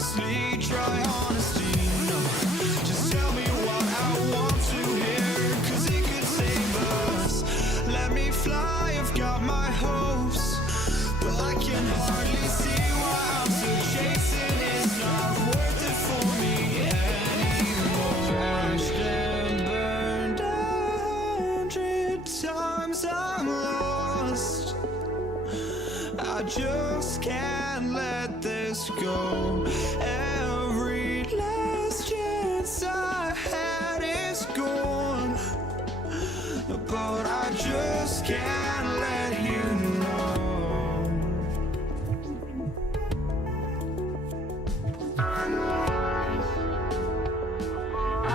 honestly try honesty. No, just tell me what I want to hear, 'cause it could save us. Let me fly, I've got my hopes, but I can hardly see why I'm still chasing. It's not worth it for me anymore. Crashed and burned 100 times, I'm lost. I just can't let this go. Every last chance I had is gone, but I just can't let you know.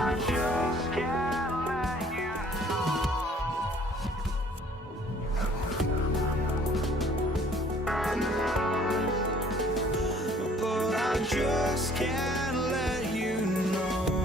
I just can't let you know. But I just can't let you know.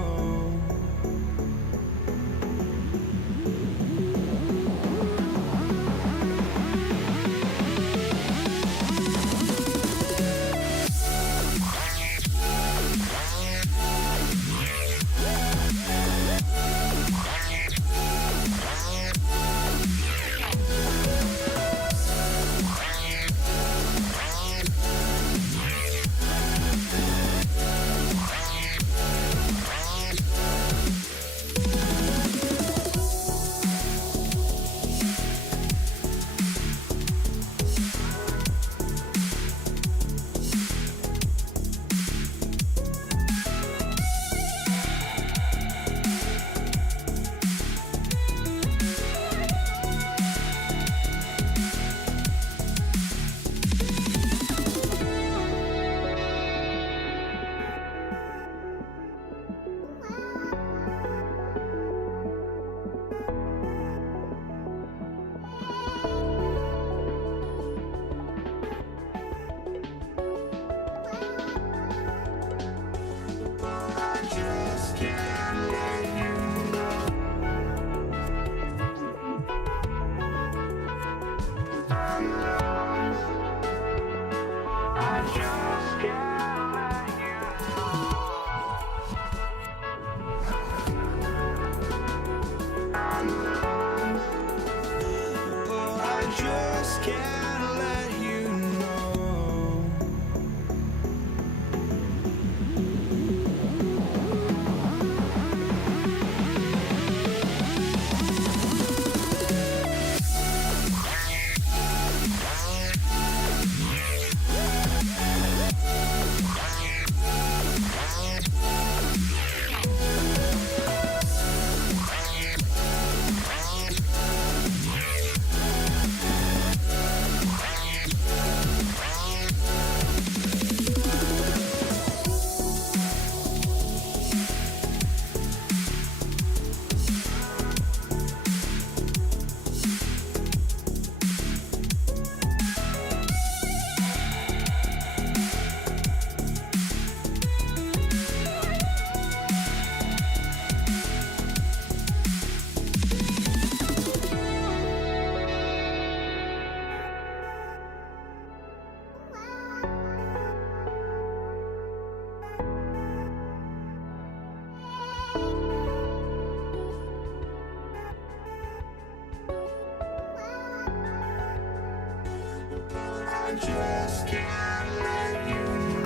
just can't let you know.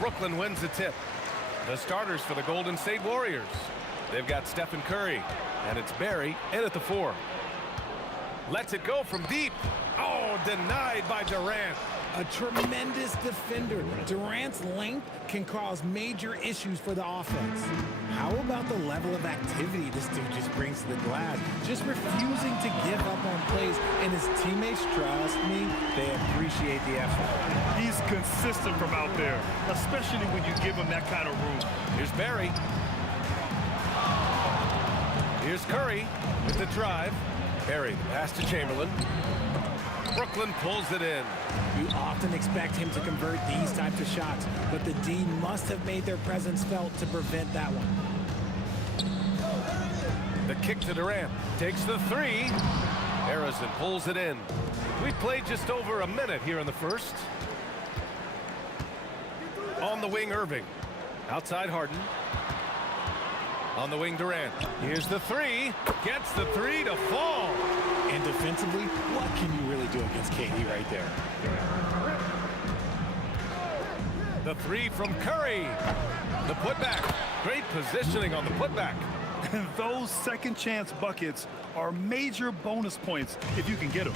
Brooklyn wins the tip. The starters for the Golden State Warriors. They've got Stephen Curry, and it's Barry in at the 4. Lets it go from deep. Oh, denied by Durant. A tremendous defender. Durant's length can cause major issues for the offense. How about the level of activity this dude just brings to the glass? Just refusing to give up on plays, and his teammates, trust me, they appreciate the effort. He's consistent from out there, especially when you give him that kind of room. Here's Barry. Here's Curry with the drive. Barry, pass to Chamberlain. Brooklyn pulls it in. You often expect him to convert these types of shots, but the D must have made their presence felt to prevent that one. The kick to Durant. Takes the 3. Harrison pulls it in. We played just over a minute here in the first. On the wing, Irving. Outside, Harden. On the wing, Durant. Here's the 3. Gets the 3 to fall. And defensively, what can you really do against KD right there? The 3 from Curry. The putback. Great positioning on the putback. Those second chance buckets are major bonus points if you can get them.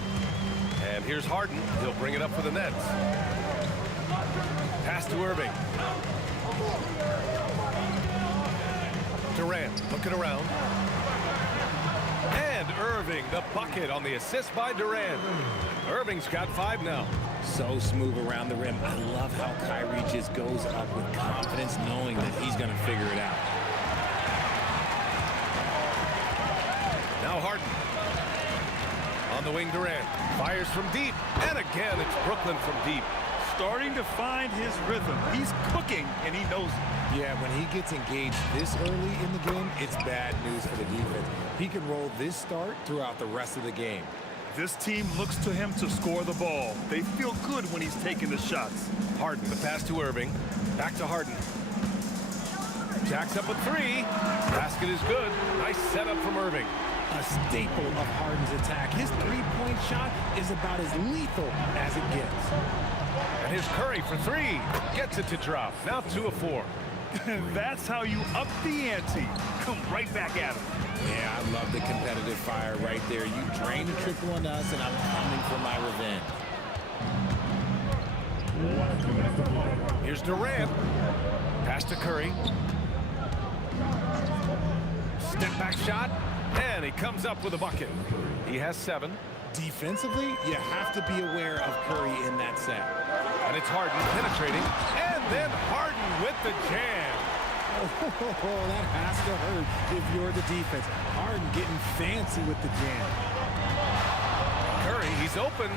And here's Harden. He'll bring it up for the Nets. Pass to Irving. Durant looking around. And Irving, the bucket on the assist by Durant. Irving's got 5 now. So smooth around the rim. I love how Kyrie just goes up with confidence, knowing that he's going to figure it out. Now Harden. On the wing, Durant. Fires from deep. And again, it's Brooklyn from deep. Starting to find his rhythm. He's cooking, and he knows it. Yeah, when he gets engaged this early in the game, it's bad news for the defense. He can roll this start throughout the rest of the game. This team looks to him to score the ball. They feel good when he's taking the shots. Harden, the pass to Irving. Back to Harden. Jacks up a 3. Basket is good. Nice setup from Irving. A staple of Harden's attack. His three-point shot is about as lethal as it gets. And here's Curry for 3. Gets it to drop. Now 2 of 4. That's how you up the ante. Come right back at him. Yeah, I love the competitive fire right there. You drain the triple on us, and I'm coming for my revenge. Here's Durant. Pass to Curry. Step back shot. And he comes up with a bucket. He has 7. Defensively, you have to be aware of Curry in that set. And it's Harden penetrating. And then Harden with the jam. Oh, that has to hurt if you're the defense. Harden getting fancy with the jam. Curry, he's open.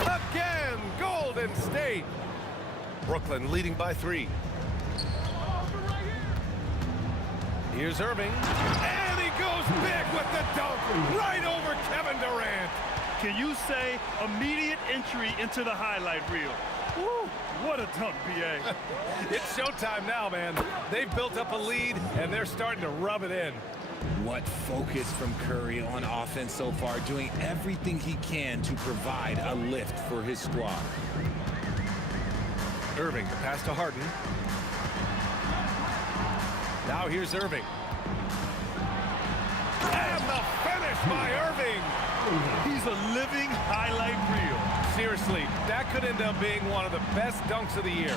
Again, Golden State. Brooklyn leading by 3. Here's Irving. And he goes big with the dunk right over Kevin Durant. Can you say immediate entry into the highlight reel? Woo, what a dunk, B.A. It's showtime now, man. They've built up a lead, and they're starting to rub it in. What focus from Curry on offense so far, doing everything he can to provide a lift for his squad. Irving, the pass to Harden. Now here's Irving. And the finish by Irving. He's a living highlight reel. Seriously, that could end up being one of the best dunks of the year.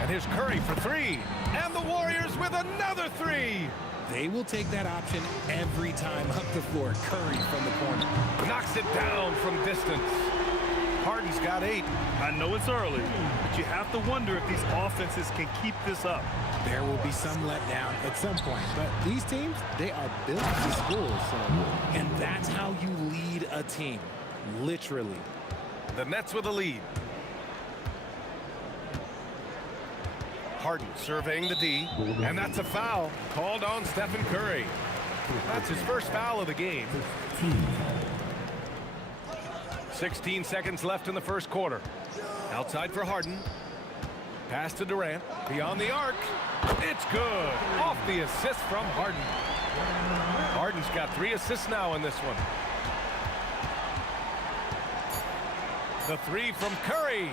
And here's Curry for 3. And the Warriors with another 3. They will take that option every time up the floor. Curry from the corner. Knocks it down from distance. Harden's got 8. I know it's early, but you have to wonder if these offenses can keep this up. There will be some letdown at some point, but these teams, they are built to score, and that's how you lead a team, literally. The Nets with a lead. Harden surveying the D, and that's a foul called on Stephen Curry. That's his first foul of the game. 16 seconds left in the first quarter. Outside for Harden. Pass to Durant. Beyond the arc. It's good. Off the assist from Harden. Harden's got 3 assists now in this one. The 3 from Curry.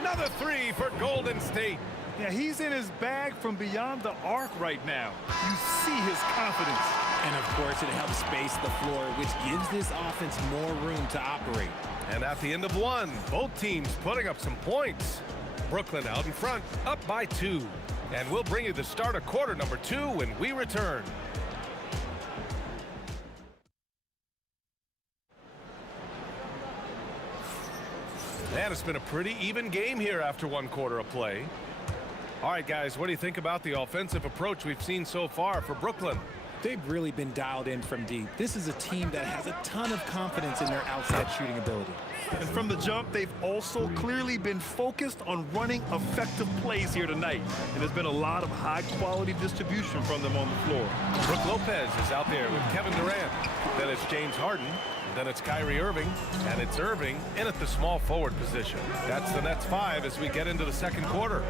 Another 3 for Golden State. Yeah, he's in his bag from beyond the arc right now. You see his confidence. And of course, it helps space the floor, which gives this offense more room to operate. And at the end of one, both teams putting up some points. Brooklyn out in front, up by 2. And we'll bring you the start of quarter number 2 when we return. And it's been a pretty even game here after 1 quarter of play. All right, guys, what do you think about the offensive approach we've seen so far for Brooklyn? They've really been dialed in from deep. This is a team that has a ton of confidence in their outside shooting ability. And from the jump, they've also clearly been focused on running effective plays here tonight. And there's been a lot of high-quality distribution from them on the floor. Brooke Lopez is out there with Kevin Durant. Then it's James Harden. Then it's Kyrie Irving. And it's Irving in at the small forward position. That's the Nets 5 as we get into the second quarter.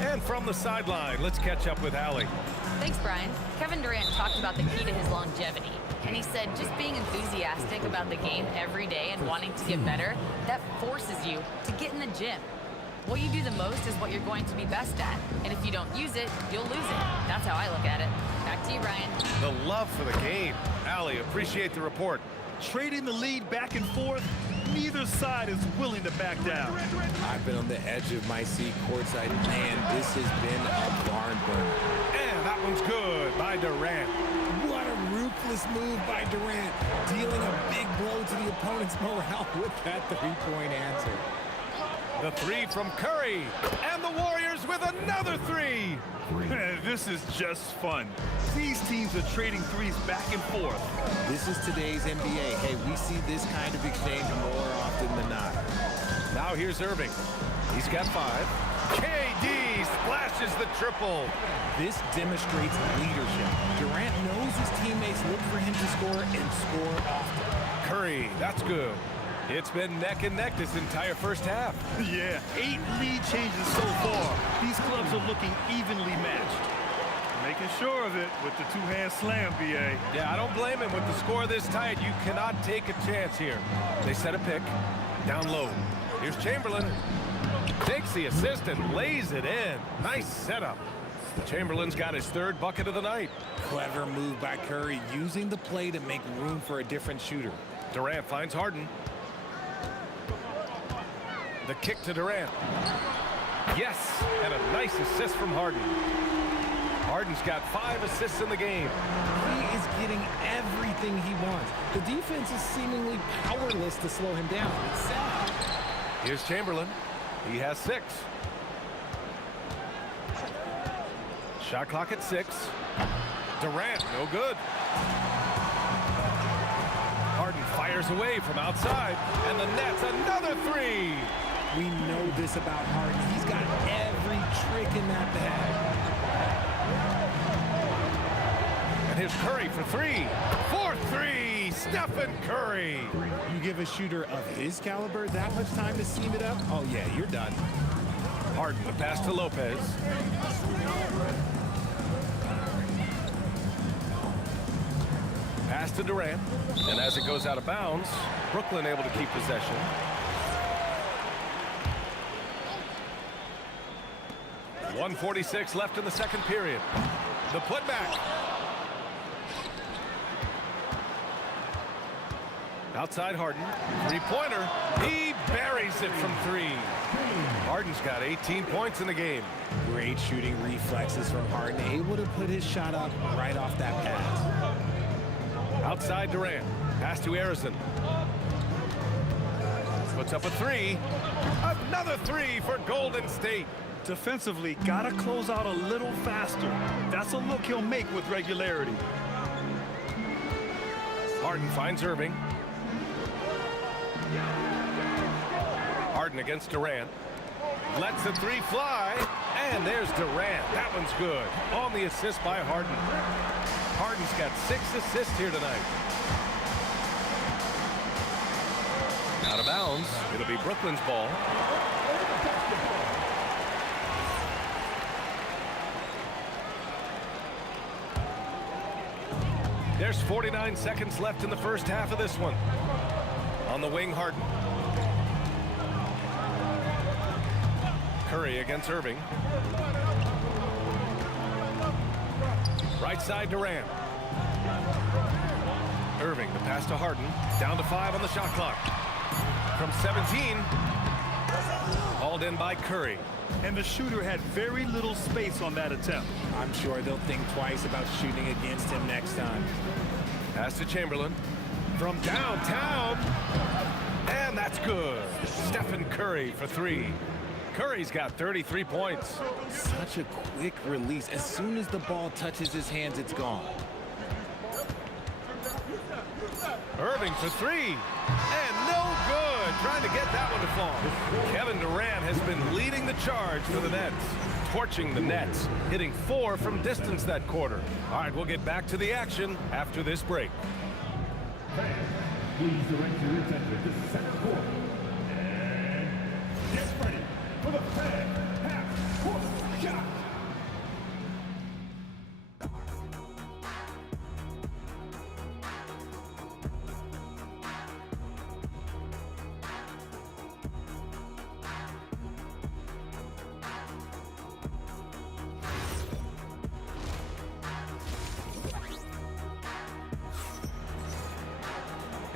And from the sideline, let's catch up with Allie. Thanks, Brian. Kevin Durant talked about the key to his longevity. And he said just being enthusiastic about the game every day and wanting to get better, that forces you to get in the gym. What you do the most is what you're going to be best at. And if you don't use it, you'll lose it. That's how I look at it. Back to you, Brian. The love for the game. Allie, appreciate the report. Trading the lead back and forth, neither side is willing to back down. I've been on the edge of my seat courtside. Man, this has been a barn burner. And that one's good by Durant. What a ruthless move by Durant, dealing a big blow to the opponent's morale with that three-point answer. The 3 from Curry. And the Warriors with another 3. Man, this is just fun. These teams are trading threes back and forth. This is today's NBA. Hey, we see this kind of exchange more often than not. Now here's Irving. He's got 5. KD splashes the triple. This demonstrates leadership. Durant knows his teammates look for him to score and score often. Curry, that's good. It's been neck and neck this entire first half. Yeah, 8 lead changes so far. These clubs are looking evenly matched. Making sure of it with the two-hand slam, B.A. Yeah, I don't blame him with the score this tight. You cannot take a chance here. They set a pick. Down low. Here's Chamberlain. Takes the assist and lays it in. Nice setup. Chamberlain's got his 3rd bucket of the night. Clever move by Curry, using the play to make room for a different shooter. Durant finds Harden. The kick to Durant. Yes, and a nice assist from Harden. Harden's got 5 assists in the game. He is getting everything he wants. The defense is seemingly powerless to slow him down. It's sad. Here's Chamberlain. He has 6. Shot clock at 6. Durant, no good. Harden fires away from outside, and the Nets another 3. We know this about Harden. He's got every trick in that bag. And here's Curry for 3. 4-3, Stephen Curry. You give a shooter of his caliber that much time to seam it up? Oh, yeah, you're done. Harden, the pass to Lopez. Pass to Durant. And as it goes out of bounds, Brooklyn able to keep possession. .146 left in the second period. The putback. Outside Harden. 3-pointer. He buries it from 3. Harden's got 18 points in the game. Great shooting reflexes from Harden, able to put his shot up right off that pass. Outside Durant. Pass to Harrison. Puts up a 3. Another 3 for Golden State. Defensively, gotta close out a little faster. That's a look he'll make with regularity. Harden finds Irving. Harden against Durant. Lets the 3 fly. And there's Durant. That one's good. On the assist by Harden. Harden's got 6 assists here tonight. Out of bounds. It'll be Brooklyn's ball. There's 49 seconds left in the first half of this one. On the wing, Harden. Curry against Irving. Right side Durant. Irving, the pass to Harden. Down to 5 on the shot clock. From 17. Hauled in by Curry. And the shooter had very little space on that attempt. I'm sure they'll think twice about shooting against him next time. Pass to Chamberlain. From downtown. And that's good. Stephen Curry for 3. Curry's got 33 points. Such a quick release. As soon as the ball touches his hands, it's gone. Irving for 3. And no good. Trying to get that one to fall. Kevin Durant has been leading the charge for the Nets. Torching the Nets. Hitting 4 from distance that quarter. All right, we'll get back to the action after this break. Please direct your attention to the second quarter. And get ready for the half-court shot.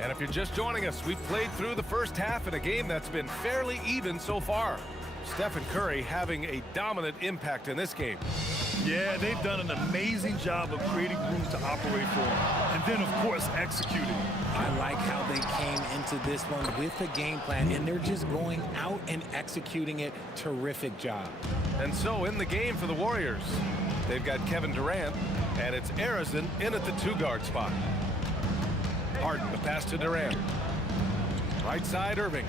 And if you're just joining us, we've played through the first half in a game that's been fairly even so far. Stephen Curry having a dominant impact in this game. Yeah, they've done an amazing job of creating room to operate for him. And then, of course, executing. I like how they came into this one with a game plan, and they're just going out and executing it. Terrific job. And so in the game for the Warriors, they've got Kevin Durant, and it's Arizin in at the 2-guard spot. Harden, the pass to Durant. Right side, Irving.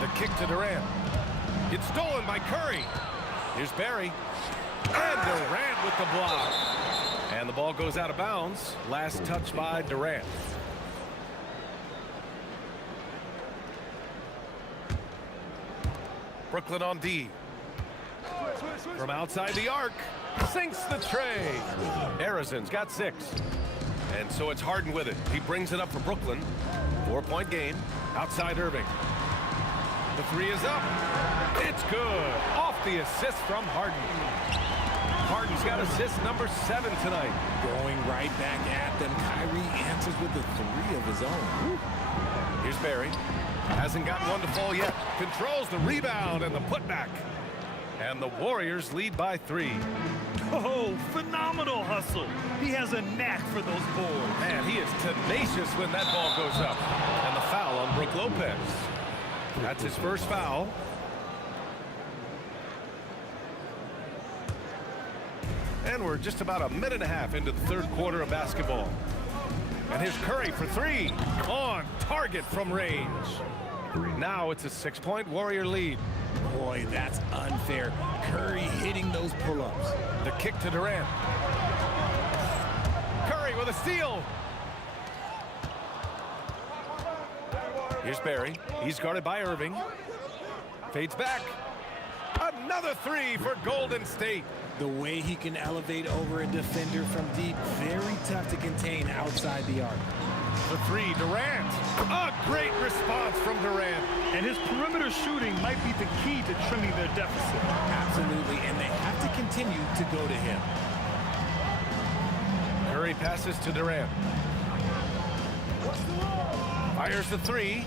The kick to Durant. It's stolen by Curry. Here's Barry. And Durant with the block. And the ball goes out of bounds. Last touch by Durant. Brooklyn on D. From outside the arc. Sinks the tray. Arizin's got 6. And so it's Harden with it. He brings it up for Brooklyn. 4-point game. Outside Irving. The 3 is up. It's good. Off the assist from Harden. Harden's got assist number 7 tonight. Going right back at them. Kyrie answers with the 3 of his own. Here's Barry. Hasn't gotten one to fall yet. Controls the rebound and the putback. And the Warriors lead by 3. Oh, phenomenal hustle. He has a knack for those boards. Man, he is tenacious when that ball goes up. And the foul on Brook Lopez. That's his first foul. And we're just about a minute and a half into the third quarter of basketball. And here's Curry for 3. On target from range. Now it's a 6-point Warrior lead. Boy, that's unfair. Curry hitting those pull-ups. The kick to Durant. Curry with a steal. Here's Barry. He's guarded by Irving. Fades back. Another 3 for Golden State. The way he can elevate over a defender from deep, very tough to contain outside the arc. The 3, Durant. A great response from Durant. And his perimeter shooting might be the key to trimming their deficit. Absolutely, and they have to continue to go to him. Curry passes to Durant. Fires the 3.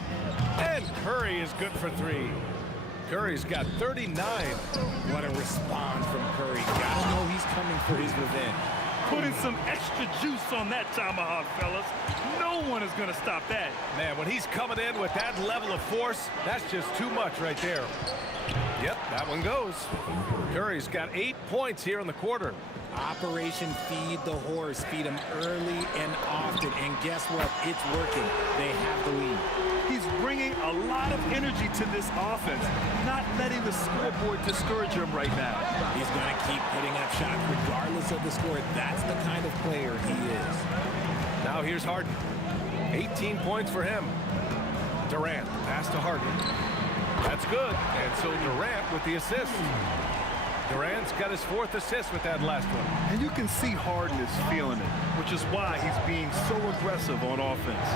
And Curry is good for 3. Curry's got 39. What a response from Curry. Gotta know he's coming for his revenge. Putting some extra juice on that tomahawk, fellas. No one is going to stop that. Man, when he's coming in with that level of force, that's just too much right there. Yep, that one goes. Curry's got 8 points here in the quarter. Operation Feed the Horse. Feed him early and often. And guess what? It's working. They have the lead. He's bringing a lot of energy to this offense, not letting the scoreboard discourage him right now. He's going to keep putting up shots regardless of the score. That's the kind of player he is. Now here's Harden. 18 points for him. Durant, pass to Harden. That's good. And so Durant with the assist. Durant's got his 4th assist with that last one. And you can see Harden is feeling it, which is why he's being so aggressive on offense.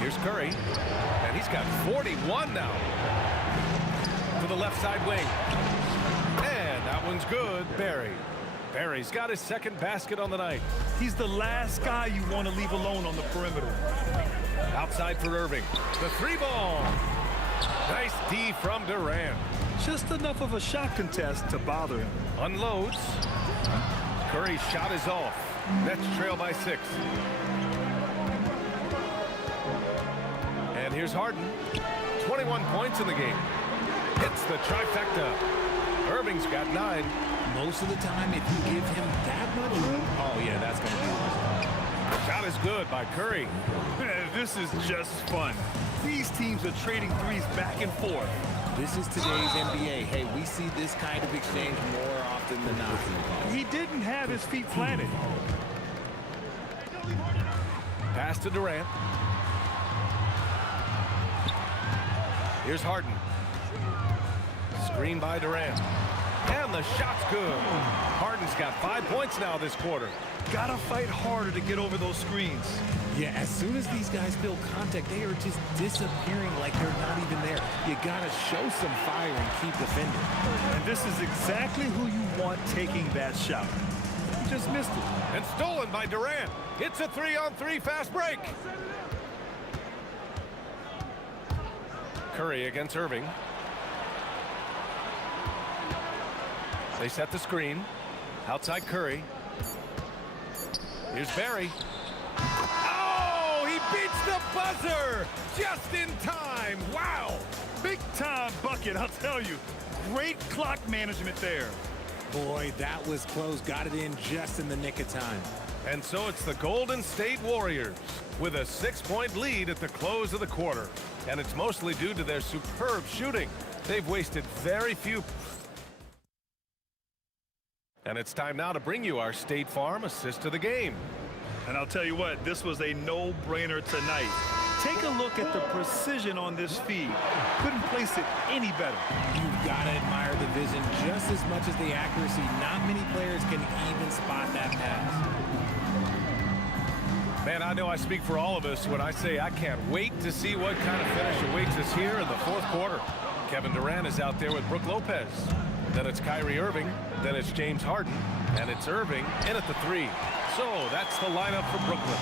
Here's Curry, and he's got 41 now. To the left side wing. And that one's good. Barry's got his 2nd basket on the night. He's the last guy you want to leave alone on the perimeter. Outside for Irving. The 3-ball. Nice D from Durant. Just enough of a shot contest to bother him. Unloads. Curry's shot is off. Nets trail by 6. And here's Harden. 21 points in the game. Hits the trifecta. Irving's got 9. Most of the time, if you give him that much room, oh yeah, that's going to be. Shot is good by Curry. This is just fun. These teams are trading threes back and forth. This is today's NBA. Hey, we see this kind of exchange more often than not. He didn't have his feet planted. Pass to Durant. Here's Harden. Screen by Durant. And the shot's good. Harden's got 5 points now this quarter. Gotta fight harder to get over those screens. Yeah, as soon as these guys build contact, they are just disappearing like they're not even there. You gotta show some fire and keep defending. And this is exactly who you want taking that shot. He just missed it. And stolen by Durant. It's a 3-on-3 fast break. Curry against Irving. They set the screen. Outside Curry. Here's Barry. Oh, he beats the buzzer just in time. Wow. Big time bucket, I'll tell you. Great clock management there. Boy, that was close. Got it in just in the nick of time. And so it's the Golden State Warriors with a 6-point lead at the close of the quarter. And it's mostly due to their superb shooting. They've wasted very few. And it's time now to bring you our State Farm assist of the game. And I'll tell you what, this was a no-brainer tonight. Take a look at the precision on this feed. Couldn't place it any better. You've got to admire the vision just as much as the accuracy. Not many players can even spot that pass. Man, I know I speak for all of us when I say I can't wait to see what kind of finish awaits us here in the 4th quarter. Kevin Durant is out there with Brook Lopez. Then it's Kyrie Irving. Then it's James Harden. And it's Irving in at the 3. So that's the lineup for Brooklyn.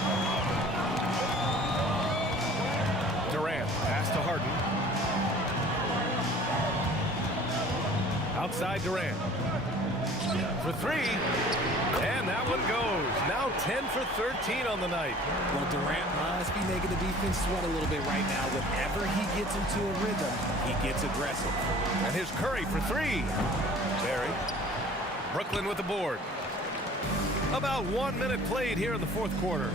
Durant, pass to Harden. Outside Durant. For 3. And that one goes. Now 10 for 13 on the night. Well, Durant must be making the defense sweat a little bit right now. Whenever he gets into a rhythm, he gets aggressive. And here's Curry for 3. Barry. Brooklyn with the board. About 1 minute played here in the 4th quarter.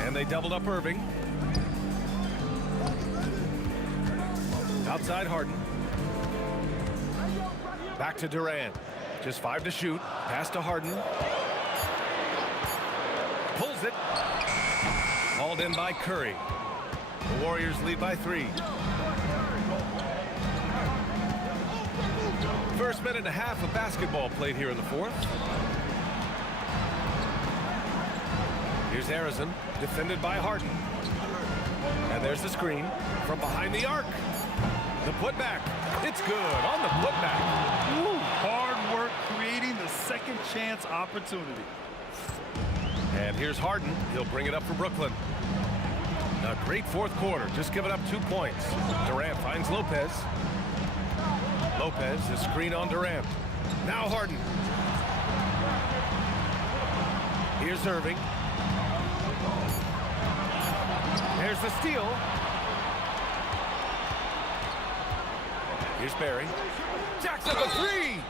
And they doubled up Irving. Outside Harden. Back to Durant. Just 5 to shoot. Pass to Harden. Pulls it. Hauled in by Curry. The Warriors lead by 3. First minute and a half of basketball played here in the 4th. Here's Harrison, defended by Harden. And there's the screen from behind the arc. The putback. It's good on the putback. Woo, hard work creating the second chance opportunity. And here's Harden. He'll bring it up for Brooklyn. A great 4th quarter. Just giving up 2 points. Durant finds Lopez. Lopez, the screen on Durant. Now Harden. Here's Irving. There's the steal. Here's Barry. Jacks up a 3.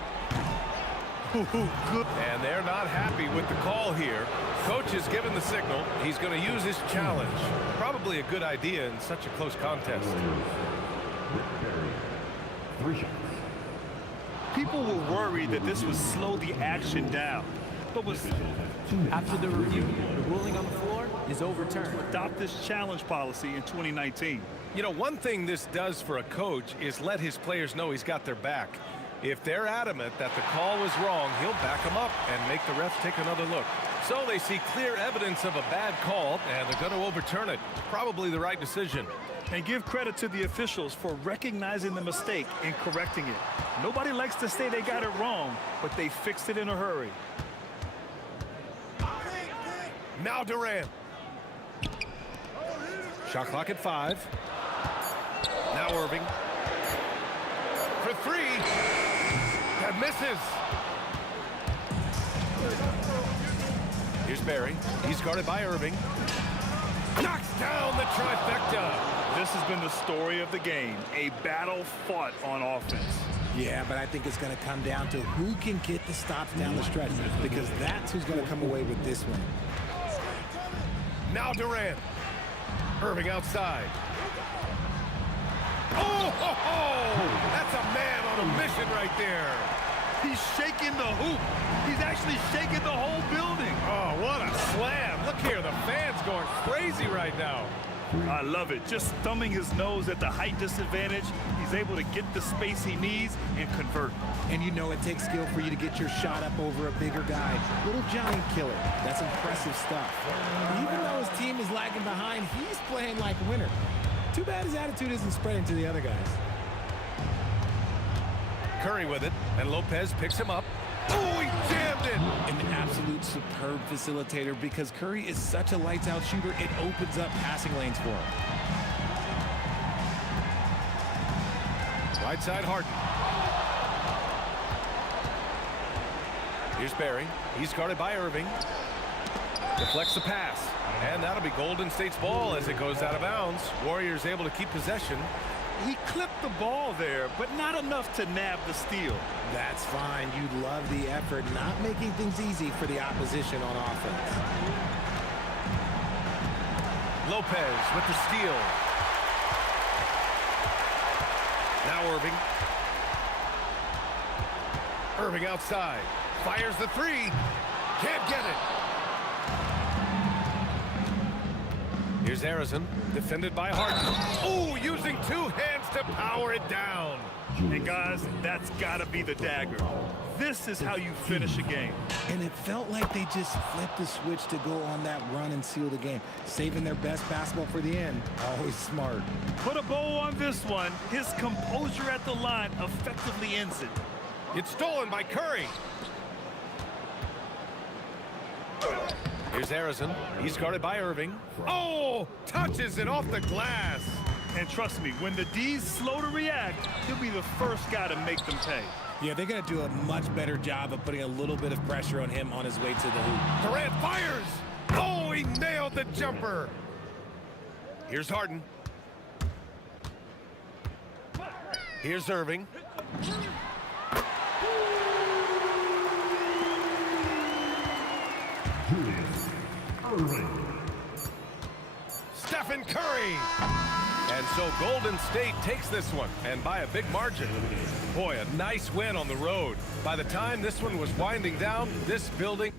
Good. And they're not happy with the call here. Coach has given the signal. He's going to use his challenge. Probably a good idea in such a close contest. Barry, 3 shots. People were worried that this would slow the action down. but was After the review, the ruling on the floor is overturned. adopt this challenge policy in 2019. You know, one thing this does for a coach is let his players know he's got their back. If they're adamant that the call was wrong, he'll back them up and make the refs take another look. So they see clear evidence of a bad call, and they're going to overturn it. Probably the right decision. And give credit to the officials for recognizing the mistake and correcting it. Nobody likes to say they got it wrong, but they fixed it in a hurry. Now Durant. Shot clock at 5. Now Irving. For 3. That misses. Here's Barry. He's guarded by Irving. Knocks down the trifecta. This has been the story of the game, a battle fought on offense. Yeah, but I think it's going to come down to who can get the stops down the stretch, because that's who's going to come away with this one. Now Durant. Irving outside. Oh, ho, ho! That's a man on a mission right there. He's shaking the hoop. He's actually shaking the whole building. Oh, what a slam. Look here, the fans going crazy right now. I love it. Just thumbing his nose at the height disadvantage. He's able to get the space he needs and convert. And you know it takes skill for you to get your shot up over a bigger guy. Little giant killer. That's impressive stuff. Even though his team is lagging behind, he's playing like a winner. Too bad his attitude isn't spreading to the other guys. Curry with it, and Lopez picks him up. Oh, he jammed it! An absolute superb facilitator, because Curry is such a lights-out shooter, it opens up passing lanes for him. Right side Harden. Here's Barry. He's guarded by Irving. Deflects the pass. And that'll be Golden State's ball as it goes out of bounds. Warriors able to keep possession. He clipped the ball there, but not enough to nab the steal. That's fine. You love the effort, not making things easy for the opposition on offense. Lopez with the steal. Now Irving. Irving outside. Fires the 3. Can't get it. Here's Harrison, defended by Harden. Oh, using 2 hands to power it down. And guys, that's got to be the dagger. This is how you finish a game. And it felt like they just flipped the switch to go on that run and seal the game. Saving their best basketball for the end. Always smart. Put a bow on this one. His composure at the line effectively ends it. It's stolen by Curry. Here's Harrison. He's guarded by Irving. Oh, touches it off the glass. And trust me, when the D's slow to react, he'll be the first guy to make them pay. Yeah, they're going to do a much better job of putting a little bit of pressure on him on his way to the hoop. Durant fires. Oh, he nailed the jumper. Here's Harden. Here's Irving. Stephen Curry. And so Golden State takes this one, and by a big margin. Boy, a nice win on the road. By the time this one was winding down, this building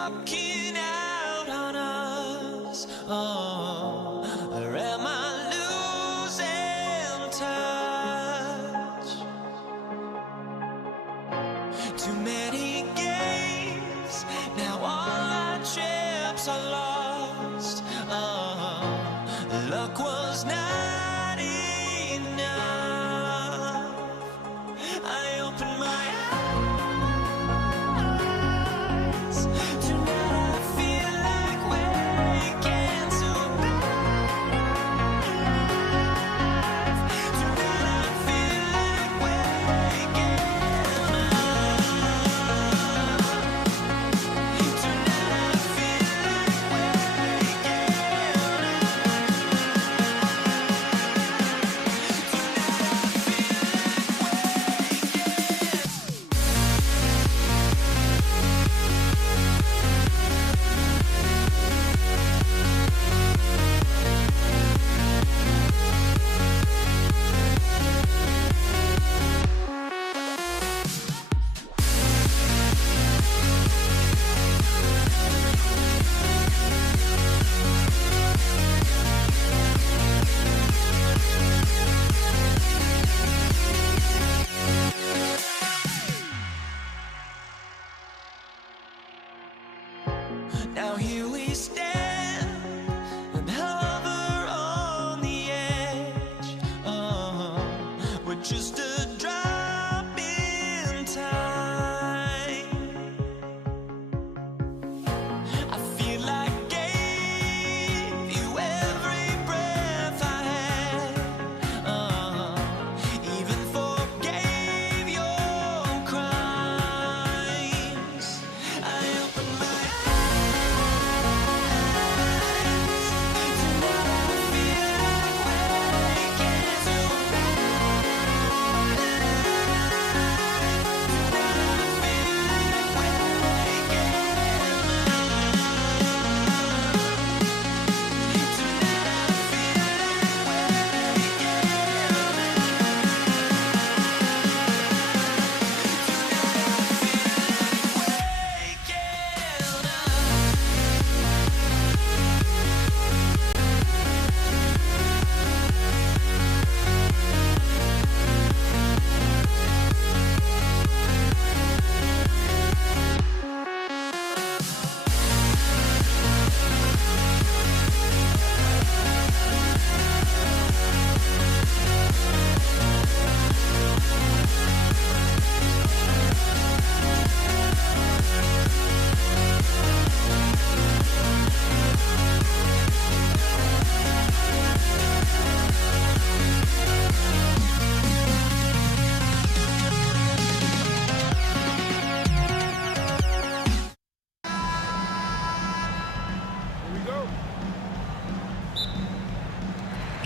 walking out on us? Oh, or am I losing touch? Too many games, now all our chips are lost. Oh, luck was not enough. I opened my eyes. Tonight I feel like waking to life. Tonight I feel like waking up. Tonight I feel like waking Now here we stand and hover on the edge. We're just a drop in time. I feel like gave you every breath I had. Even forgave your crimes. I opened my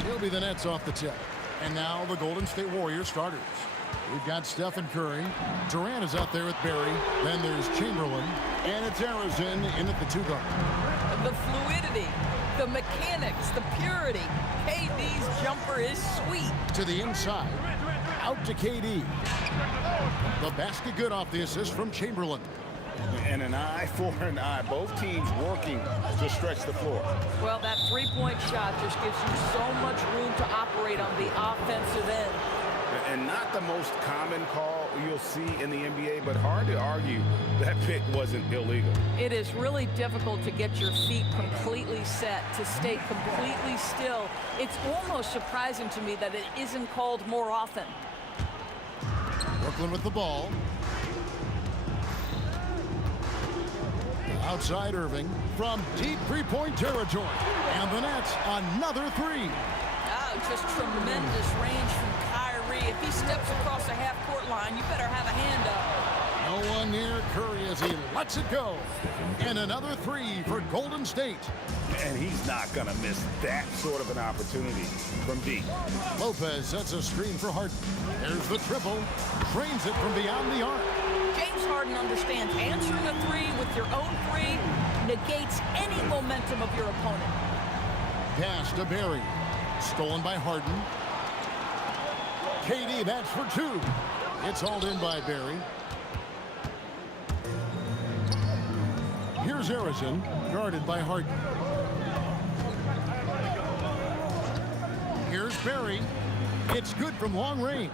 He'll be the Nets off the tip. And now the Golden State Warriors starters. We've got Stephen Curry. Durant is out there with Barry. Then there's Chamberlain. And it's Harrison in at the 2 guard. The fluidity, the mechanics, the purity. KD's jumper is sweet. To the inside. Out to KD. The basket good off the assist from Chamberlain. And an eye for an eye. Both teams working to stretch the floor. Well, that three-point shot just gives you so much room to operate on the offensive end. And not the most common call you'll see in the NBA, but hard to argue that pick wasn't illegal. It is really difficult to get your feet completely set, to stay completely still. It's almost surprising to me that it isn't called more often. Brooklyn with the ball. Outside Irving from deep three-point territory. And the Nets, another three. Oh, just tremendous range from Kyrie. If he steps across the half-court line, you better have a hand up. No one near Curry as he lets it go. And another three for Golden State. And he's not going to miss that sort of an opportunity from deep. Lopez sets a screen for Harden. There's the triple. Trains it from beyond the arc. James Harden understands answering a three with your own three negates any momentum of your opponent. Pass to Barry. Stolen by Harden. KD, that's for two. It's hauled in by Barry. Here's Here's Harrison, guarded by Harden. Here's Barry. It's good from long range.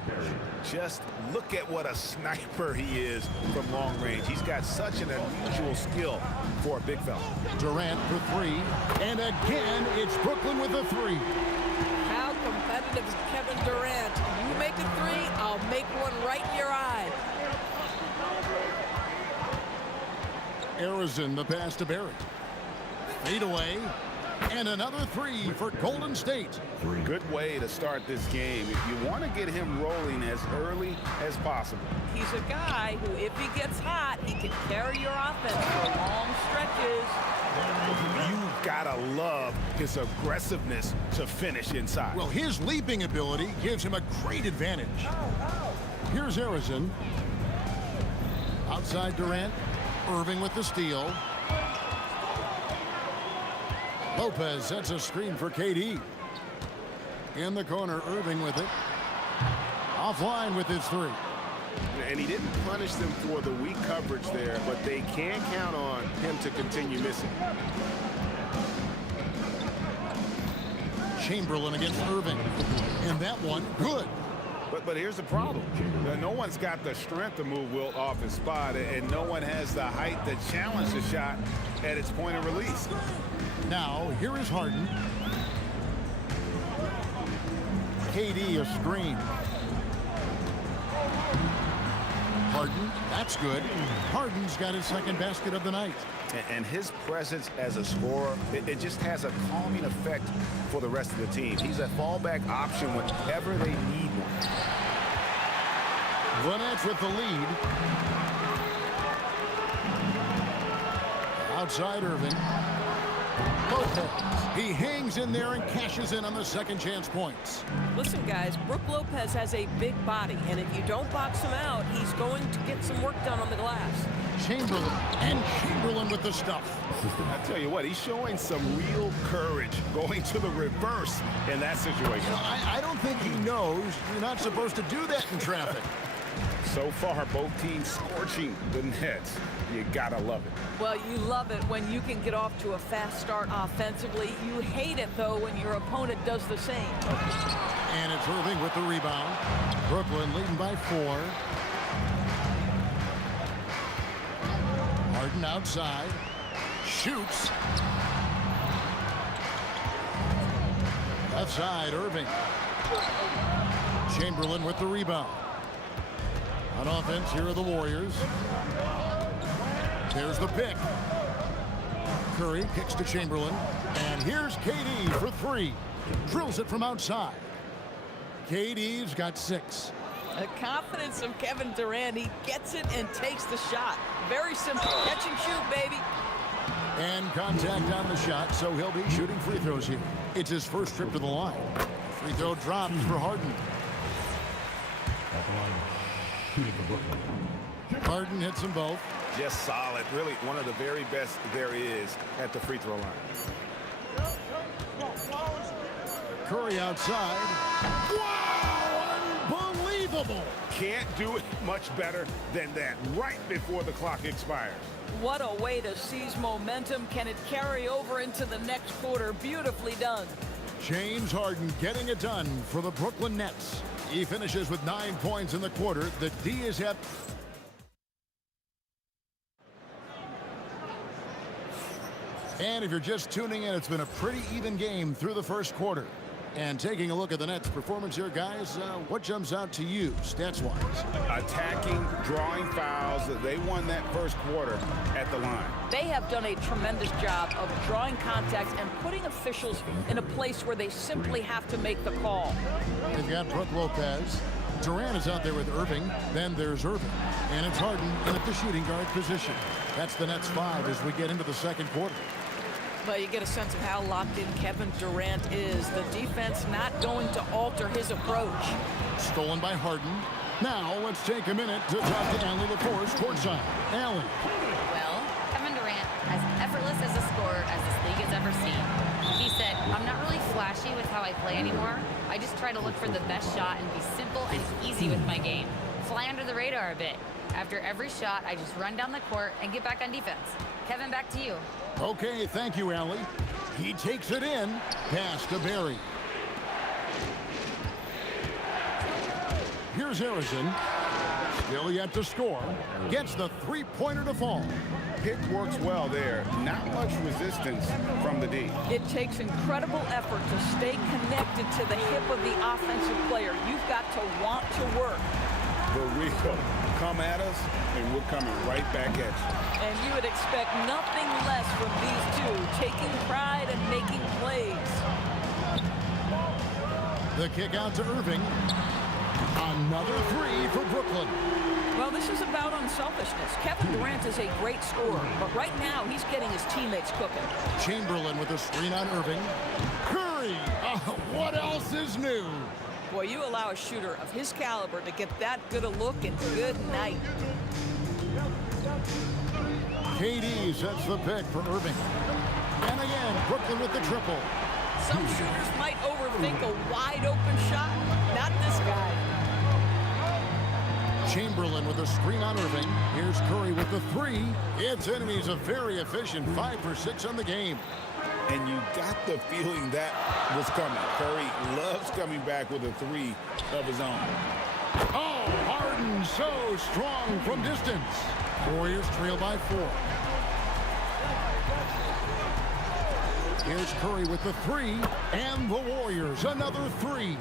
Just look at what a sniper he is from long range. He's got such an unusual skill for a big fella. Durant for three. And again, it's Brooklyn with a three. How competitive is Kevin Durant? You make a three, I'll make one right in your eye. Harrison, the pass to Barry. Fade away. And another three for Golden State. Good way to start this game. If you want to get him rolling as early as possible. He's a guy who, if he gets hot, he can carry your offense for long stretches. You've got to love his aggressiveness to finish inside. Well, his leaping ability gives him a great advantage. Here's Harrison. Outside Durant. Irving with the steal. Lopez sets a screen for KD. In the corner, Irving with it. Offline with his three. And he didn't punish them for the weak coverage there, but they can't count on him to continue missing. Chamberlain against Irving. And that one, good. But here's the problem. No one's got the strength to move Wilt off his spot, and no one has the height to challenge the shot at its point of release. Now, here is Harden. KD a screen. Harden, that's good. Harden's got his second basket of the night. And his presence as a scorer, it just has a calming effect for the rest of the team. He's a fallback option whenever they need one. The Nets with the lead. Outside Irving. Lopez. He hangs in there and cashes in on the second chance points. Listen, guys, Brook Lopez has a big body, and if you don't box him out, he's going to get some work done on the glass. Chamberlain, and Chamberlain with the stuff. I tell you what, he's showing some real courage going to the reverse in that situation. You know, I don't think he knows you're not supposed to do that in traffic. So far, both teams scorching the Nets. You gotta love it. Well, you love it when you can get off to a fast start offensively. You hate it, though, when your opponent does the same. And it's Irving with the rebound. Brooklyn leading by 4. Harden outside. Shoots. Left side, Irving. Chamberlain with the rebound. On offense, here are the Warriors. There's the pick. Curry kicks to Chamberlain. And here's KD for 3. Drills it from outside. KD's got 6. The confidence of Kevin Durant. He gets it and takes the shot. Very simple. Catch and shoot, baby. And contact on the shot, so he'll be shooting free throws here. It's his first trip to the line. Free throw drops for Harden. At the line, shooting for Brooklyn. Harden hits them both. Just solid. Really one of the very best there is at the free throw line. Curry outside. Wow! Unbelievable! Can't do it much better than that right before the clock expires. What a way to seize momentum. Can it carry over into the next quarter? Beautifully done. James Harden getting it done for the Brooklyn Nets. He finishes with 9 points in the quarter. The D is hit. And if you're just tuning in, it's been a pretty even game through the first quarter. And taking a look at the Nets' performance here, guys, what jumps out to you, stats-wise? Attacking, drawing fouls. They won that first quarter at the line. They have done a tremendous job of drawing contact and putting officials in a place where they simply have to make the call. They've got Brook Lopez. Durant is out there with Irving. Then there's Irving. And it's Harden in at the shooting guard position. That's the Nets 5 as we get into the second quarter. Well, you get a sense of how locked in Kevin Durant is. The defense not going to alter his approach. Stolen by Harden. Now let's take a minute to talk to Allie LaForce courtside. Allie. Well, Kevin Durant, as effortless as a scorer as this league has ever seen. He said, I'm not really flashy with how I play anymore. I just try to look for the best shot and be simple and easy with my game. Fly under the radar a bit. After every shot, I just run down the court and get back on defense. Kevin, back to you. Okay, thank you, Allie. He takes it in. Pass to Barry. Here's Harrison. Still yet to score. Gets the three-pointer to fall. Pick works well there. Not much resistance from the D. It takes incredible effort to stay connected to the hip of the offensive player. You've got to want to work. For real. Come at us, and we're coming right back at you. And you would expect nothing less from these two, taking pride and making plays. The kick out to Irving. Another three for Brooklyn. Well, this is about unselfishness. Kevin Durant is a great scorer, but right now he's getting his teammates cooking. Chamberlain with a screen on Irving. Curry! What else is new? Boy, you allow a shooter of his caliber to get that good a look, and good night. KD sets the pick for Irving. And again, Brooklyn with the triple. Some shooters might overthink a wide-open shot. Not this guy. Chamberlain with a screen on Irving. Here's Curry with the three. It's in, and he's a very efficient 5 for 6 on the game. And you got the feeling that was coming. Curry loves coming back with a three of his own. Oh, Harden so strong from distance. Warriors trail by 4. Here's Curry with the three, and the Warriors another three.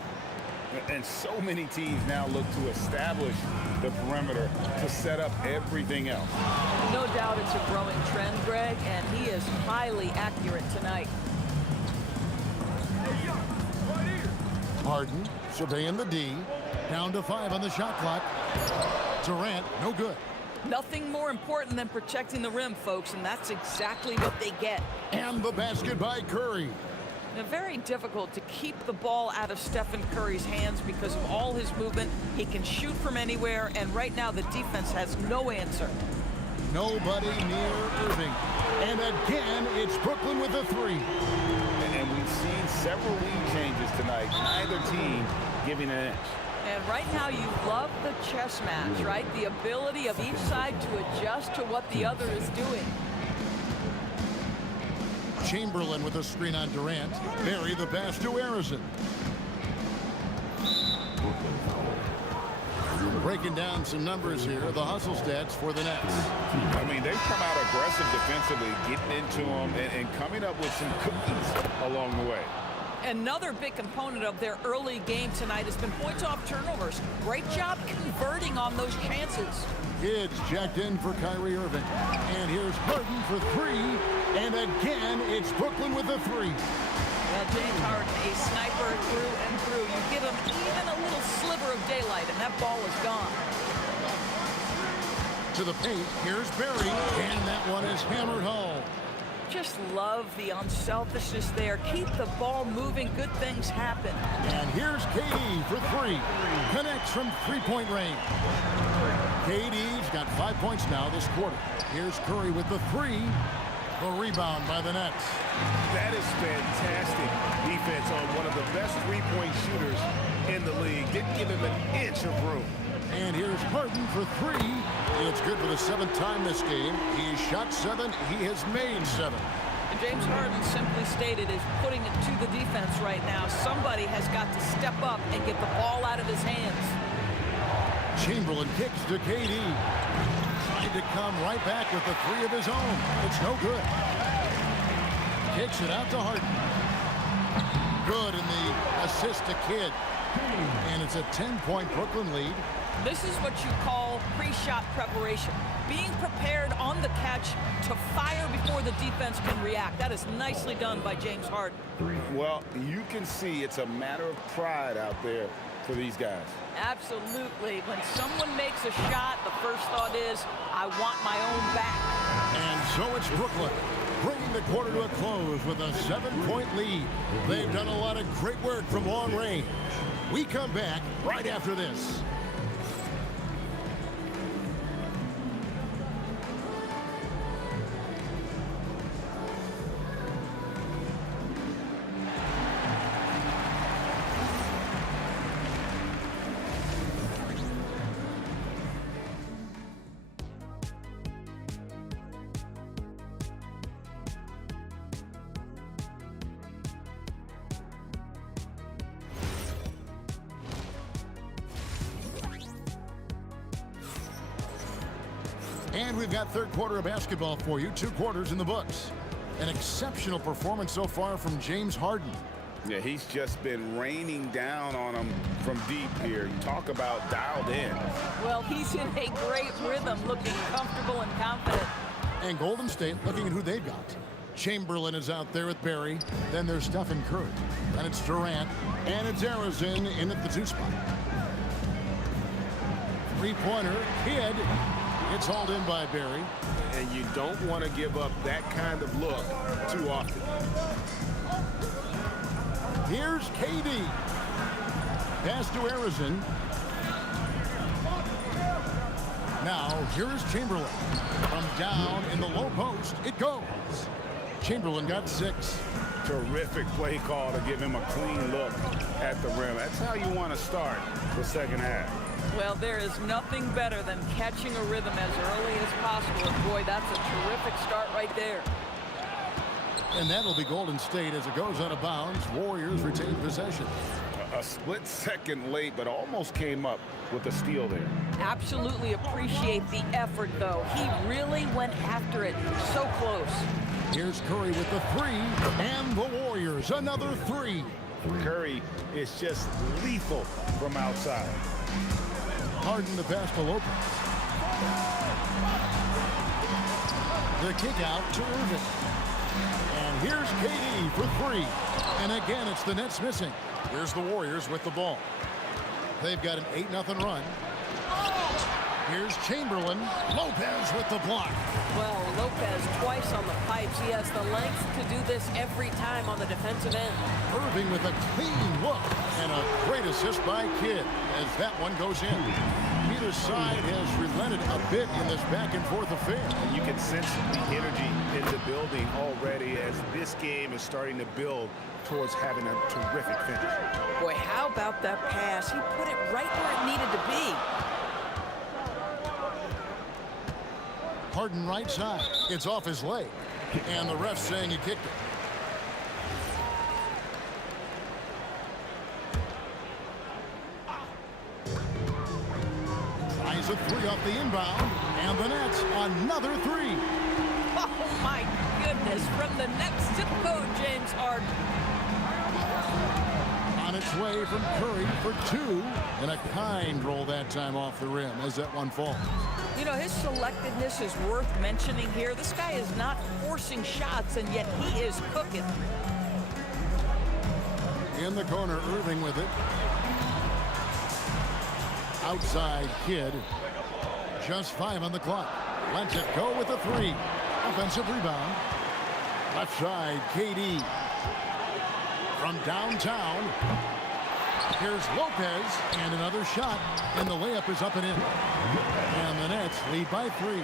And so many teams now look to establish the perimeter to set up everything else. No doubt it's a growing trend, Greg, and he is highly accurate tonight. Harden surveying the D. Down to 5 on the shot clock. Durant, no good. Nothing more important than protecting the rim, folks, and that's exactly what they get. And the basket by Curry. Very difficult to keep the ball out of Stephen Curry's hands because of all his movement. He can shoot from anywhere, and right now the defense has no answer. Nobody near Irving. And again, it's Brooklyn with a three. And we've seen several lead changes tonight. Neither team giving an inch. And right now you love the chess match, right? The ability of each side to adjust to what the other is doing. Chamberlain with a screen on Durant. Barry the pass to Harrison. Breaking down some numbers here, the hustle stats for the Nets. I mean, they've come out aggressive defensively, getting into them and coming up with some cookies along the way. Another big component of their early game tonight has been points off turnovers. Great job converting on those chances. Kids checked in for Kyrie Irving. And here's Harden for three. And again, it's Brooklyn with a three. Well, James Harden, a sniper through and through. You give him even a little sliver of daylight, and that ball is gone. To the paint, here's Barry. And that one is hammered home. Just love the unselfishness there. Keep the ball moving. Good things happen. And here's KD for three. Connects from three-point range. KD's got 5 points now this quarter. Here's Curry with the three. The rebound by the Nets. That is fantastic defense on one of the best three-point shooters in the league. Didn't give him an inch of room. And here's Harden for three. It's good for the 7th time this game. He's shot 7. He has made 7. James Harden, simply stated, is putting it to the defense right now. Somebody has got to step up and get the ball out of his hands. Chamberlain kicks to KD. Trying to come right back with the three of his own. It's no good. Kicks it out to Harden. Good in the assist to Kidd. And it's a 10-point Brooklyn lead. This is what you call pre-shot preparation. Being prepared on the catch to fire before the defense can react. That is nicely done by James Harden. Well, you can see it's a matter of pride out there for these guys. Absolutely. When someone makes a shot, the first thought is, I want my own back. And so it's Brooklyn, bringing the quarter to a close with a 7-point lead. They've done a lot of great work from long range. We come back right after this. we've got third quarter of basketball for you. 2 quarters in the books. An exceptional performance so far from James Harden. Yeah, he's just been raining down on them from deep here. Talk about dialed in. Well, he's in a great rhythm, looking comfortable and confident. And Golden State looking at who they've got. Chamberlain is out there with Barry. Then there's Stephen Curry. And it's Durant. And it's Arizin in at the 2 spot. Three-pointer, Kidd. It's hauled in by Barry. And you don't want to give up that kind of look too often. Here's KD. Pass to Arizin. Now, here's Chamberlain. From down in the low post, it goes. Chamberlain got 6. Terrific play call to give him a clean look at the rim. That's how you want to start the second half. Well, there is nothing better than catching a rhythm as early as possible. And boy, that's a terrific start right there. And that'll be Golden State as it goes out of bounds. Warriors retain possession. A split second late, but almost came up with a steal there. Absolutely appreciate the effort, though. He really went after it. So close. Here's Curry with the 3, and the Warriors another 3. Curry is just lethal from outside. Harden the pass to Lopez. The kick out to Irving. And here's KD for 3. And again, it's the Nets missing. Here's the Warriors with the ball. They've got an 8-0 run. Here's Chamberlain. Lopez with the block. Well, Lopez twice on the pipes. He has the length to do this every time on the defensive end. Irving with a clean look. And a great assist by Kidd as that one goes in. Neither side has relented a bit in this back-and-forth affair. And you can sense the energy in the building already as this game is starting to build towards having a terrific finish. Boy, how about that pass? He put it right where it needed to be. Harden right side. It's off his leg. And the ref's saying he kicked it. Tries a 3 off the inbound. And the Nets another 3. Oh, my goodness. From the next zip code, James Harden. On its way from Curry for 2. And a kind roll that time off the rim as that one falls. You know, his selectiveness is worth mentioning here. This guy is not forcing shots, and yet he is cooking. In the corner, Irving with it. Outside, Kidd. Just 5 on the clock. Lets it go with a 3. Offensive rebound. Left side, KD. From downtown. Here's Lopez, and another shot, and the layup is up and in. And the Nets lead by 3.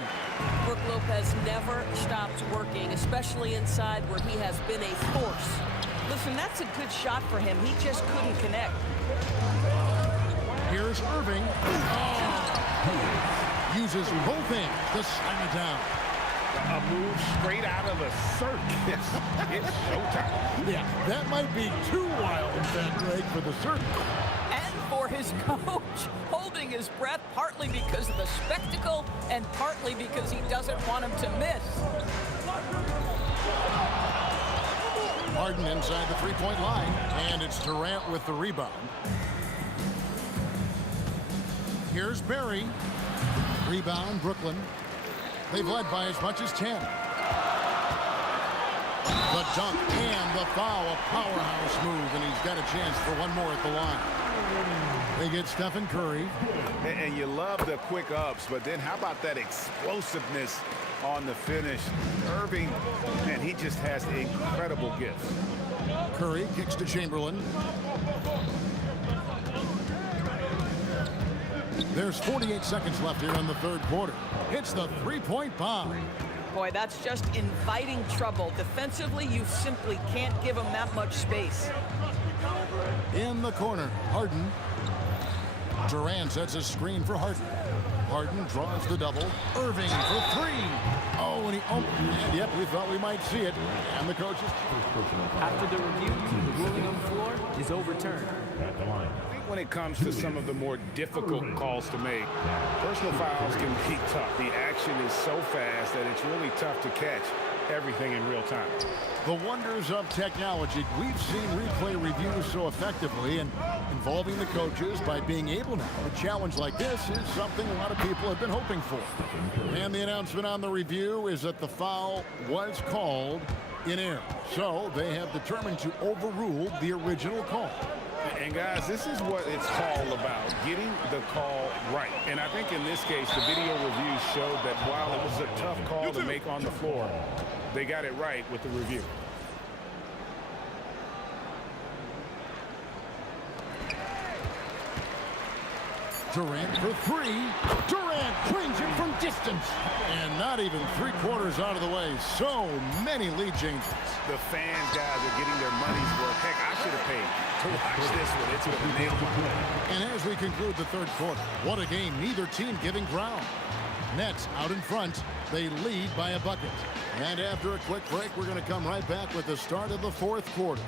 Brook Lopez never stops working, especially inside where he has been a force. Listen, that's a good shot for him. He just couldn't connect. Here's Irving. Oh. Uses both hands to slam it down. A move straight out of a circus. It's showtime. Yeah, that might be too wild, in fact, Greg, for the circus. And for his coach, holding his breath, partly because of the spectacle and partly because he doesn't want him to miss. Harden inside the 3-point line, and it's Durant with the rebound. Here's Barry. Rebound, Brooklyn. They've led by as much as 10. The dunk and the foul, a powerhouse move, and he's got a chance for one more at the line. They get Stephen Curry. And you love the quick ups, but then how about that explosiveness on the finish? Irving, man, he just has incredible gifts. Curry kicks to Chamberlain. There's 48 seconds left here in the third quarter. It's the 3-point bomb. Boy, that's just inviting trouble. Defensively, you simply can't give him that much space. In the corner, Harden. Durant sets a screen for Harden. Harden draws the double. Irving for 3. Oh, and he opened. And yep, we thought we might see it. And the coaches. After the review, the ruling on the floor is overturned. At the line. when it comes to some of the more difficult calls to make. Personal fouls can be tough. The action is so fast that it's really tough to catch everything in real time. The wonders of technology. We've seen replay reviews so effectively, and involving the coaches by being able now. A challenge like this is something a lot of people have been hoping for. And the announcement on the review is that the foul was called in error. So they have determined to overrule the original call. And guys, this is what it's all about, getting the call right. And I think in this case, the video review showed that while it was a tough call to make on the floor, they got it right with the review. Durant for three. Durant brings it from distance. And not even 3/4 out of the way. So many lead changes. The fans, guys, are getting their money's worth. Heck, I should have paid to watch this one. It's going to nail it. And as we conclude the third quarter, what a game. Neither team giving ground. Nets out in front. They lead by a bucket. And after a quick break, we're going to come right back with the start of the fourth quarter.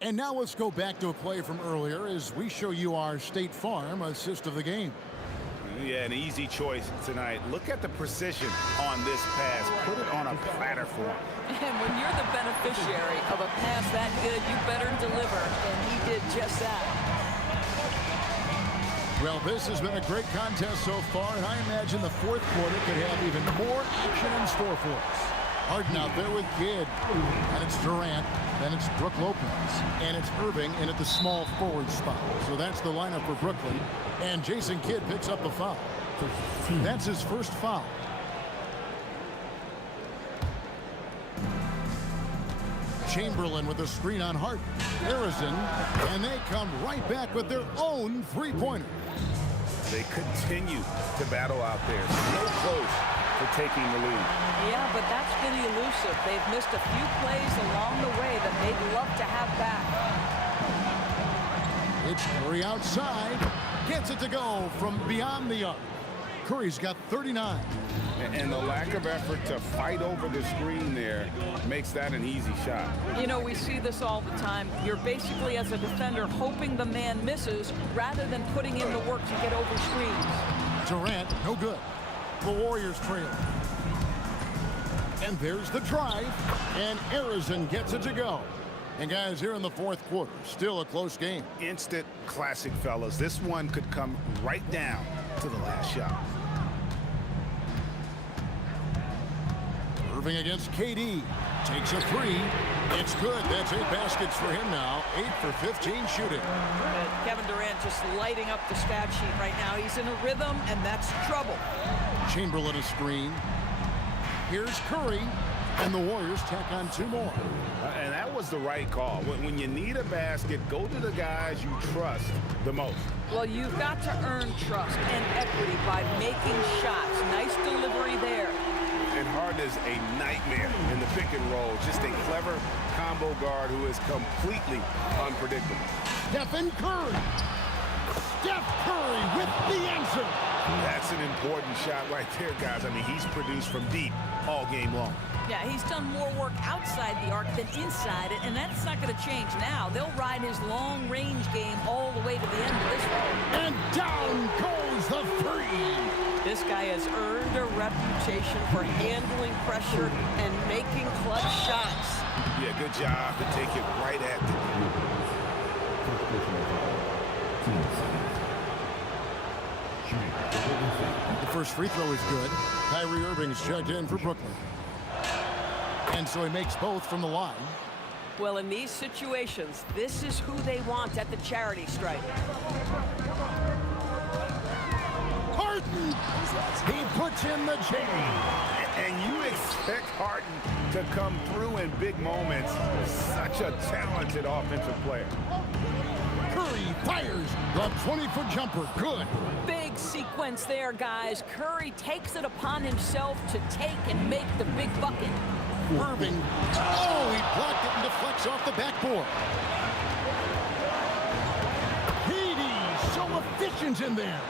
And now let's go back to a play from earlier as we show you our State Farm assist of the game. Yeah, an easy choice tonight. Look at the precision on this pass. Put it on a platter for him. And when you're the beneficiary of a pass that good, you better deliver, and he did just that. Well, this has been a great contest so far, and I imagine the fourth quarter could have even more action in store for us. Harden out there with Kidd, and it's Durant, then it's Brook Lopez, and it's Irving in at the small forward spot. So that's the lineup for Brooklyn, and Jason Kidd picks up the foul. That's his first foul. Chamberlain with a screen on Harden. Harrison, and they come right back with their own three-pointer. They continue to battle out there. So close to taking the lead. Yeah, but that's been elusive. They've missed a few plays along the way that they'd love to have back. It's Curry outside. Gets it to go from beyond the arc. Curry's got 39. And the lack of effort to fight over the screen there makes that an easy shot. You know, we see this all the time. You're basically, as a defender, hoping the man misses rather than putting in the work to get over screens. Durant, no good. The Warriors trail. And there's the drive. And Harrison gets it to go. And guys, here in the fourth quarter, still a close game. Instant classic, fellas. This one could come right down to the last shot. Irving against KD. Takes a three. It's good. That's 8 baskets for him now. 8 for 15 shooting. Kevin Durant just lighting up the stat sheet right now. He's in a rhythm, and that's trouble. Chamberlain a screen. Here's Curry. And the Warriors tack on 2 more. And that was the right call. When you need a basket, go to the guys you trust the most. Well, you've got to earn trust and equity by making shots. Nice delivery there. And Harden is a nightmare in the pick and roll. Just a clever combo guard who is completely unpredictable. Stephen Curry. Steph Curry with the answer. That's an important shot right there, guys. I mean, he's produced from deep all game long. Yeah, he's done more work outside the arc than inside it, and that's not going to change now. They'll ride his long-range game all the way to the end of this one. And down goes the three. This guy has earned a reputation for handling pressure and making clutch shots. Yeah, good job to take it right at the first free throw is good. Kyrie Irving's checked in for Brooklyn. And so he makes both from the line. Well, in these situations, this is who they want at the charity stripe. Harden! He puts in the chain. And you expect Harden to come through in big moments. Such a talented offensive player. Curry fires the 20-foot jumper. Good. Big sequence there, guys. Curry takes it upon himself to take and make the big bucket. Irving. Oh, he blocked it and deflects off the backboard. KD, so efficient in there.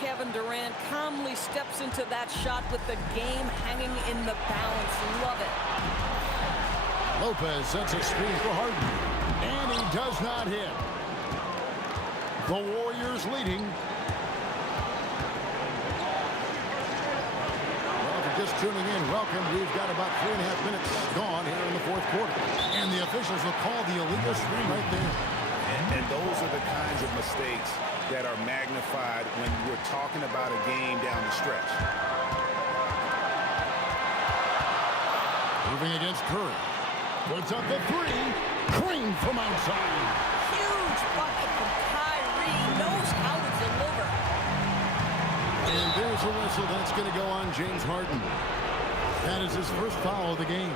Kevin Durant calmly steps into that shot with the game hanging in the balance. Love it. Lopez sets a screen for Harden, and he does not hit. The Warriors leading. Well, if you're just tuning in, welcome. We've got about 3.5 minutes gone here in the fourth quarter. And the officials will call the illegal screen right there. And those are the kinds of mistakes that are magnified when we're talking about a game down the stretch. Moving against Curry. Puts up the three. Cream from outside. Huge bucket from Kyrie. Knows how to deliver. And there's a whistle. That's going to go on James Harden. That is his first foul of the game.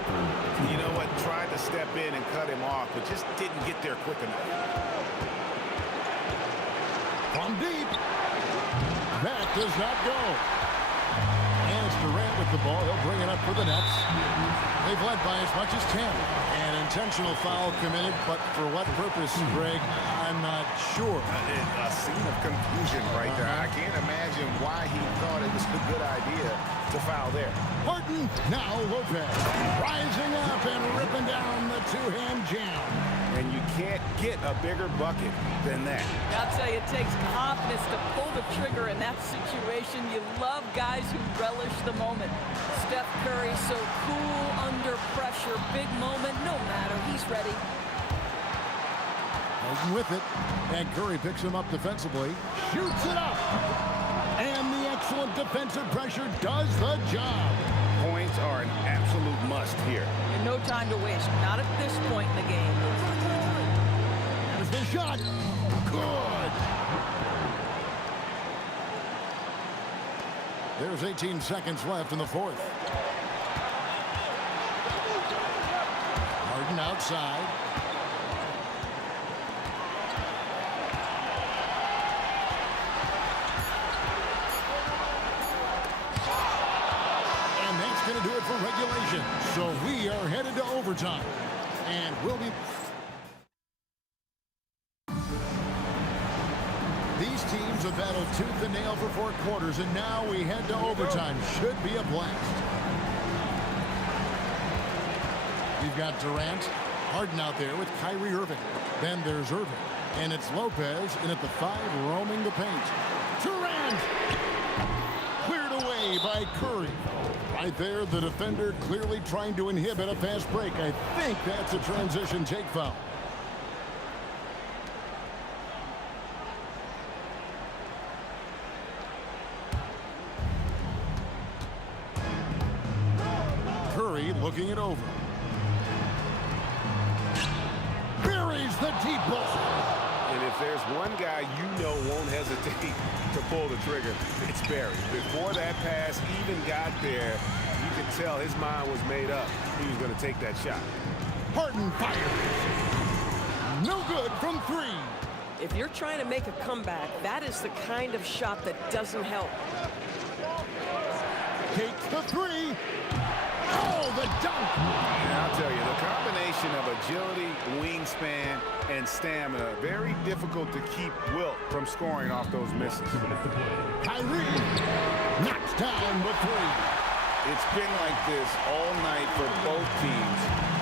You know what? Tried to step in and cut him off, but just didn't get there quick enough. From deep. That does not go. And it's Durant with the ball. He'll bring it up for the Nets. They've led by as much as 10. An intentional foul committed, but for what purpose, Greg? I'm not sure. A scene of confusion right there. I can't imagine why he thought it was a good idea to foul there. Harden, now Lopez. Rising up and ripping down the two-hand jam. And you can't get a bigger bucket than that. I'll tell you, it takes confidence to pull the trigger in that situation. You love guys who relish the moment. Steph Curry, so cool under pressure. Big moment, no matter. He's ready. Harden with it. And Curry picks him up defensively. Shoots it up. And the excellent defensive pressure does the job. Points are an absolute must here. And no time to waste. Not at this point in the game. There's the shot. Good. There's 18 seconds left in the fourth. Harden outside. And that's going to do it for regulation. So we are headed to overtime. And we'll be... These teams have battled tooth and nail for 4 quarters, and now we head to overtime. Should be a blast. You've got Durant, Harden out there with Kyrie Irving. Then there's Irving, and it's Lopez in at the 5, roaming the paint. Durant! Cleared away by Curry. Right there, the defender clearly trying to inhibit a fast break. I think that's a transition take foul. Curry looking it over. Buries the deep ball. And if there's one guy you know won't hesitate to pull the trigger, it's Barry. Before that pass even got there, you could tell his mind was made up. He was going to take that shot. Harden fires. No good from 3. If you're trying to make a comeback, that is the kind of shot that doesn't help. Takes the 3. Oh, the dunk! And I'll tell you, the combination of agility, wingspan, and stamina, very difficult to keep Wilt from scoring off those misses. Kyrie knocks down the 3. It's been like this all night for both teams.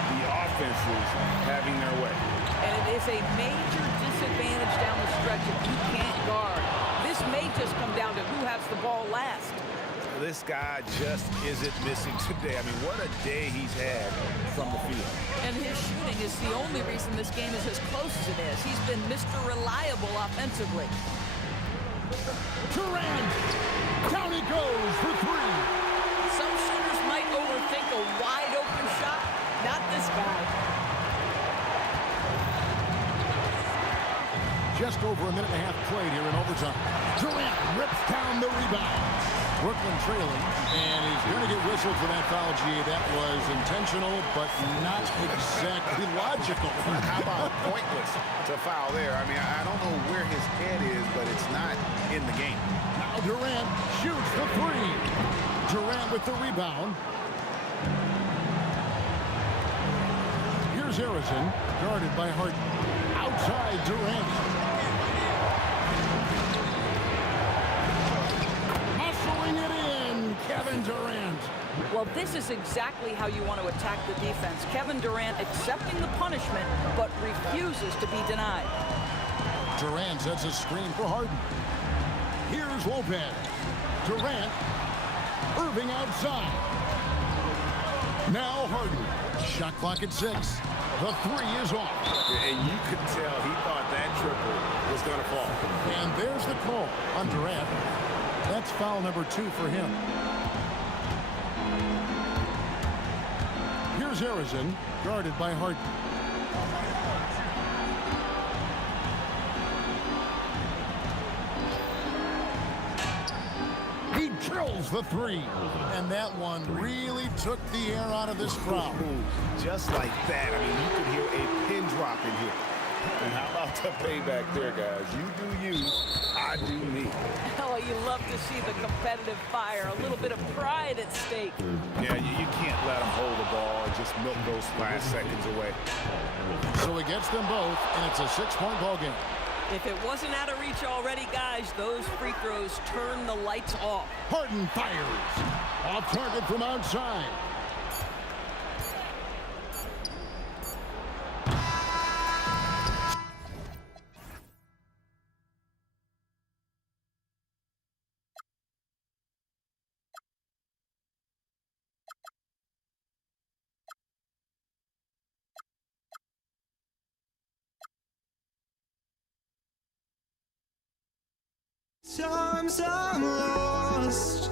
The offenses having their way. And it is a major disadvantage down the stretch if you can't guard. This may just come down to who has the ball last. This guy just isn't missing today. I mean, what a day he's had from the field. And his shooting is the only reason this game is as close as it is. He's been Mr. Reliable offensively. Durant! Down he goes for 3. Some shooters might overthink a wide-open shot. Not this guy. Just over a minute and a half played here in overtime. Durant rips down the rebound. Brooklyn trailing, and he's going to get whistled for that foul, G. That was intentional, but not exactly logical. How about pointless to foul there? I mean, I don't know where his head is, but it's not in the game. Now Durant shoots the 3. Durant with the rebound. Here's Harrison, guarded by Harden. Outside Durant. Kevin Durant. Well, this is exactly how you want to attack the defense. Kevin Durant accepting the punishment, but refuses to be denied. Durant sets a screen for Harden. Here's Lopez. Durant. Irving outside. Now Harden. Shot clock at 6. The 3 is off. And you could tell he thought that triple was going to fall. And there's the call on Durant. That's foul number 2 for him. Here's Harrison, guarded by Harden. He drills the 3. And that one really took the air out of this crowd. Just like that. I mean, you could hear a pin drop in here. And how about the payback there, guys? You do you, I do me. Oh, you love to see the competitive fire. A little bit of pride at stake. Yeah, you can't let them hold the ball and just milk those last seconds away. So he gets them both, and it's a 6-point ball game. If it wasn't out of reach already, guys, those free throws turn the lights off. Harden fires. Off target from outside. Times I'm lost,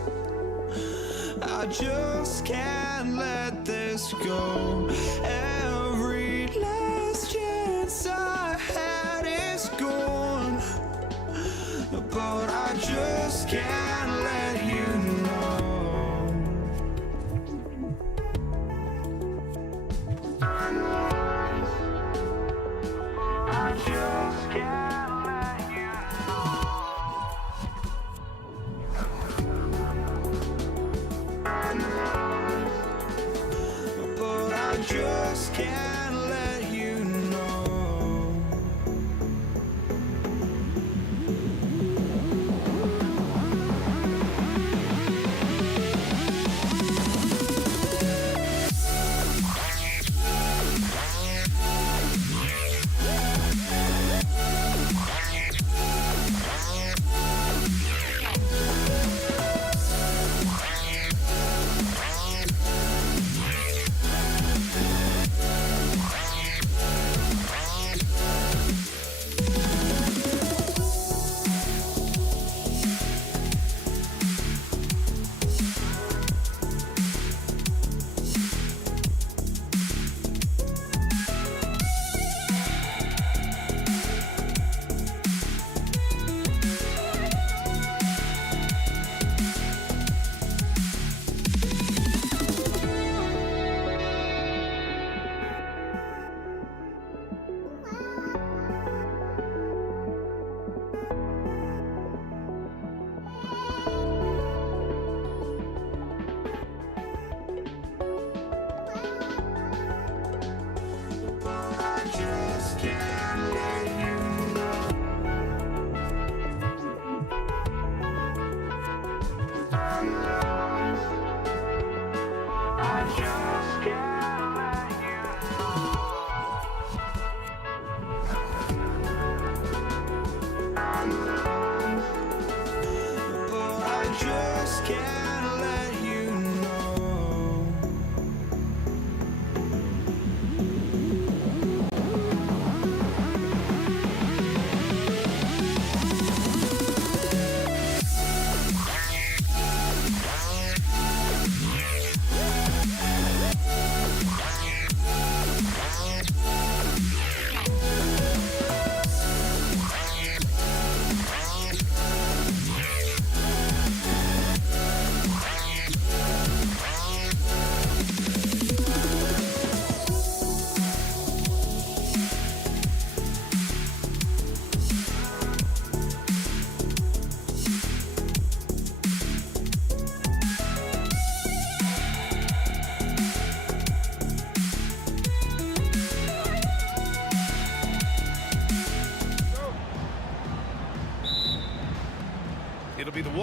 I just can't let this go. Every last chance I had is gone, but I just can't let you know. I just can't let you know. But I just can't let you know.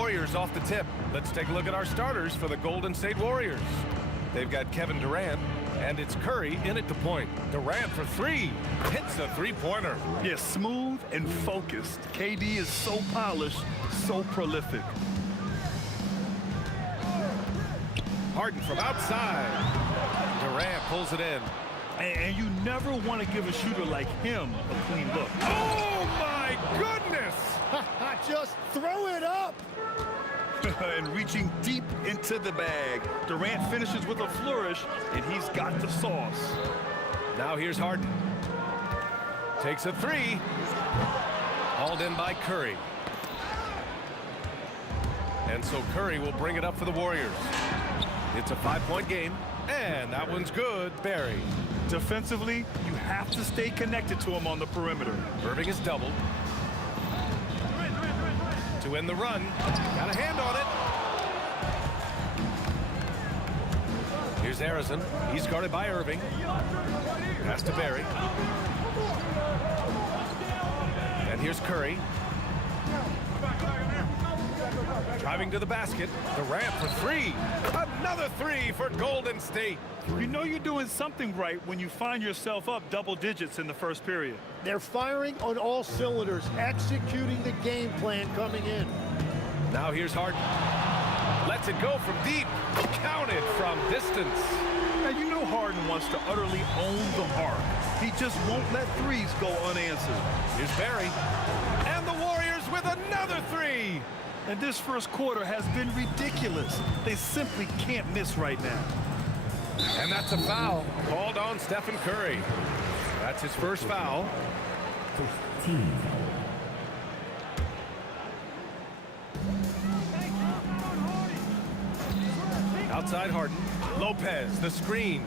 Warriors off the tip. Let's take a look at our starters for the Golden State Warriors. They've got Kevin Durant, and it's Curry in at the point. Durant for three. Hits a three-pointer. Yeah, smooth and focused. KD is so polished, so prolific. Harden from outside. Durant pulls it in. And you never want to give a shooter like him a clean look. Oh, my goodness! Just throw it up. And reaching deep into the bag. Durant finishes with a flourish, and he's got the sauce. Now here's Harden. Takes a three. Hauled in by Curry. And so Curry will bring it up for the Warriors. It's a 5-point game, and that one's good. Barry. Defensively, you have to stay connected to him on the perimeter. Irving is doubled. To win the run. Got a hand on it. Here's Harrison. He's guarded by Irving. Pass to Barry. And here's Curry. Driving to the basket. Durant for three. Another three for Golden State. You know you're doing something right when you find yourself up double digits in the first period. They're firing on all cylinders, executing the game plan coming in. Now here's Harden. Lets it go from deep. Counted from distance. Now you know Harden wants to utterly own the arc. He just won't let threes go unanswered. Here's Barry. And the Warriors with another three. And this first quarter has been ridiculous. They simply can't miss right now. And that's a foul called on Stephen Curry. That's his first foul. Outside Harden. Lopez, the screen.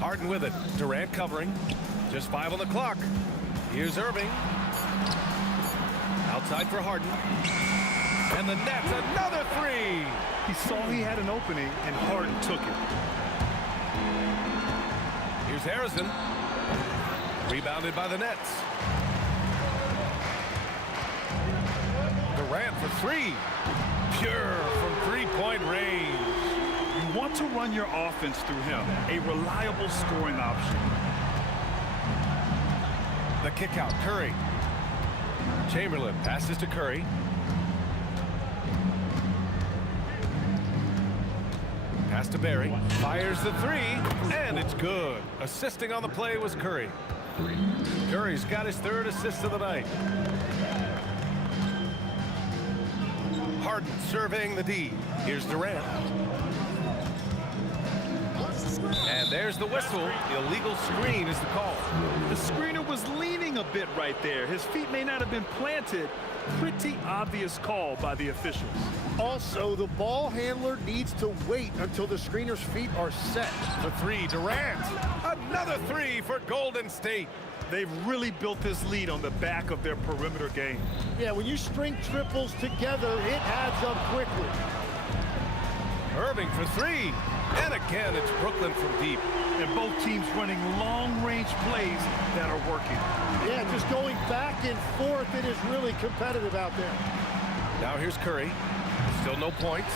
Harden with it. Durant covering. Just 5 on the clock. Here's Irving. Outside for Harden. And the net's another three. He saw he had an opening, and Harden took it. Here's Harrison. Rebounded by the Nets. Durant for three. Pure from three-point range. You want to run your offense through him, a reliable scoring option. The kick out, Curry. Chamberlain passes to Curry. Pass to Barry. Fires the three, and it's good. Assisting on the play was Curry. Curry's got his third assist of the night. Harden surveying the D. Here's Durant. And there's the whistle. Illegal screen is the call. The screener was leaning a bit right there. His feet may not have been planted. Pretty obvious call by the officials. Also, the ball handler needs to wait until the screener's feet are set. The three, Durant. Another three for Golden State. They've really built this lead on the back of their perimeter game. Yeah, when you string triples together, it adds up quickly. Irving for three. And again, it's Brooklyn from deep. And both teams running long-range plays that are working. Yeah, just going back and forth, it is really competitive out there. Now here's Curry. Still no points.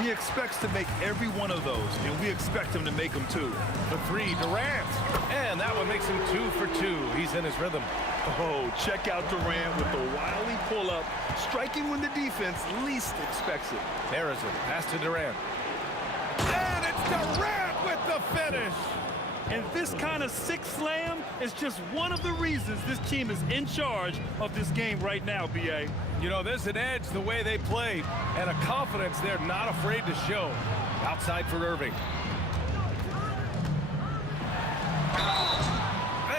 He expects to make every one of those, and we expect him to make them too. The three, Durant. And that one makes him 2 for 2. He's in his rhythm. Oh, check out Durant with the wily pull-up, striking when the defense least expects it. Harrison, pass to Durant. And it's Durant with the finish. And this kind of six slam is just one of the reasons this team is in charge of this game right now, B.A. You know, there's an edge the way they play and a confidence they're not afraid to show. Outside for Irving.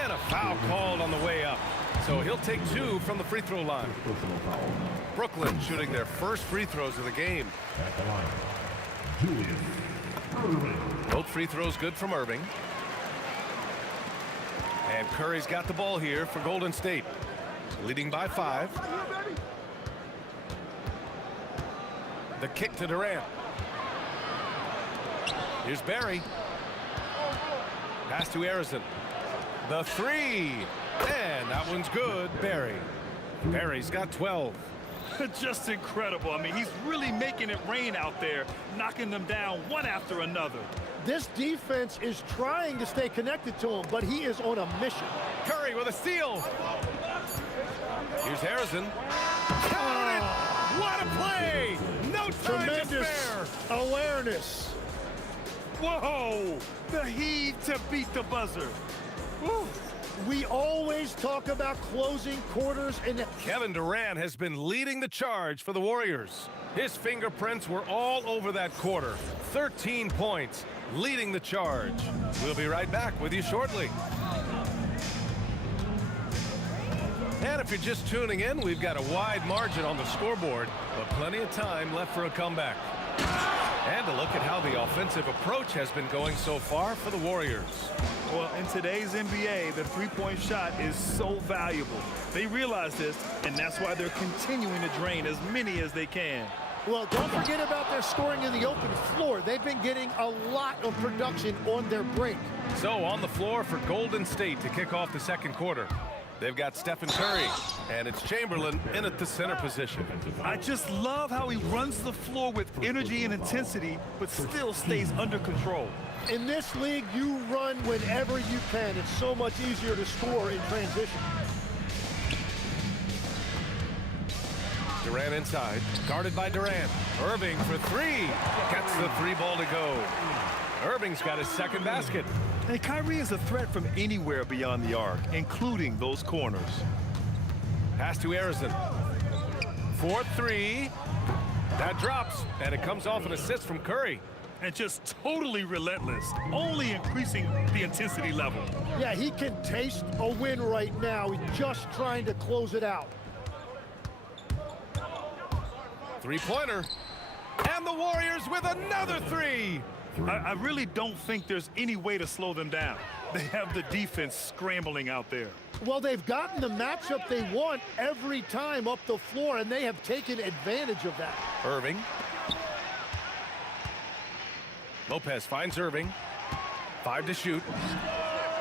And a foul called on the way up. So he'll take 2 from the free throw line. Brooklyn shooting their first free throws of the game. At the line, Julius Irving. Both free throws good from Irving. And Curry's got the ball here for Golden State. Leading by 5. The kick to Durant. Here's Barry. Pass to Harrison. The three. And that one's good, Barry. Barry's got 12. Just incredible. I mean, he's really making it rain out there, knocking them down one after another. This defense is trying to stay connected to him, but he is on a mission. Curry with a steal. Here's Harrison. Count it! What a play! No time to Tremendous spare. awareness. Whoa! The heave to beat the buzzer. Woo. We always talk about closing quarters, and Kevin Durant has been leading the charge for the Warriors. His fingerprints were all over that quarter. 13 points, leading the charge. We'll be right back with you shortly. And if you're just tuning in, we've got a wide margin on the scoreboard, but plenty of time left for a comeback. And a look at how the offensive approach has been going so far for the Warriors. Well, in today's NBA, the three-point shot is so valuable. They realize this, and that's why they're continuing to drain as many as they can. well, don't forget about their scoring in the open floor. They've been getting a lot of production on their break. So on the floor for Golden State to kick off the second quarter. They've got Stephen Curry, and it's Chamberlain in at the center position. I just love how he runs the floor with energy and intensity, but still stays under control. In this league, you run whenever you can. It's so much easier to score in transition. Durant inside, guarded by Durant. Irving for three, gets the three ball to go. Irving's got his second basket. And Kyrie is a threat from anywhere beyond the arc, including those corners. Pass to Harrison. 4-3. That drops, and it comes off an assist from Curry. And just totally relentless, only increasing the intensity level. Yeah, he can taste a win right now. He's just trying to close it out. Three-pointer. And the Warriors with another three. I really don't think there's any way to slow them down. They have the defense scrambling out there. Well, they've gotten the matchup they want every time up the floor, and they have taken advantage of that. Irving. Lopez finds Irving. 5 to shoot.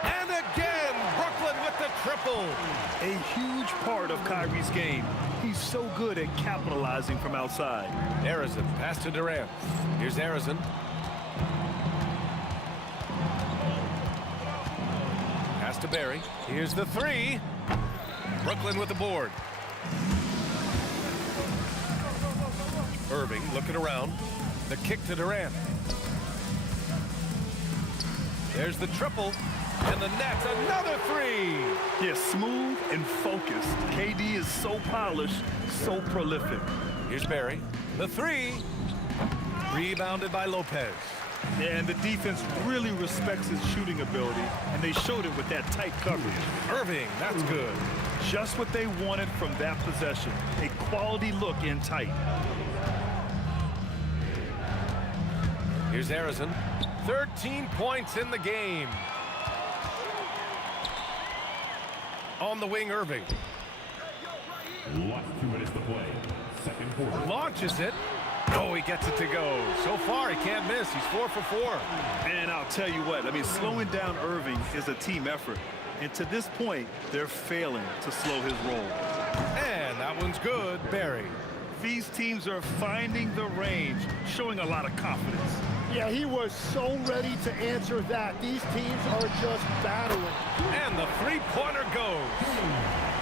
And again, Brooklyn with the triple. A huge part of Kyrie's game. He's so good at capitalizing from outside. Harrison, pass to Durant. Here's Harrison. Pass to Barry. Here's the three. Brooklyn with the board. Irving looking around. The kick to Durant. There's the triple. And the Nets, another three. Yeah, smooth and focused. KD is so polished, so prolific. Here's Barry. The three. Rebounded by Lopez. Yeah, and the defense really respects his shooting ability, and they showed it with that tight coverage. Irving, that's good. Just what they wanted from that possession. A quality look in tight. Here's Harrison. 13 points in the game. On the wing, Irving. Last 2 minutes to play. Second quarter. Launches it. Oh, he gets it to go. So far, he can't miss. He's 4 for 4. And I'll tell you what, I mean, slowing down Irving is a team effort. And to this point, they're failing to slow his roll. And that one's good. Barry. These teams are finding the range, showing a lot of confidence. Yeah, he was so ready to answer that. These teams are just battling. And the three-pointer goes.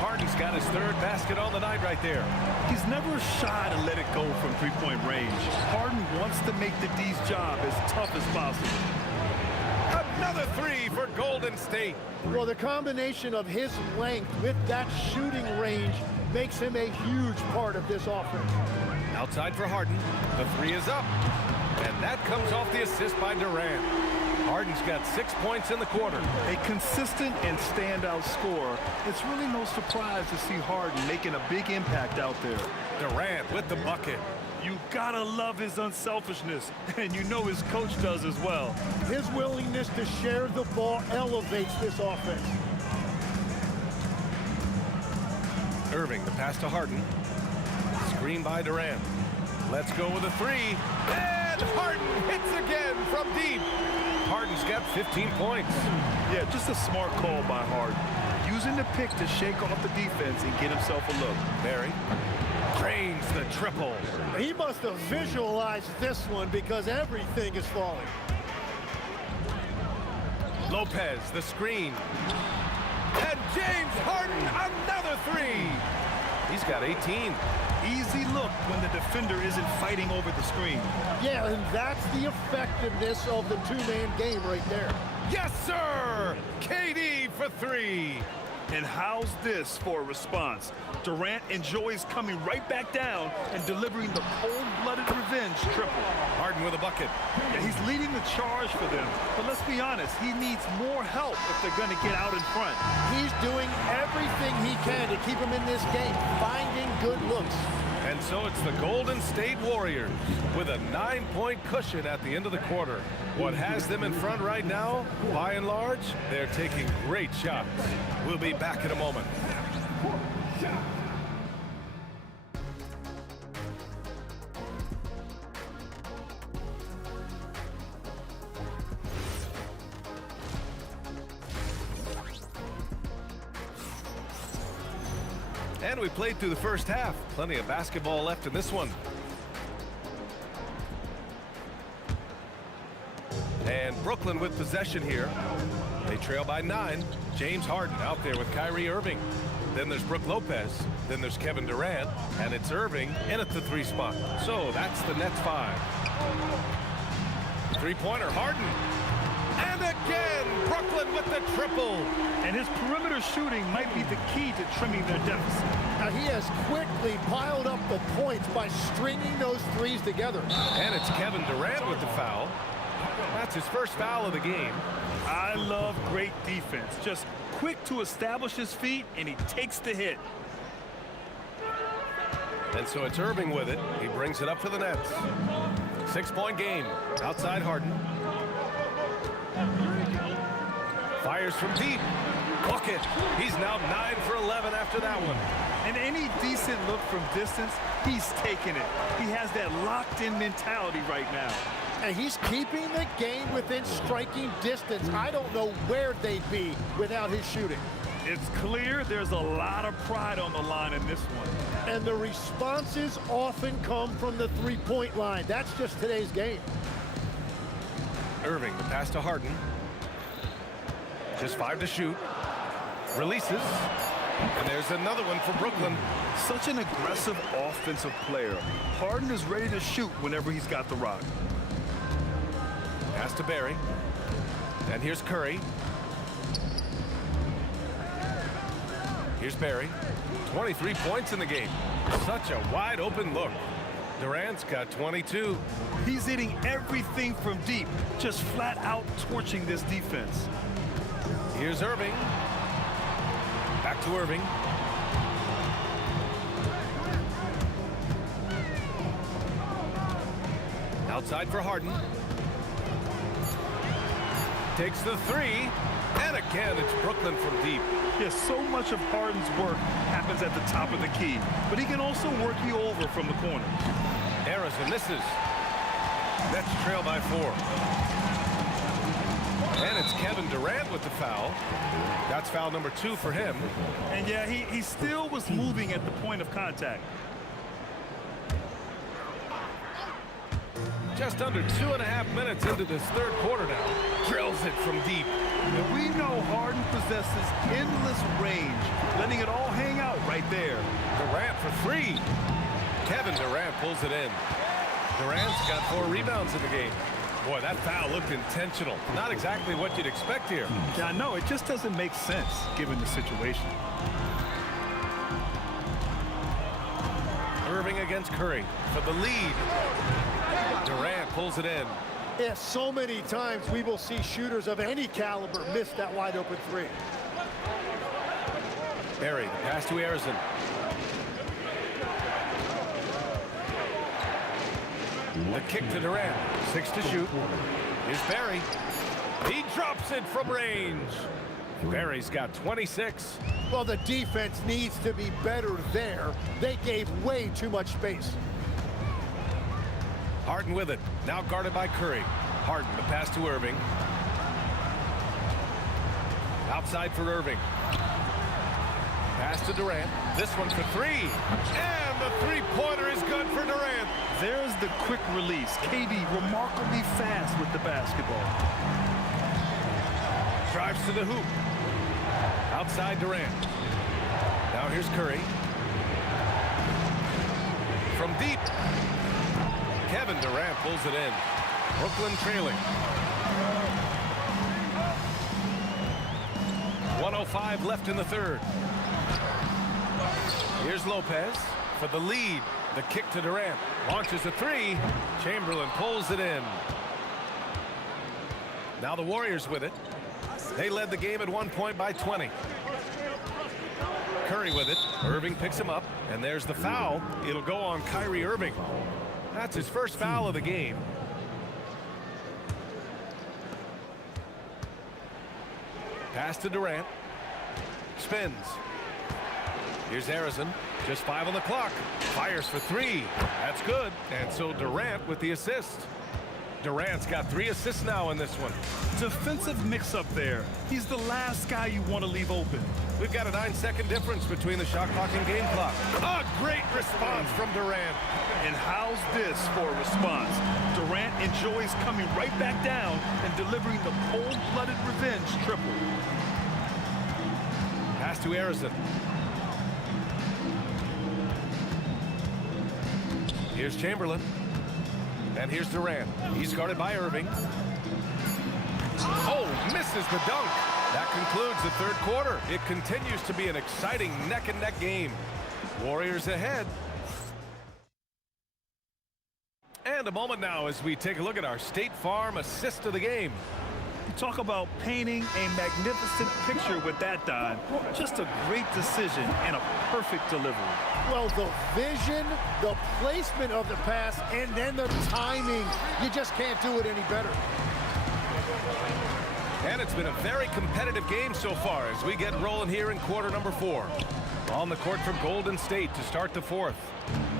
Harden's got his third basket on the night right there. He's never shy to let it go from three-point range. Harden wants to make the D's job as tough as possible. Another three for Golden State. Well, the combination of his length with that shooting range makes him a huge part of this offense. Outside for Harden. The three is up. And that comes off the assist by Durant. Harden's got 6 points in the quarter. A consistent and standout scorer. It's really no surprise to see Harden making a big impact out there. Durant with the bucket. You gotta love his unselfishness, and you know his coach does as well. His willingness to share the ball elevates this offense. Irving, the pass to Harden. Screen by Durant. Let's go with a three. And Harden hits again from deep. Harden's got 15 points. Yeah, just a smart call by Harden. using the pick to shake off the defense and get himself a look. Barry drains the triple. He must have visualized this one because everything is falling. Lopez, the screen. And James Harden, another three. He's got 18. Easy look when the defender isn't fighting over the screen. Yeah, and that's the effectiveness of the two-man game right there. Yes, sir! KD for three. And how's this for a response? Durant enjoys coming right back down and delivering the cold-blooded revenge triple. Harden with a bucket. Yeah, he's leading the charge for them. But let's be honest, he needs more help if they're going to get out in front. He's doing everything he can to keep him in this game, finding good looks. And so it's the Golden State Warriors with a 9-point cushion at the end of the quarter. What has them in front right now, by and large, they're taking great shots. We'll be back in a moment. And we played through the first half. Plenty of basketball left in this one. And Brooklyn with possession here. They trail by 9. James Harden out there with Kyrie Irving. Then there's Brook Lopez. Then there's Kevin Durant. And it's Irving in at the 3 spot. So that's the Nets 5. Three-pointer, Harden. And again, Brooklyn with the triple. And his perimeter shooting might be the key to trimming their deficit. Now he has quickly piled up the points by stringing those threes together. And it's Kevin Durant with the foul. That's his first foul of the game. I love great defense. Just quick to establish his feet, and he takes the hit. And so it's Irving with it. He brings it up for the Nets. 6-point game. Outside Harden. Fires from deep. Bucket. He's now 9 for 11 after that one. And any decent look from distance, he's taking it. He has that locked-in mentality right now. And he's keeping the game within striking distance. I don't know where they'd be without his shooting. It's clear there's a lot of pride on the line in this one. And the responses often come from the three-point line. That's just today's game. Irving, the pass to Harden. Just 5 to shoot. Releases. And there's another one for Brooklyn. Such an aggressive offensive player. Harden is ready to shoot whenever he's got the rock. Pass to Barry. And here's Curry. Here's Barry. 23 points in the game. Such a wide open look. Durant's got 22. He's hitting everything from deep, just flat out torching this defense. Here's Irving. Back to Irving. Outside for Harden. Takes the 3. And again, it's Brooklyn from deep. Yes, so much of Harden's work happens at the top of the key, but he can also work you over from the corner. Harrison misses. Nets trail by 4. And it's Kevin Durant with the foul. That's foul number 2 for him. And yeah, he still was moving at the point of contact. Just under 2.5 minutes into this third quarter now. Drills it from deep. And we know Harden possesses endless range, letting it all hang out right there. Durant for 3. Kevin Durant pulls it in. Durant's got 4 rebounds in the game. Boy, that foul looked intentional. Not exactly what you'd expect here. Yeah, I know. It just doesn't make sense given the situation. Irving against Curry for the lead. Durant pulls it in. Yeah, so many times we will see shooters of any caliber miss that wide open 3. Barry, the pass to Harrison. The kick to Durant. 6 to shoot. Here's Barry. He drops it from range. Barry's got 26. Well, the defense needs to be better there. They gave way too much space. Harden with it. Now guarded by Curry. Harden, the pass to Irving. Outside for Irving. Pass to Durant. This one for three. And the three-pointer is good for Durant. There's the quick release. KD remarkably fast with the basketball. Drives to the hoop. Outside Durant. Now here's Curry. From deep. Kevin Durant pulls it in. Brooklyn trailing. 1:05 left in the third. Here's Lopez for the lead. The kick to Durant. Launches a three. Chamberlain pulls it in. Now the Warriors with it. They led the game at 1 point by 20. Curry with it. Irving picks him up. And there's the foul. It'll go on Kyrie Irving. That's his first foul of the game. Pass to Durant. Spins. Here's Harrison. Just 5 on the clock. Fires for three. That's good. And so Durant with the assist. Durant's got 3 assists now in this one. Defensive mix-up there. He's the last guy you want to leave open. We've got a 9-second difference between the shot clock and game clock. A great response from Durant. And how's this for a response? Durant enjoys coming right back down and delivering the cold-blooded revenge triple. Pass to Harrison. Here's Chamberlain. And here's Durant. He's guarded by Irving. Oh, misses the dunk. That concludes the third quarter. It continues to be an exciting neck-and-neck game. Warriors ahead. And a moment now as we take a look at our State Farm assist of the game. You talk about painting a magnificent picture with that dive. Just a great decision and a perfect delivery. Well, the vision, the placement of the pass, and then the timing. You just can't do it any better. And it's been a very competitive game so far as we get rolling here in quarter number 4. On the court for Golden State to start the fourth.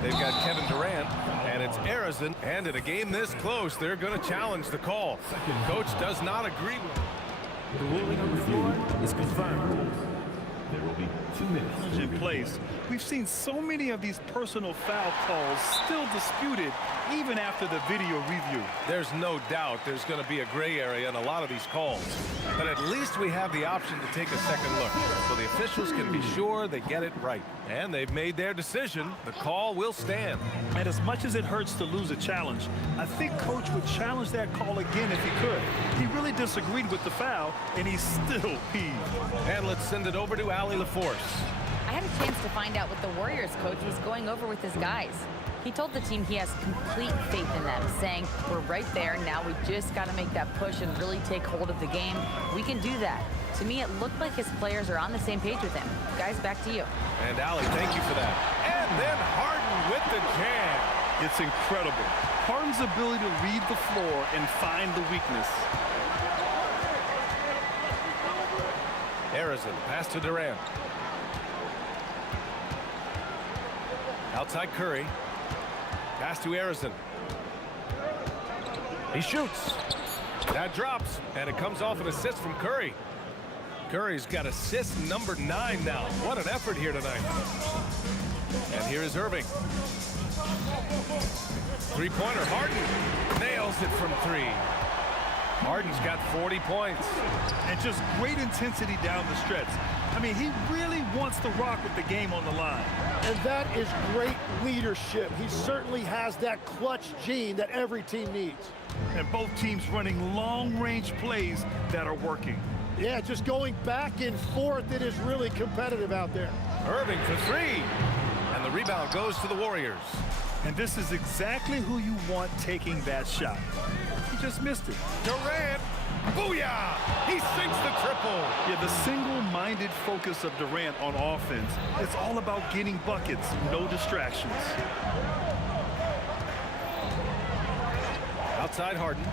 They've got Kevin Durant, and it's Harrison. And in a game this close, they're going to challenge the call. Coach does not agree with it. The ruling on the floor is confirmed. There will be 2 minutes In place. We've seen so many of these personal foul calls still disputed even after the video review. There's no doubt there's going to be a gray area in a lot of these calls. But at least we have the option to take a second look. So the officials can be sure they get it right. And they've made their decision. The call will stand. And as much as it hurts to lose a challenge, I think Coach would challenge that call again if he could. He really disagreed with the foul, and he's still peeved. And let's send it over to Allie LaForce. I had a chance to find out what the Warriors coach was going over with his guys. He told the team he has complete faith in them, saying, we're right there, now we just got to make that push and really take hold of the game. We can do that. To me, it looked like his players are on the same page with him. Guys, back to you. And Allie, thank you for that. And then Harden with the jam. It's incredible. Harden's ability to read the floor and find the weakness. Harrison, pass to Durant. Outside Curry. Pass to Harrison. He shoots. That drops, and it comes off an assist from Curry. Curry's got assist number 9 now. What an effort here tonight. And here is Irving. Three-pointer, Harden nails it from 3. Harden's got 40 points. And just great intensity down the stretch. I mean, he really wants to rock with the game on the line. And that is great leadership. He certainly has that clutch gene that every team needs. And both teams running long-range plays that are working. Yeah, just going back and forth. It is really competitive out there. Irving for 3. And the rebound goes to the Warriors. And this is exactly who you want taking that shot. He just missed it. Durant, booyah! He sinks the triple. Yeah, the single-minded focus of Durant on offense, it's all about getting buckets, no distractions. Outside Harden.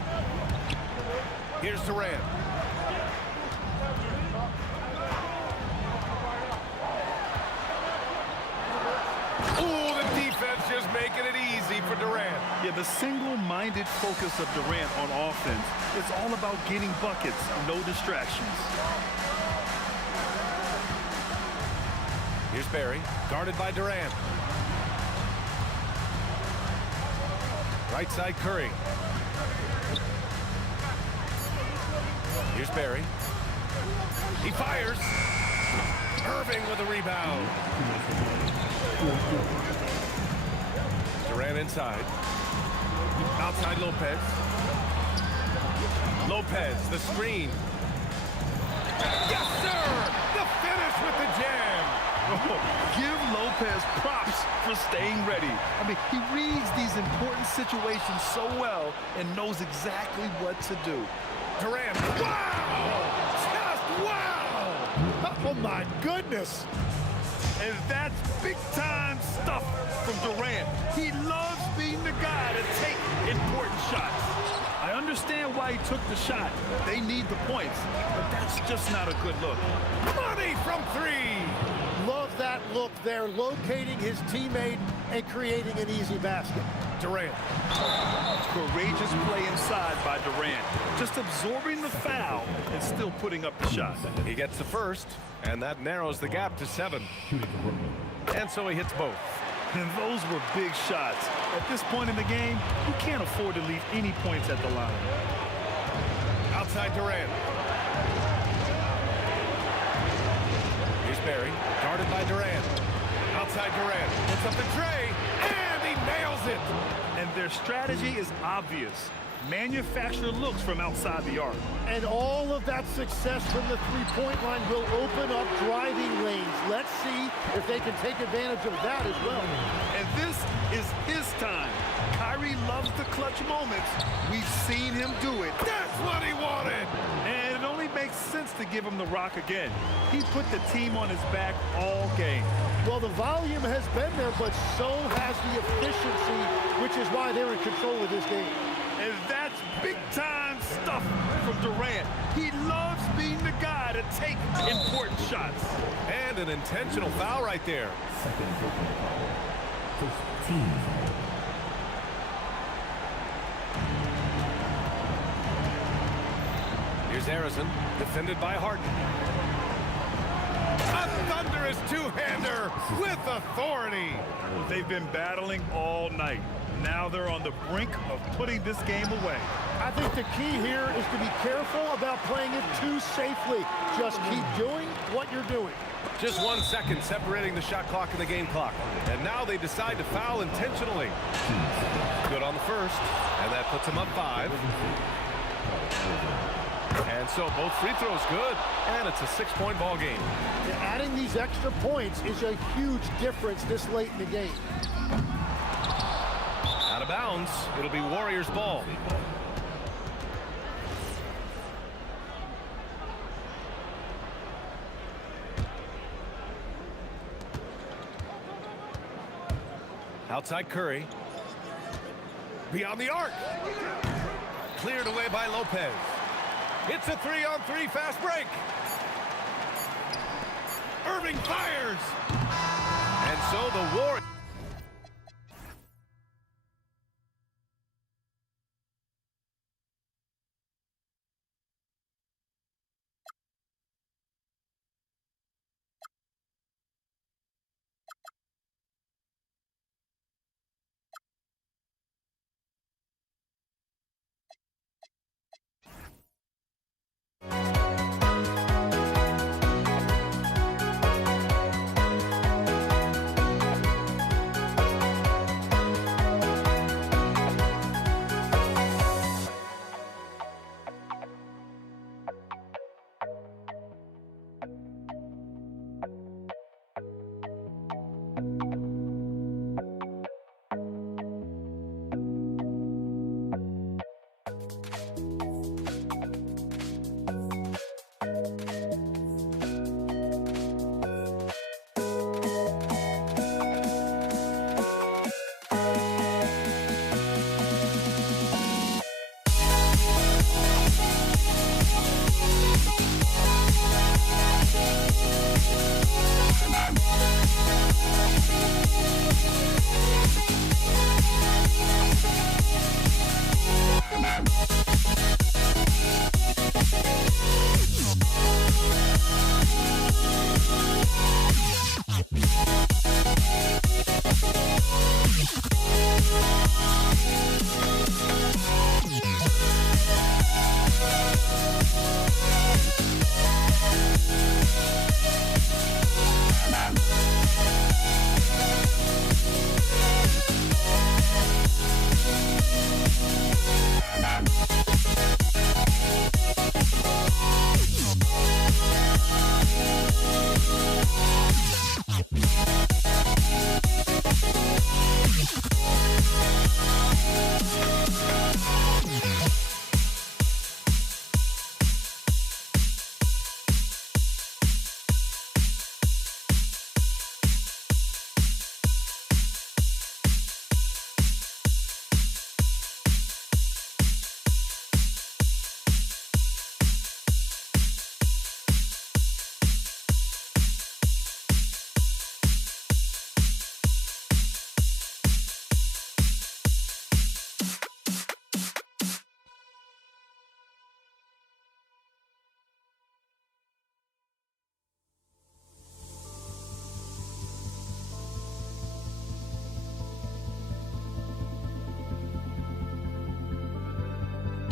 Here's Durant. Ooh, the defense just making it easy for Durant. Yeah, the single-minded focus of Durant on offense, it's all about getting buckets, no distractions. Here's Barry, guarded by Durant. Right side Curry. Here's Barry. He fires. Irving with a rebound. Durant inside. Outside Lopez. Lopez, the screen. Yes, sir! The finish with the jam! Give Lopez props for staying ready. I mean, he reads these important situations so well and knows exactly what to do. Durant, wow! Just wow! Oh, my goodness. And that's big-time stuff from Durant. He loves being the guy to take important shots. I understand why he took the shot. They need the points, but that's just not a good look. Money from three! Love that look there, locating his teammate and creating an easy basket. Durant. Courageous play inside by Durant. Just absorbing the foul and still putting up the shot. He gets the first, and that narrows the gap to 7. And so he hits both. And those were big shots. At this point in the game, you can't afford to leave any points at the line. Outside Durant. Here's Barry, guarded by Durant. Outside Durant, hits up the tray, and he nails it! And their strategy is obvious. Manufacture looks from outside the arc. And all of that success from the three-point line will open up driving lanes. Let's see if they can take advantage of that as well. And this is his time. Kyrie loves the clutch moments. We've seen him do it. That's what he wanted! And it only makes sense to give him the rock again. He put the team on his back all game. Well, the volume has been there, but so has the efficiency, which is why they're in control of this game. And that's big-time stuff from Durant. He loves being the guy to take important shots. And an intentional foul right there. Second personal foul. First team foul. Here's Harrison, defended by Harden. A thunderous two-hander with authority. They've been battling all night. Now they're on the brink of putting this game away. I think the key here is to be careful about playing it too safely. Just keep doing what you're doing. Just 1 second separating the shot clock and the game clock. And now they decide to foul intentionally. Good on the first, and that puts them up 5. And so both free throws good, and it's a 6-point ball game. Adding these extra points is a huge difference this late in the game. Out of bounds, it'll be Warriors ball. Outside Curry. Beyond the arc. Cleared away by Lopez. It's a 3-on-3 fast break. Irving fires. And so the Warriors.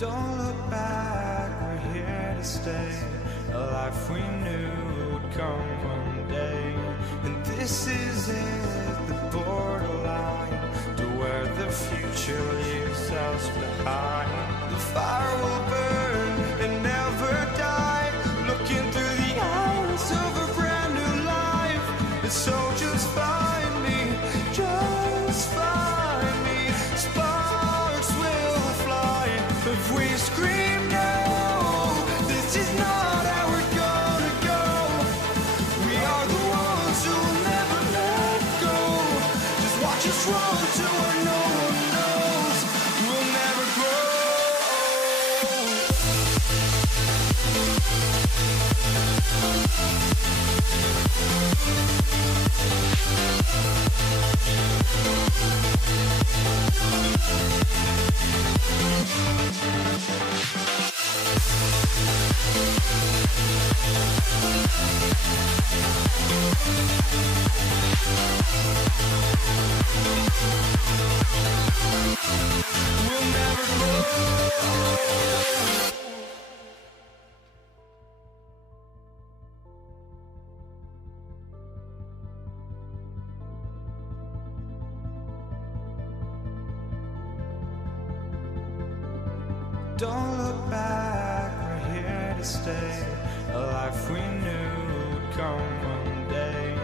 Don't look back, we're here to stay. A life we knew would come one day. And this is it, the borderline to where the future leaves us behind. The fire will burn and never die, looking through the eyes of a brand new life. And so just find me, just find me. Sparks will fly if we scream no. This is not how we're gonna go. We are the ones who will never let go. Just watch us run to where no one knows. We'll never grow. We'll never grow. Don't look back, we're here to stay. A life we knew would come one day.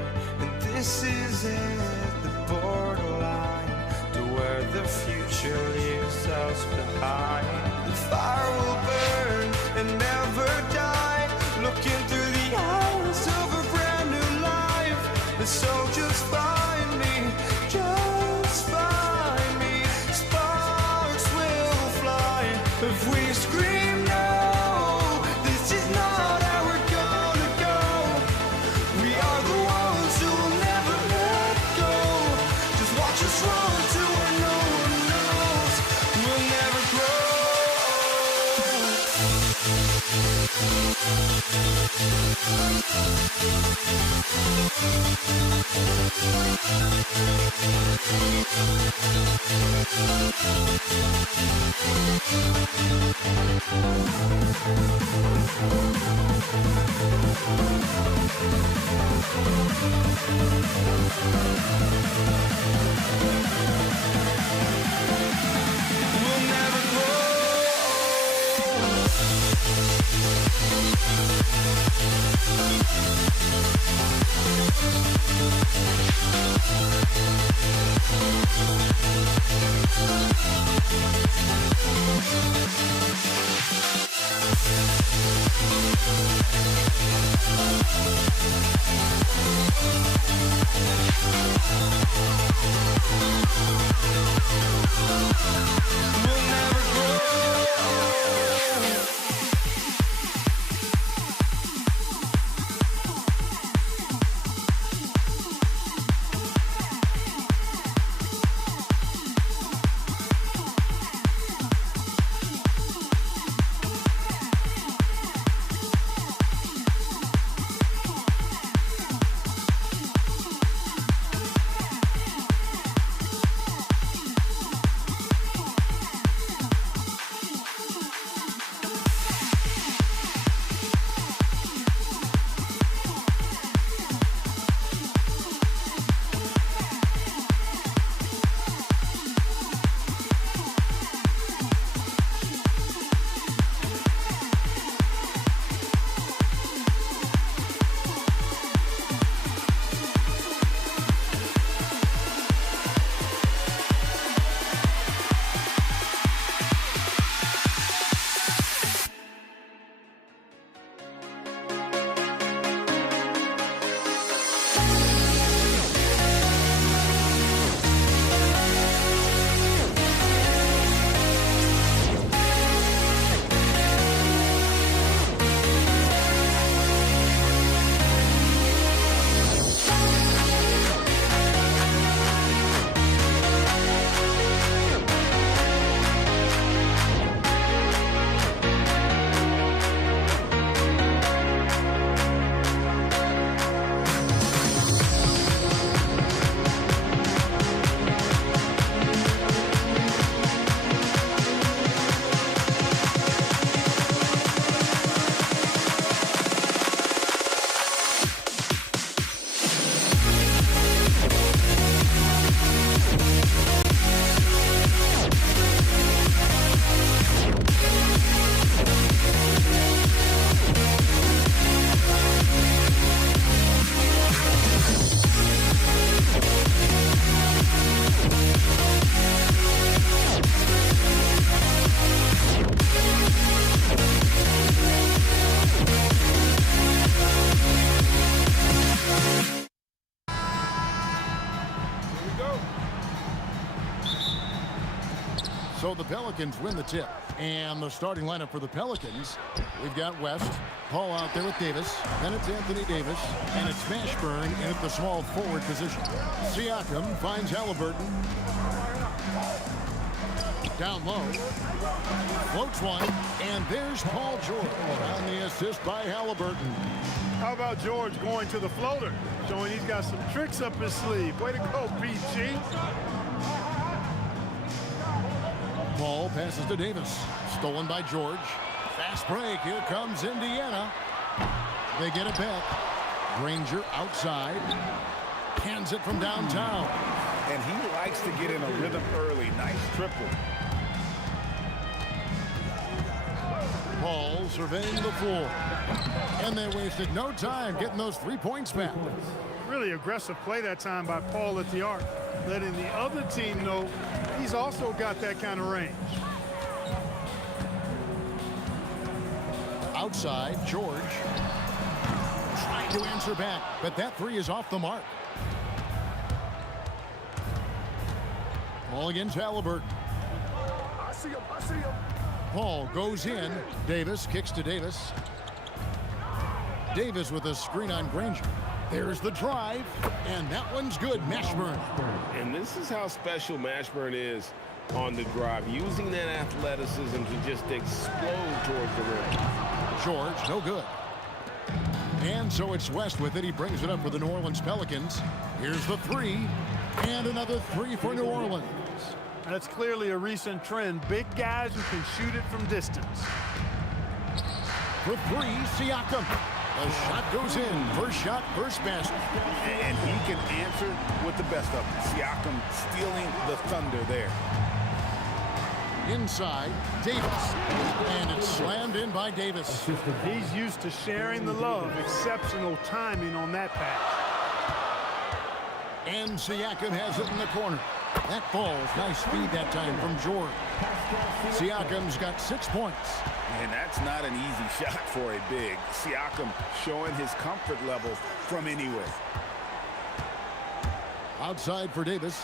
And this is it, the borderline to where the future leaves us behind. The fire will burn and never die, looking through the eyes of a brand new life. And so just find me, just find me. Sparks will fly if we scream no. This is not how we're gonna go. We are the ones who will never let go. Just watch us run to where no one knows. We'll never grow. We'll never grow. the Pelicans win the tip. And the starting lineup for the Pelicans, we've got West, Paul out there with Davis, then it's Anthony Davis, and it's Mashburn in at the small forward position. Siakam finds Halliburton. Down low, floats one, and there's Paul George on the assist by Halliburton. How about George going to the floater, showing he's got some tricks up his sleeve. Way to go, PG. Paul passes to Davis, stolen by George. Fast break, here comes Indiana. They get it back. Granger outside, hands it from downtown. And he likes to get in a rhythm early. Nice triple. Paul surveying the floor. And they wasted no time getting those 3 points back. Really aggressive play that time by Paul at the arc, letting the other team know he's also got that kind of range. Outside, George trying to answer back, but that three is off the mark. Paul against Halliburton. I see him. Paul goes in. Davis kicks to Davis. Davis with a screen on Granger. There's the drive, and that one's good. Mashburn. And this is how special Mashburn is on the drive, using that athleticism to just explode towards the rim. George, no good. And so it's West with it. He brings it up for the New Orleans Pelicans. Here's the three, and another three for New Orleans. That's clearly a recent trend. Big guys who can shoot it from distance. For three, Siakam. The shot goes in. First shot, first basket. And he can answer with the best of them. Siakam stealing the thunder there. Inside, Davis. And it's slammed in by Davis. He's used to sharing the love. Exceptional timing on that pass. And Siakam has it in the corner. That falls. Nice feed that time from George. Siakam's got 6 points. And that's not an easy shot for a big. Siakam showing his comfort level from anywhere. Outside for Davis.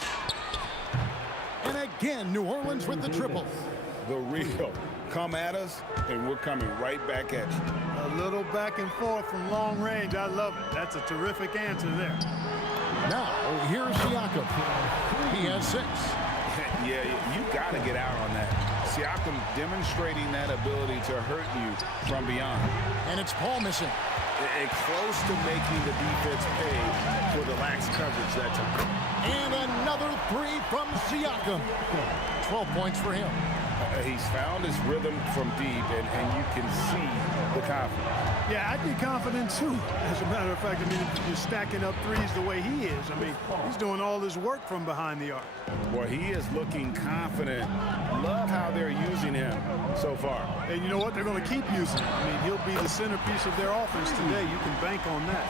And again, New Orleans with the triple. The real. Come at us, and we're coming right back at you. A little back and forth from long range. I love it. That's a terrific answer there. Now, here's Siakam. He has 6. Yeah, you got to get out on that. Siakam demonstrating that ability to hurt you from beyond. And it's Paul missing. Close to making the defense pay for the lax coverage that time. And another three from Siakam. 12 points for him. He's found his rhythm from deep, and you can see the confidence. Yeah, I'd be confident too. As a matter of fact, I mean, if you're stacking up threes the way he is, I mean, he's doing all his work from behind the arc. Well, he is looking confident. Love how they're using him so far. And you know what? They're going to keep using him. I mean, he'll be the centerpiece of their offense today. You can bank on that.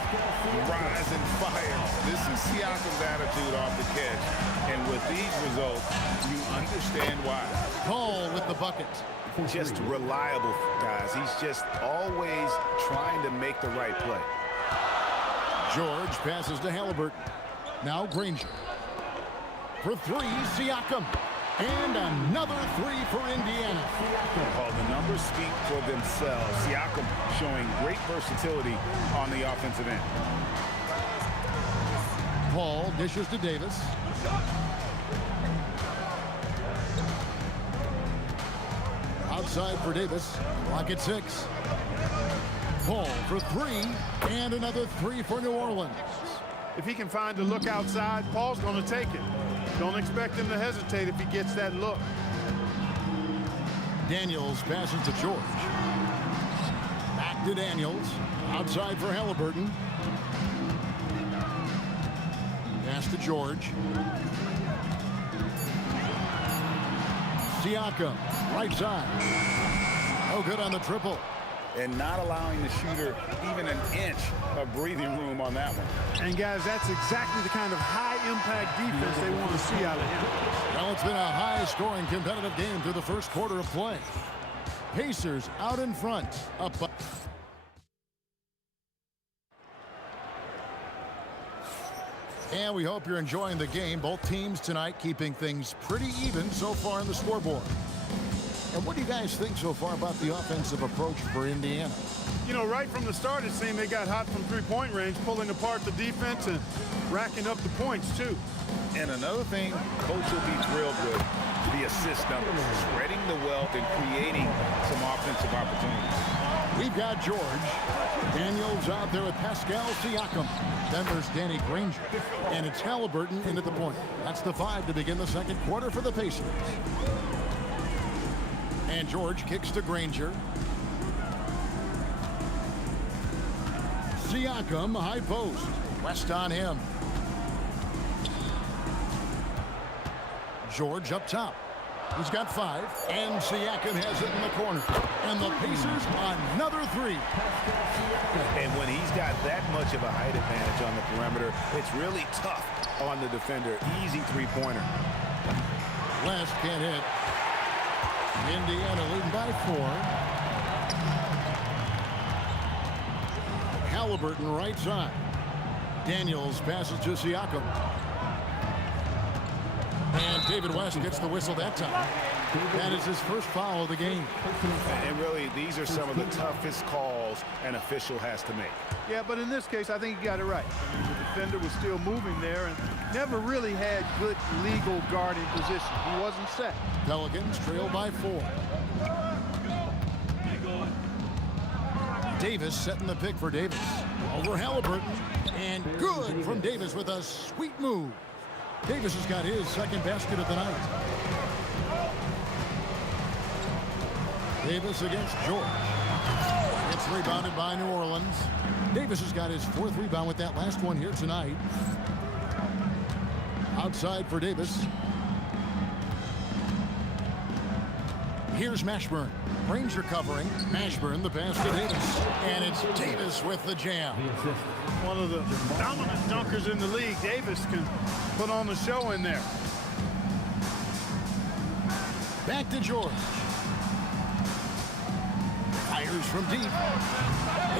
Rise and fire. This is Siakam's attitude off the catch. And with these results, you understand why. Paul with the bucket. Just reliable, guys. He's just always trying to make the right play. George passes to Halliburton. Now Granger. For three, Siakam. And another three for Indiana. Oh, the numbers speak for themselves. Siakam showing great versatility on the offensive end. Paul dishes to Davis. Outside for Davis. Clock at 6. Paul for three. And another three for New Orleans. If he can find a look outside, Paul's going to take it. Don't expect him to hesitate if he gets that look. Daniels passes to George. Back to Daniels. Outside for Halliburton. Pass to George. Siakam, right side. No good on the triple. And not allowing the shooter even an inch of breathing room on that one. And guys, that's exactly the kind of high-impact defense they want to see out of him. Well, it's been a high-scoring competitive game through the first quarter of play. Pacers out in front, up by... And we hope you're enjoying the game. Both teams tonight keeping things pretty even so far on the scoreboard. And what do you guys think so far about the offensive approach for Indiana? You know, right from the start, it seemed they got hot from three-point range, pulling apart the defense and racking up the points, too. And another thing Coach will be thrilled with, the assist numbers, spreading the wealth and creating some offensive opportunities. We've got George. Daniels out there with Pascal Siakam. Then there's Danny Granger. And it's Halliburton into the point. That's the 5 to begin the second quarter for the Pacers. And George kicks to Granger. Siakam, high post. West on him. George up top. He's got 5. And Siakam has it in the corner. And the Pacers another 3. And when he's got that much of a height advantage on the perimeter, it's really tough on the defender. Easy three-pointer. West can't hit. Indiana leading by 4. Halliburton right side. Daniels passes to Siakam. And David West gets the whistle that time. That is his first foul of the game. And really, these are some of the toughest calls an official has to make. Yeah, but in this case, I think he got it right. I mean, the defender was still moving there and never really had good legal guarding position. He wasn't set. Pelicans trail by 4. Davis setting the pick for Davis. Over Halliburton. And good from Davis with a sweet move. Davis has got his second basket of the night. Davis against George. It's rebounded by New Orleans. Davis has got his 4th rebound with that last one here tonight. Outside for Davis. Here's Mashburn. Granger covering. Mashburn the pass to Davis. And it's Davis with the jam. One of the dominant dunkers in the league. Davis can put on the show in there. Back to George. Fires from deep.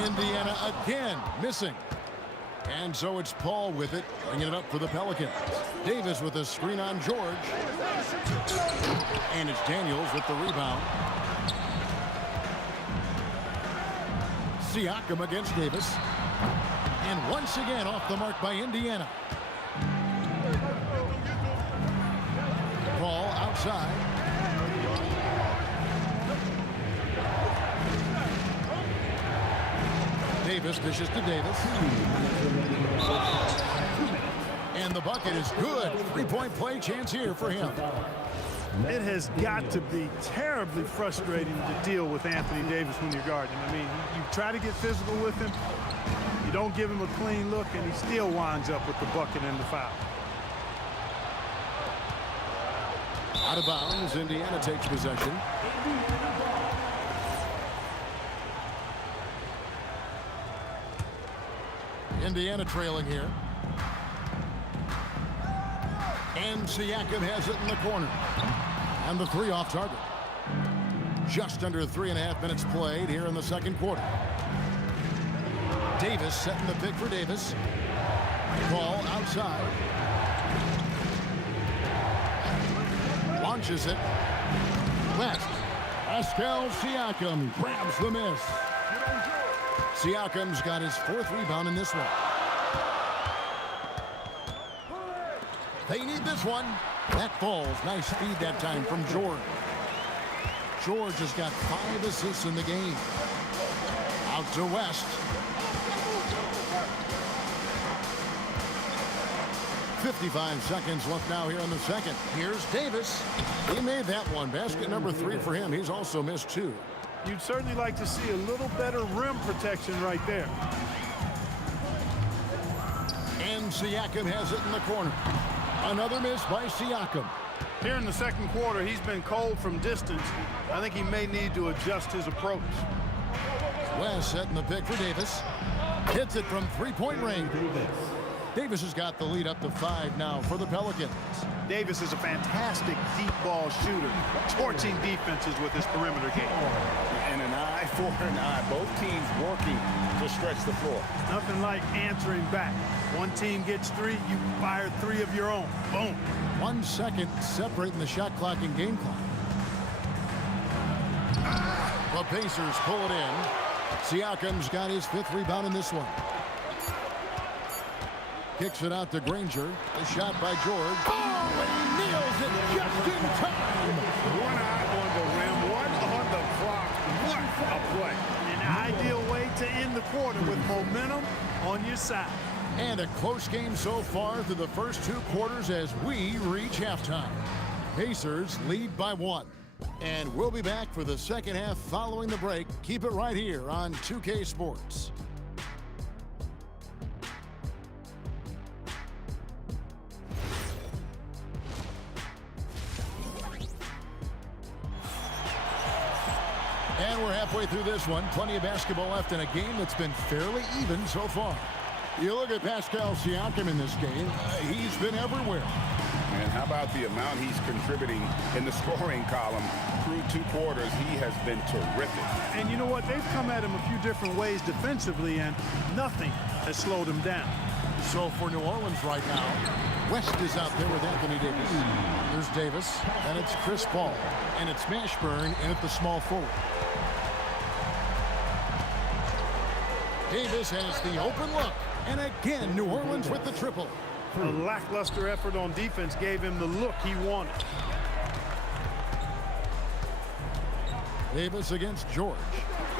Indiana again missing. And so it's Paul with it, bringing it up for the Pelicans. Davis with a screen on George. And it's Daniels with the rebound. Siakam against Davis. And once again off the mark by Indiana. Paul outside. Davis dishes to Davis. And the bucket is good. 3-point play chance here for him. It has got to be terribly frustrating to deal with Anthony Davis when you're guarding. I mean, you try to get physical with him, you don't give him a clean look, and he still winds up with the bucket and the foul. Out of bounds, Indiana takes possession. Indiana trailing here. And Siakam has it in the corner. And the 3 off target. Just under 3.5 minutes played here in the second quarter. Davis setting the pick for Davis. Ball outside. Launches it. West. Pascal Siakam grabs the miss. Siakam's got his 4th rebound in this one. They need this one. That falls. Nice feed that time from George. George has got 5 assists in the game. Out to West. 55 seconds left now here in the second. Here's Davis. He made that one. Basket number 3 for him. He's also missed 2. You'd certainly like to see a little better rim protection right there. And Siakam has it in the corner. Another miss by Siakam. Here in the second quarter, he's been cold from distance. I think he may need to adjust his approach. West setting the pick for Davis. Hits it from 3-point range. Davis has got the lead up to 5 now for the Pelicans. Davis is a fantastic deep ball shooter, torching defenses with his perimeter game. and an eye for an eye. Both teams working to stretch the floor. Nothing like answering back. One team gets 3, you fire 3 of your own. Boom. 1 second separating the shot clock and game clock. The Pacers pull it in. Siakam's got his 5th rebound in this one. Kicks it out to Granger. The shot by George. Oh, and he nails it just in time. One eye on the rim, one on the clock. What a play. An ideal way to end the quarter with momentum on your side. And a close game so far through the first 2 quarters as we reach halftime. Pacers lead by 1. And we'll be back for the second half following the break. Keep it right here on 2K Sports. And we're halfway through this one. Plenty of basketball left in a game that's been fairly even so far. You look at Pascal Siakam in this game, he's been everywhere. And how about the amount he's contributing in the scoring column through 2 quarters? He has been terrific. And you know what? They've come at him a few different ways defensively, and nothing has slowed him down. So for New Orleans right now, West is out there with Anthony Davis. There's Davis, and it's Chris Paul. And it's Mashburn in at the small forward. Davis has the open look. And again, New Orleans with the triple. A lackluster effort on defense gave him the look he wanted. Davis against George.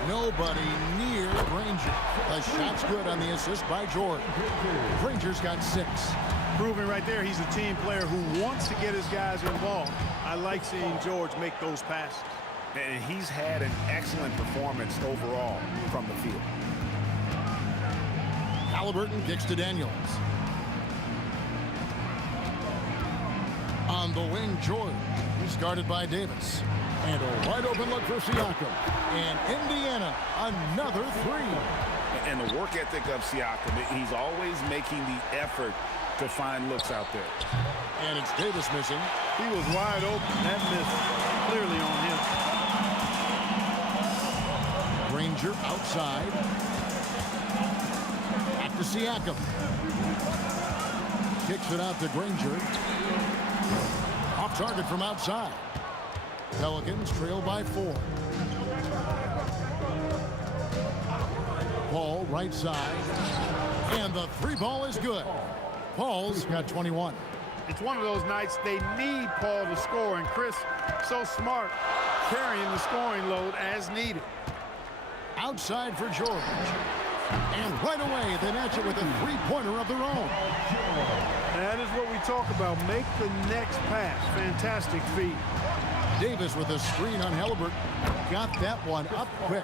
Nobody near Granger. The shot's good on the assist by George. Granger's got 6. Proving right there he's a team player who wants to get his guys involved. I like seeing George make those passes. And he's had an excellent performance overall from the field. Halliburton kicks to Daniels. On the wing, George. He's guarded by Davis. And a wide open look for Siakam. And Indiana, another 3. And the work ethic of Siakam, he's always making the effort to find looks out there. And it's Davis missing. He was wide open. That miss clearly on him. Granger outside. Back to Siakam. Kicks it out to Granger. Off target from outside. Pelicans trail by 4. Paul right side. And the 3 ball is good. Paul's got 21. It's one of those nights they need Paul to score, and Chris, so smart, carrying the scoring load as needed. Outside for George. And right away, they match it with a 3-pointer of their own. That is what we talk about. Make the next pass. Fantastic feed. Davis with a screen on Halliburton. Got that one up quick.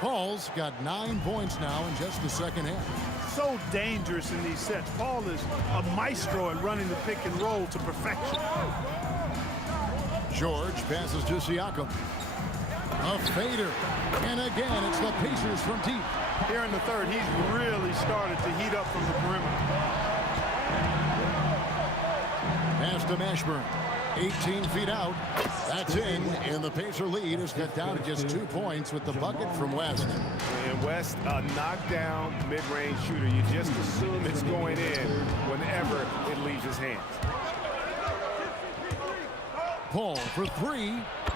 Paul's got 9 points now in just the second half. So dangerous in these sets. Paul is a maestro at running the pick and roll to perfection. George passes to Siakam. A fader. And again, it's the Pacers from deep. Here in the third, he's really started to heat up from the perimeter. Pass to Mashburn. 18 feet out. That's in, and the Pacer lead is cut down to just 2 points with the bucket from West. And West, a knockdown mid-range shooter. You just assume it's going in whenever it leaves his hands. Paul for 3,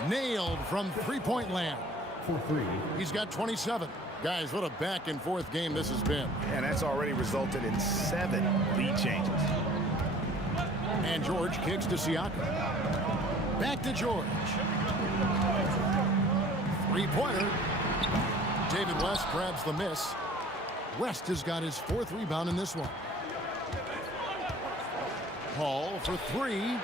nailed from 3-point land. For 3. He's got 27. Guys, what a back-and-forth game this has been. And that's already resulted in 7 lead changes. And George kicks to Siakam. Back to George. 3-pointer. David West grabs the miss. West has got his 4th rebound in this one. Paul for 3.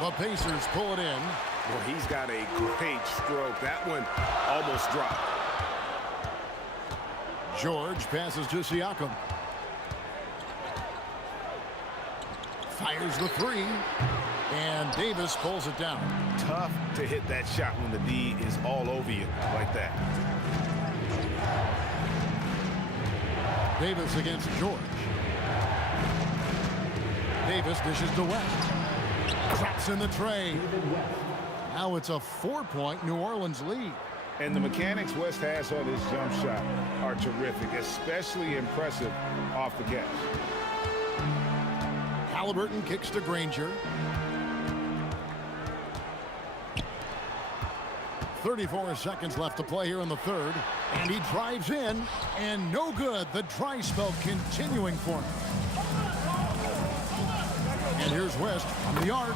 The Pacers pull it in. Well, he's got a great stroke. That one almost dropped. George passes to Siakam. Fires the 3. And Davis pulls it down. Tough to hit that shot when the D is all over you like that. Davis against George. Davis dishes to West. Drops in the tray. Now it's a 4-point New Orleans lead. And the mechanics West has on his jump shot are terrific, especially impressive off the catch. Halliburton kicks to Granger. 34 seconds left to play here in the third. And he drives in, and no good. The dry spell continuing for him. And here's West from the arc.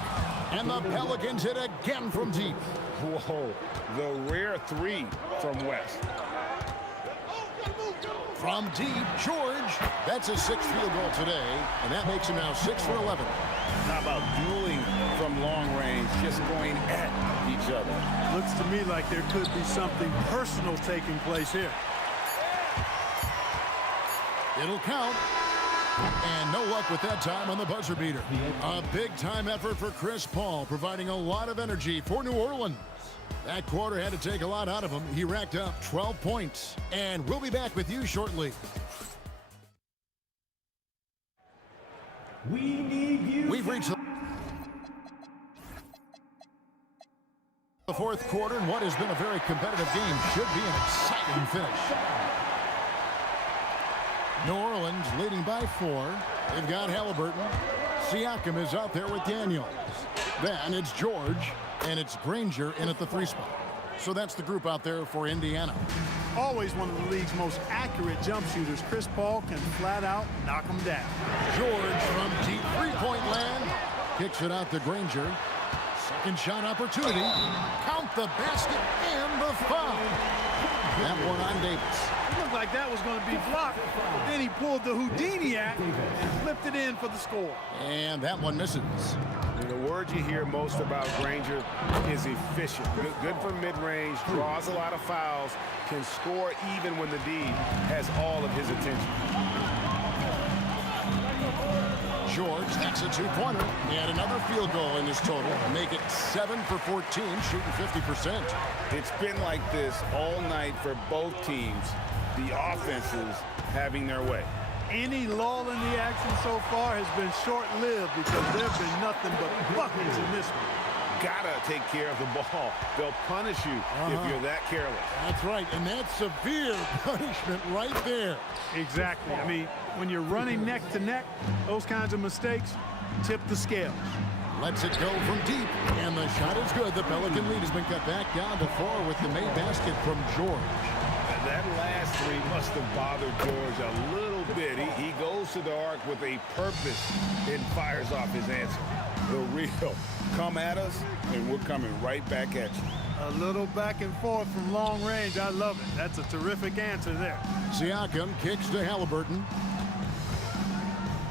And the Pelicans hit again from deep. Whoa, the rare three from West. From deep, George. That's his 6th field goal today, and that makes him now 6 for 11. How about dueling from long range, just going at each other? Looks to me like there could be something personal taking place here. It'll count. And no luck with that time on the buzzer beater. A big-time effort for Chris Paul, providing a lot of energy for New Orleans. That quarter had to take a lot out of him. He racked up 12 points. And we'll be back with you shortly. We've reached the fourth quarter, and what has been a very competitive game should be an exciting finish. New Orleans leading by 4. They've got Halliburton. Siakam is out there with Daniels. Then it's George, and it's Granger in at the 3 spot. So that's the group out there for Indiana. Always one of the league's most accurate jump shooters. Chris Paul can flat out knock him down. George from deep three-point land. Kicks it out to Granger. Second shot opportunity. Count the basket and the foul. That one on Davis. It looked like that was going to be blocked. Then he pulled the Houdini act and flipped it in for the score. And that one misses. The word you hear most about Granger is efficient. Good from mid-range, draws a lot of fouls, can score even when the D has all of his attention. George, that's a 2-pointer. And another field goal in his total. Make it 7 for 14, shooting 50%. It's been like this all night for both teams. The offenses having their way. Any lull in the action so far has been short-lived because there's been nothing but buckets in this one. Gotta take care of the ball. They'll punish you if you're that careless. That's right, and that's severe punishment right there. Exactly. I mean, when you're running neck to neck, those kinds of mistakes tip the scales. Lets it go from deep, and the shot is good. The Pelican lead has been cut back down to 4 with the made basket from George. That last three must have bothered George a little bit. He goes to the arc with a purpose and fires off his answer. The real come at us, and we're coming right back at you. A little back and forth from long range. I love it. That's a terrific answer there. Siakam kicks to Halliburton.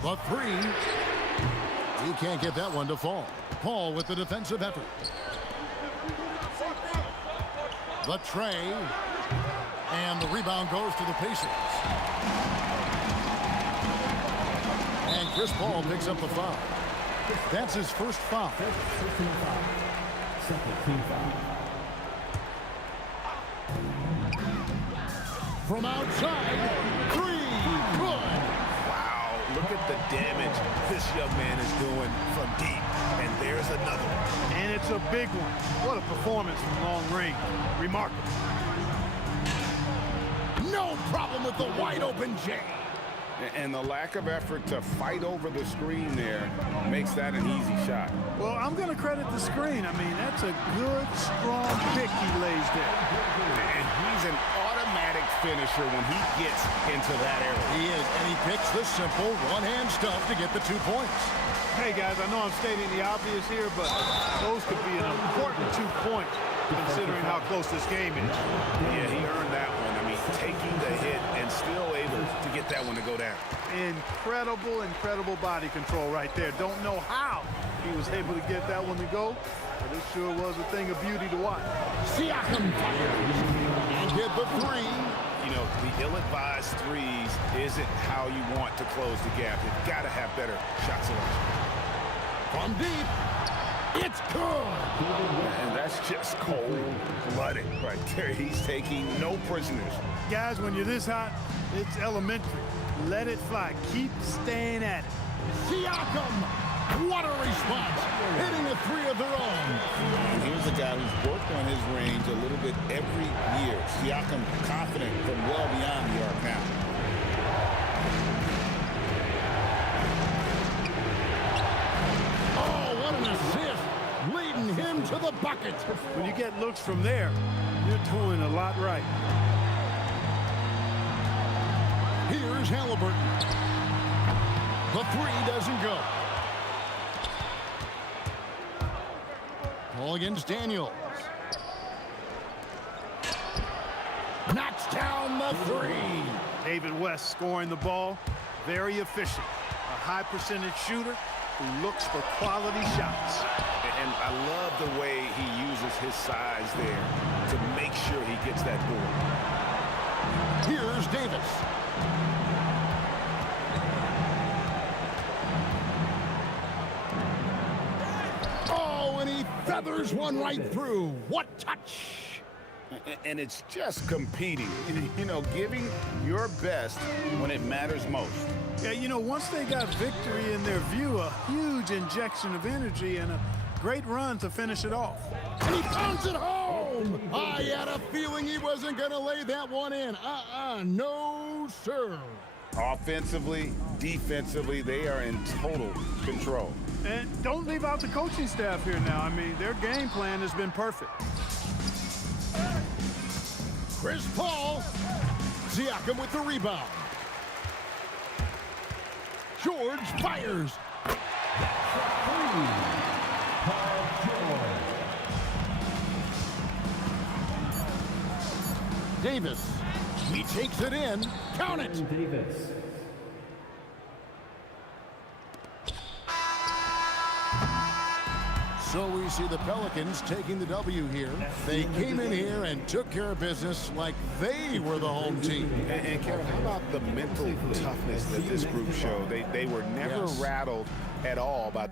The 3. He can't get that one to fall. Paul with the defensive effort. The tray. And the rebound goes to the Pacers. And Chris Paul picks up the foul. That's his first foul. From outside, 3, good. Wow, look at the damage this young man is doing from deep. And there's another one. And it's a big one. What a performance from long range. Remarkable. No problem with the wide open J. And the lack of effort to fight over the screen there makes that an easy shot. Well, I'm going to credit the screen. I mean, that's a good, strong pick he lays there. And he's an automatic finisher when he gets into that area. He is, and he picks the simple one-hand stuff to get the 2 points. Hey, guys, I know I'm stating the obvious here, but those could be an important 2 points considering how close this game is. Yeah, he earned that one. I mean, taking the hit and still able to get that one to go down. Incredible, incredible body control right there. Don't know how he was able to get that one to go, but it sure was a thing of beauty to watch. Siakam fires and get the 3. You know, the ill-advised threes isn't how you want to close the gap. You've got to have better shot selection. From deep, it's good. And that's just cold-blooded right there. He's taking no prisoners. Guys, when you're this hot, it's elementary. Let it fly. Keep staying at it. Siakam, what a response. Hitting a 3 of their own. And here's a guy who's worked on his range a little bit it every year. Siakam confident from well beyond the arc now. Oh, what an assist, leading him to the bucket. When you get looks from there, you're doing a lot right. Here's Halliburton. The three doesn't go. Ball against Daniels. Knocks down the three. David West scoring the ball. Very efficient. A high percentage shooter who looks for quality shots. And I love the way he uses his size there to make sure he gets that board. Here's Davis. Oh, and he feathers one right through. What touch! And it's just competing, you know, giving your best when it matters most. Yeah, you know, once they got victory in their view, a huge injection of energy and a great run to finish it off. And he pounds it home! I had a feeling he wasn't going to lay that one in. No, sir. Offensively, defensively, they are in total control. And don't leave out the coaching staff here now. I mean, their game plan has been perfect. Chris Paul. Siakam with the rebound. George fires. Davis. He takes it in. Count it. Davis. So we see the Pelicans taking the W here. They came in here and took care of business like they were the home team. And Kevin, how about the mental toughness that this group showed? They were never rattled at all by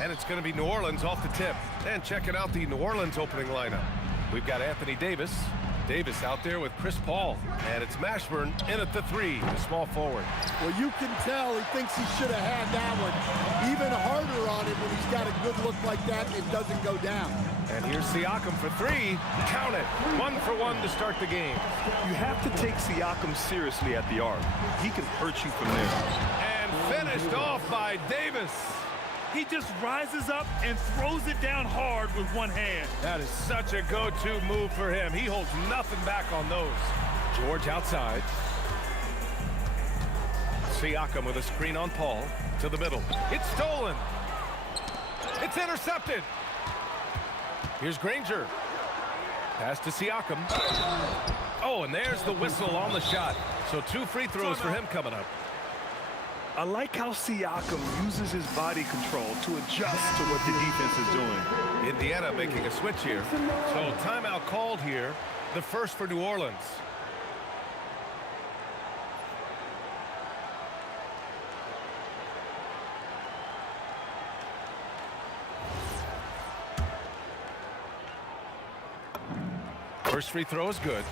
And it's going to be New Orleans off the tip. And checking out the New Orleans opening lineup. We've got Anthony Davis. Davis out there with Chris Paul. And it's Mashburn in at the 3, the small forward. Well, you can tell he thinks he should have had that one. Even harder on him when he's got a good look like that and it doesn't go down. And here's Siakam for 3. Count it. 1 for 1 to start the game. You have to take Siakam seriously at the arc. He can hurt you from there. And finished off by Davis. He just rises up and throws it down hard with one hand. That is such a go-to move for him. He holds nothing back on those. George outside. Siakam with a screen on Paul. To the middle. It's stolen. It's intercepted. Here's Granger. Pass to Siakam. Oh, and there's the whistle on the shot. So 2 free throws for him coming up. I like how Siakam uses his body control to adjust to what the defense is doing. Indiana making a switch here. So timeout called here. The first for New Orleans. First free throw is good.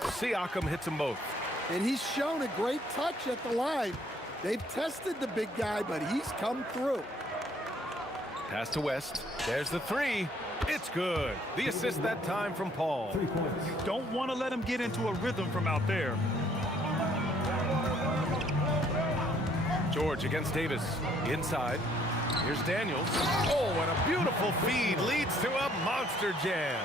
Siakam hits them both. And he's shown a great touch at the line. They've tested the big guy, but he's come through. Pass to West. There's the 3. It's good. The assist that time from Paul. You don't want to let him get into a rhythm from out there. George against Davis. Inside. Here's Daniels. Oh, and a beautiful feed leads to a monster jam.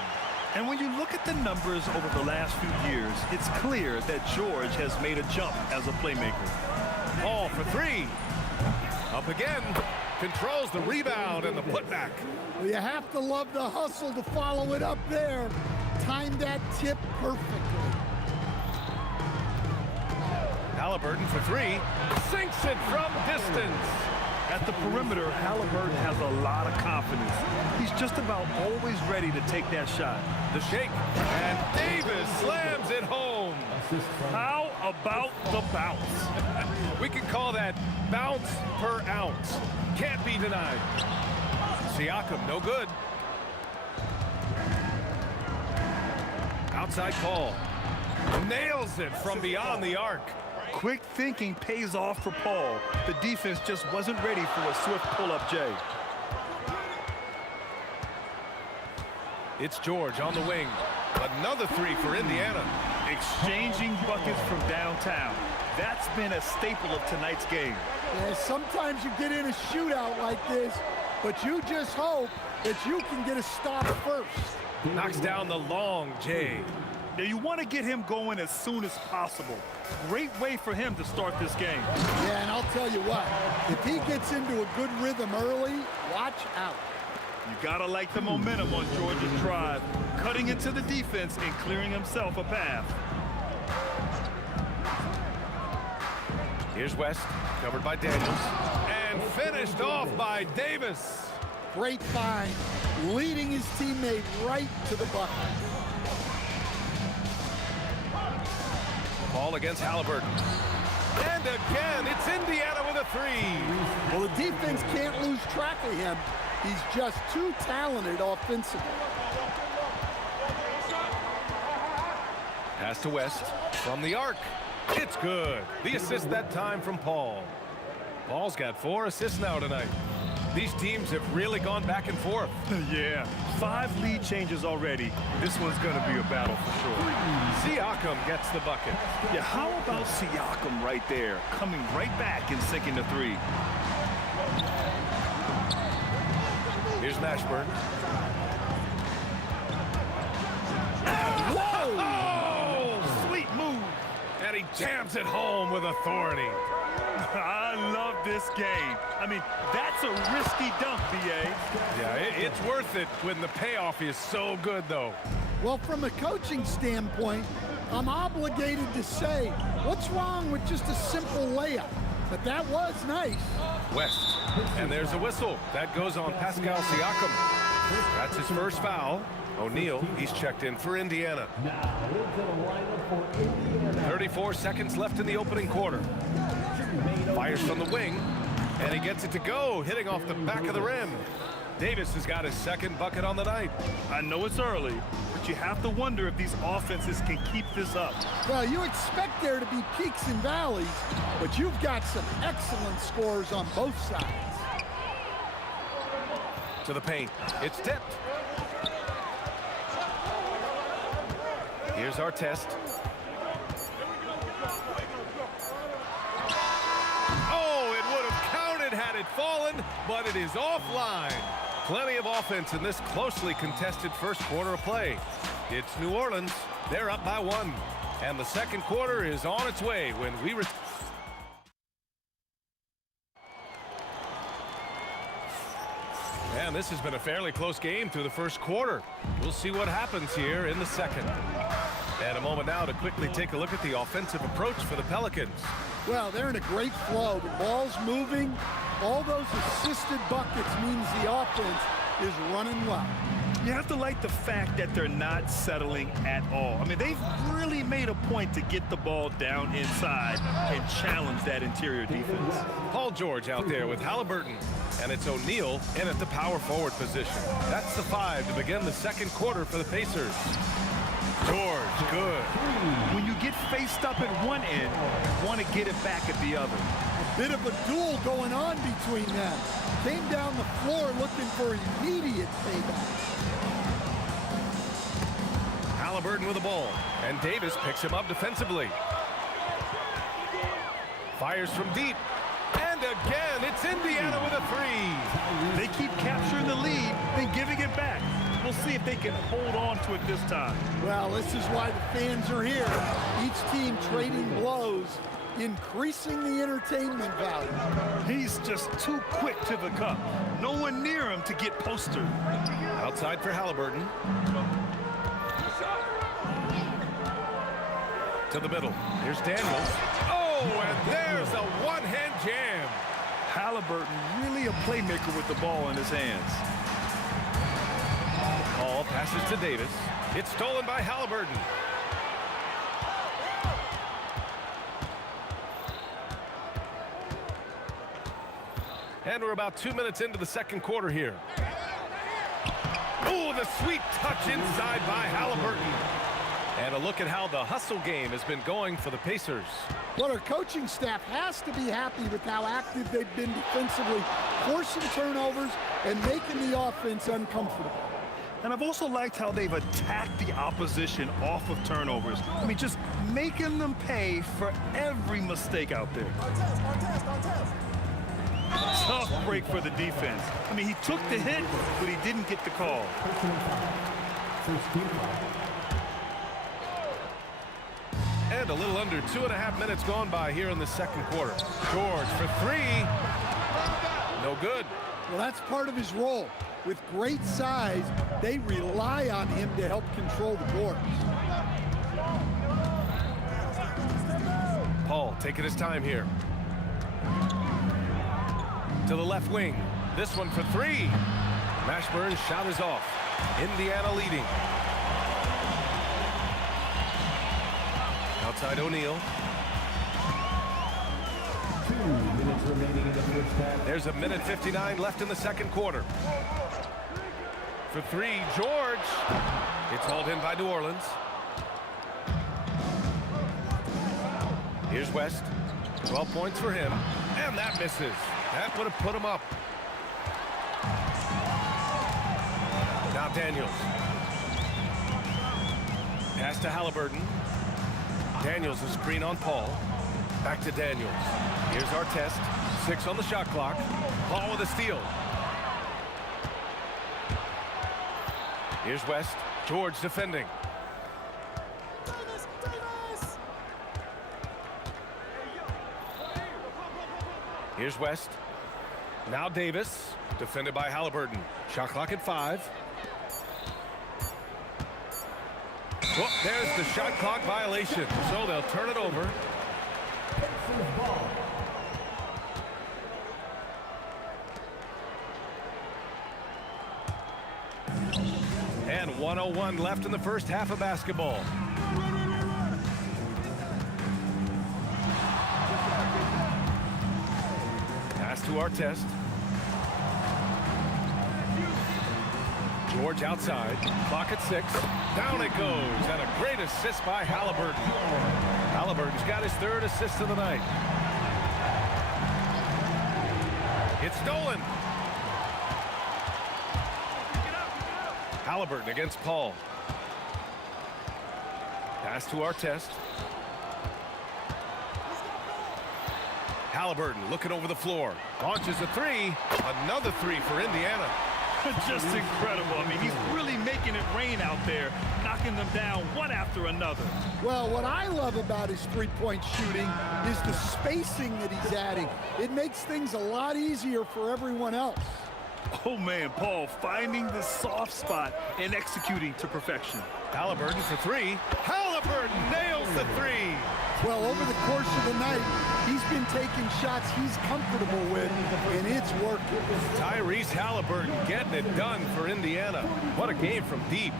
And when you look at the numbers over the last few years, it's clear that George has made a jump as a playmaker. Paul for 3. Up again. Controls the rebound and the putback. Well, you have to love the hustle to follow it up there. Timed that tip perfectly. Halliburton for 3. Sinks it from distance. At the perimeter, Halliburton has a lot of confidence. He's just about always ready to take that shot. The shake, and Davis slams it home. How about the bounce? We can call that bounce per ounce. Can't be denied. Siakam, no good. Outside call. Nails it from beyond the arc. Quick thinking pays off for Paul. The defense just wasn't ready for a swift pull-up Jay. It's George on the wing. Another three for Indiana. Exchanging buckets from downtown. That's been a staple of tonight's game. Yeah, sometimes you get in a shootout like this, but you just hope that you can get a stop first. Knocks down the long J. Now you want to get him going as soon as possible. Great way for him to start this game. Yeah, and I'll tell you what, if he gets into a good rhythm early, watch out. You gotta like the momentum on Georgia's drive, cutting into the defense and clearing himself a path. Here's West, covered by Daniels, and finished off by Davis. Great find, leading his teammate right to the bucket. Ball against Halliburton. And again, it's Indiana with a three. Well, the defense can't lose track of him. He's just too talented offensively. Pass to West from the arc. It's good. The assist that time from Paul. Paul's got 4 assists now tonight. These teams have really gone back and forth. Yeah, 5 lead changes already. This one's going to be a battle for sure. Siakam gets the bucket. Yeah, how about Siakam right there, coming right back and sinking the 3. Here's Mashburn. Whoa! Oh, sweet move. And he jams it home with authority. I love this game. I mean, that's a risky dunk, B.A. Yeah, it's worth it when the payoff is so good, though. Well, from a coaching standpoint, I'm obligated to say, what's wrong with just a simple layup? But that was nice. West, and there's a whistle. That goes on Pascal Siakam. That's his first foul. O'Neal, he's checked in for Indiana. 34 seconds left in the opening quarter. Fires from the wing, and he gets it to go, hitting off the back of the rim. Davis has got his second bucket on the night. I know it's early, but you have to wonder if these offenses can keep this up. Well, you expect there to be peaks and valleys, but you've got some excellent scores on both sides. To the paint. It's tipped. Here's our test. Oh, it would have counted had it fallen, but it is offline. Plenty of offense in this closely contested first quarter of play. It's New Orleans. They're up by 1. And the second quarter is on its way when we return. And this has been a fairly close game through the first quarter. We'll see what happens here in the second. And a moment now to quickly take a look at the offensive approach for the Pelicans. Well, they're in a great flow. The ball's moving. All those assisted buckets means the offense is running well. You have to like the fact that they're not settling at all. I mean, they've really made a point to get the ball down inside and challenge that interior defense. Paul George out there with Halliburton. And it's O'Neal in at the power forward position. That's the 5 to begin the second quarter for the Pacers. George, good. When you get faced up at one end, you want to get it back at the other. A bit of a duel going on between them. Came down the floor looking for immediate payback. Halliburton with the ball, and Davis picks him up defensively. Fires from deep, and again, it's Indiana with a 3. They keep capturing the lead and giving it back. We'll see if they can hold on to it this time. Well, this is why the fans are here. Each team trading blows, increasing the entertainment value. He's just too quick to the cup. No one near him to get postered. Outside for Halliburton. To the middle. Here's Daniels. Oh, and there's a one-hand jam. Halliburton really a playmaker with the ball in his hands. Ball passes to Davis. It's stolen by Halliburton. And we're about 2 minutes into the second quarter here. Oh, the sweet touch inside by Halliburton. And a look at how the hustle game has been going for the Pacers. Well, our coaching staff has to be happy with how active they've been defensively, forcing turnovers and making the offense uncomfortable. And I've also liked how they've attacked the opposition off of turnovers. I mean, just making them pay for every mistake out there. Tough break for the defense. I mean, he took the hit, but he didn't get the call. And a little under 2.5 minutes gone by here in the second quarter. George for three. No good. Well, that's part of his role. With great size, they rely on him to help control the boards. Paul taking his time here. To the left wing. This one for three. Mashburn's shot is off. Indiana leading. Outside O'Neal. 2 minutes remaining in the first half. There's a minute 59 left in the second quarter. For three, George. It's hauled in by New Orleans. Here's West. 12 points for him. And that misses. That would have put him up. Now Daniels. Pass to Halliburton. Daniels, a screen on Paul. Back to Daniels. Here's Artest. 6 on the shot clock. Paul with a steal. Here's West. George defending. Here's West. Now Davis. Defended by Halliburton. Shot clock at 5. Well, there's the shot clock violation. So they'll turn it over. And 1:01 left in the first half of basketball. Pass to Artest. George outside. Clock at 6. Down it goes. And a great assist by Halliburton. Halliburton's got his 3rd assist of the night. It's stolen. Halliburton against Paul. Pass to Artest. Halliburton looking over the floor. Launches a 3. Another 3 for Indiana. Just incredible. I mean, he's really making it rain out there, knocking them down one after another. Well, what I love about his three-point shooting is the spacing that he's adding. It makes things a lot easier for everyone else. Oh, man, Paul finding the soft spot and executing to perfection. Halliburton for 3. Halliburton nails the 3. Well, over the course of the night, he's been taking shots he's comfortable with, and it's working. Tyrese Halliburton getting it done for Indiana. What a game from deep,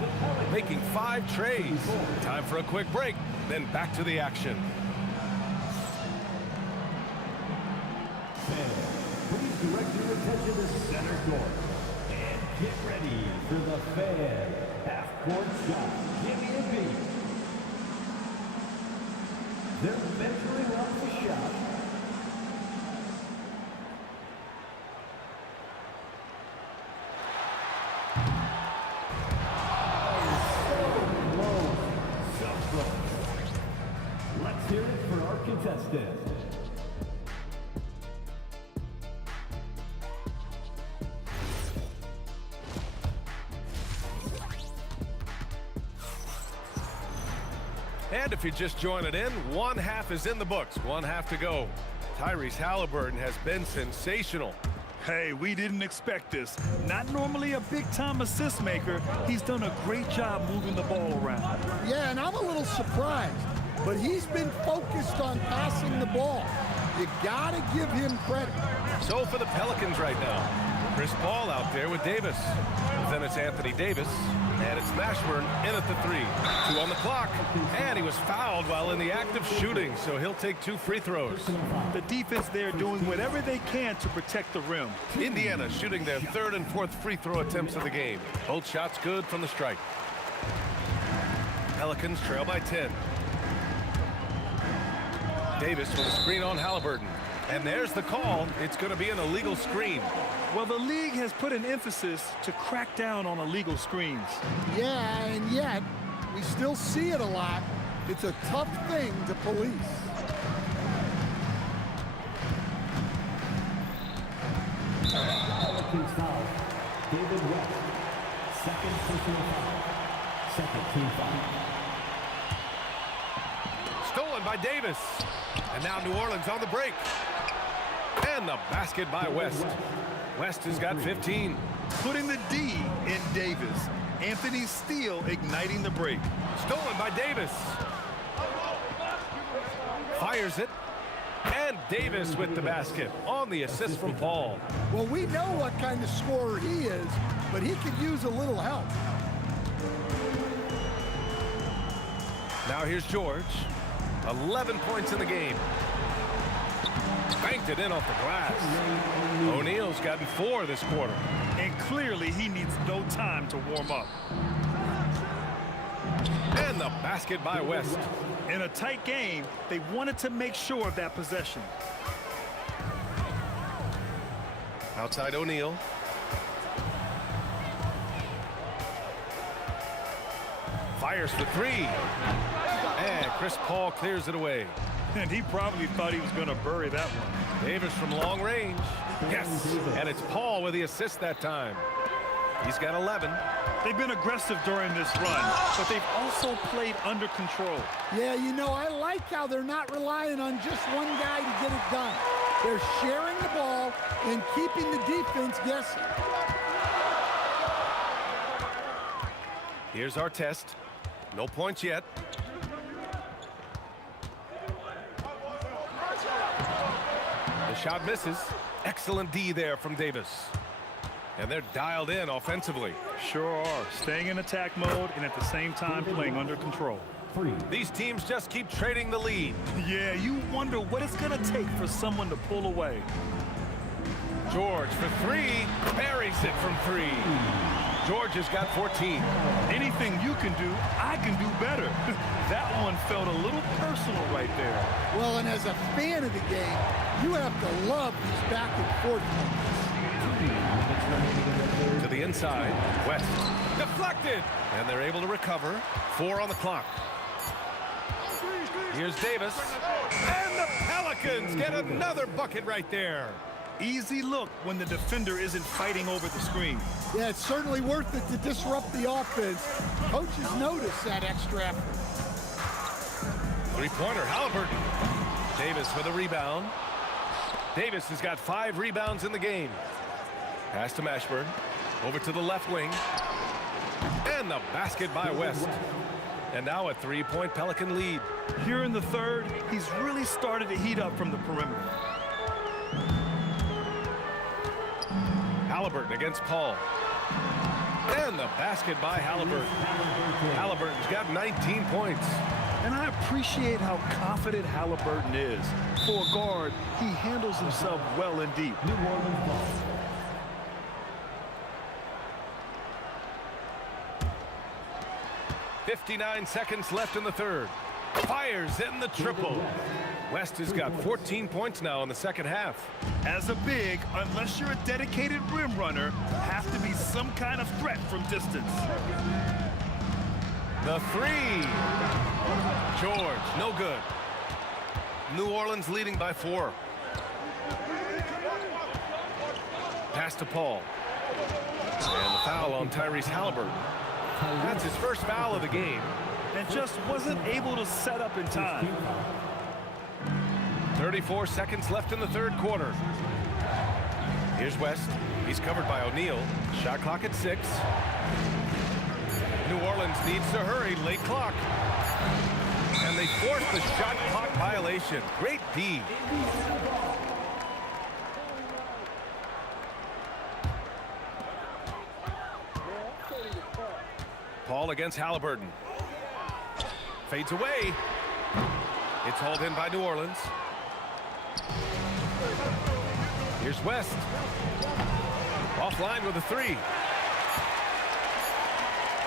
making 5 trays. Time for a quick break, then back to the action. Please direct your attention to center court. And get ready for the Fan half-court shot. Give me a beat. They're measuring up the shot. Let's hear it for our contestant. And if you're just joining in, 1 half is in the books. 1 half to go. Tyrese Halliburton has been sensational. Hey, we didn't expect this. Not normally a big-time assist maker. He's done a great job moving the ball around. Yeah, and I'm a little surprised, but he's been focused on passing the ball. You gotta give him credit. So for the Pelicans right now, Chris Paul out there with Davis. Then it's Anthony Davis. And it's Mashburn in at the 3. 2 on the clock. And he was fouled while in the act of shooting, so he'll take 2 free throws. The defense there doing whatever they can to protect the rim. Indiana shooting their 3rd and 4th free throw attempts of the game. Both shots good from the strike. Pelicans trail by 10. Davis with a screen on Halliburton. And there's the call. It's going to be an illegal screen. Well, the league has put an emphasis to crack down on illegal screens. Yeah, and yet we still see it a lot. It's a tough thing to police. Pelicans foul. David West. Second personal foul. Second team foul. Stolen by Davis. And now New Orleans on the break. And the basket by West. West has got 15. Putting the D in Davis. Anthony Steele igniting the break. Stolen by Davis. Fires it. And Davis with the basket on the assist from Paul. Well, we know what kind of scorer he is, but he could use a little help. Now here's George. 11 points in the game. Banked it in off the glass. O'Neal's gotten 4 this quarter. And clearly he needs no time to warm up. And the basket by West. In a tight game, they wanted to make sure of that possession. Outside O'Neal. Fires for 3. And Chris Paul clears it away. And he probably thought he was going to bury that one. Davis from long range. Yes. And it's Paul with the assist that time. He's got 11. They've been aggressive during this run, but they've also played under control. Yeah, you know, I like how they're not relying on just one guy to get it done. They're sharing the ball and keeping the defense guessing. Here's our test. No points yet. The shot misses. Excellent D there from Davis. And they're dialed in offensively. Sure are. Staying in attack mode and at the same time playing under control. These teams just keep trading the lead. Yeah, you wonder what it's going to take for someone to pull away. George for 3. Buries it from 3. George has got 14. Anything you can do, I can do better. That one felt a little personal right there. Well, and as a fan of the game, you have to love these back and forth moments. To the inside, West. Deflected. And they're able to recover. 4 on the clock. Here's Davis. And the Pelicans get another bucket right there. Easy look when the defender isn't fighting over the screen. Yeah, it's certainly worth it to disrupt the offense. Coaches notice that extra effort. 3-pointer, Halliburton. Davis with a rebound. Davis has got 5 rebounds in the game. Pass to Mashburn. Over to the left wing. And the basket by West. And now a 3-point Pelican lead. Here in the third, he's really started to heat up from the perimeter. Halliburton against Paul. And the basket by Halliburton. Halliburton's got 19 points. And I appreciate how confident Halliburton is. For a guard, he handles himself well and deep. 59 seconds left in the third. Fires in the triple. West has got 14 points now in the second half. As a big, unless you're a dedicated rim runner, have to be some kind of threat from distance. The 3. George, no good. New Orleans leading by 4. Pass to Paul. And the foul on Tyrese Halliburton. That's his first foul of the game. And just wasn't able to set up in time. 34 seconds left in the third quarter. Here's West. He's covered by O'Neal. Shot clock at 6. New Orleans needs to hurry. Late clock. And they force the shot clock violation. Great D. ball against Halliburton. Fades away. It's hauled in by New Orleans. Here's West. Offline with a three.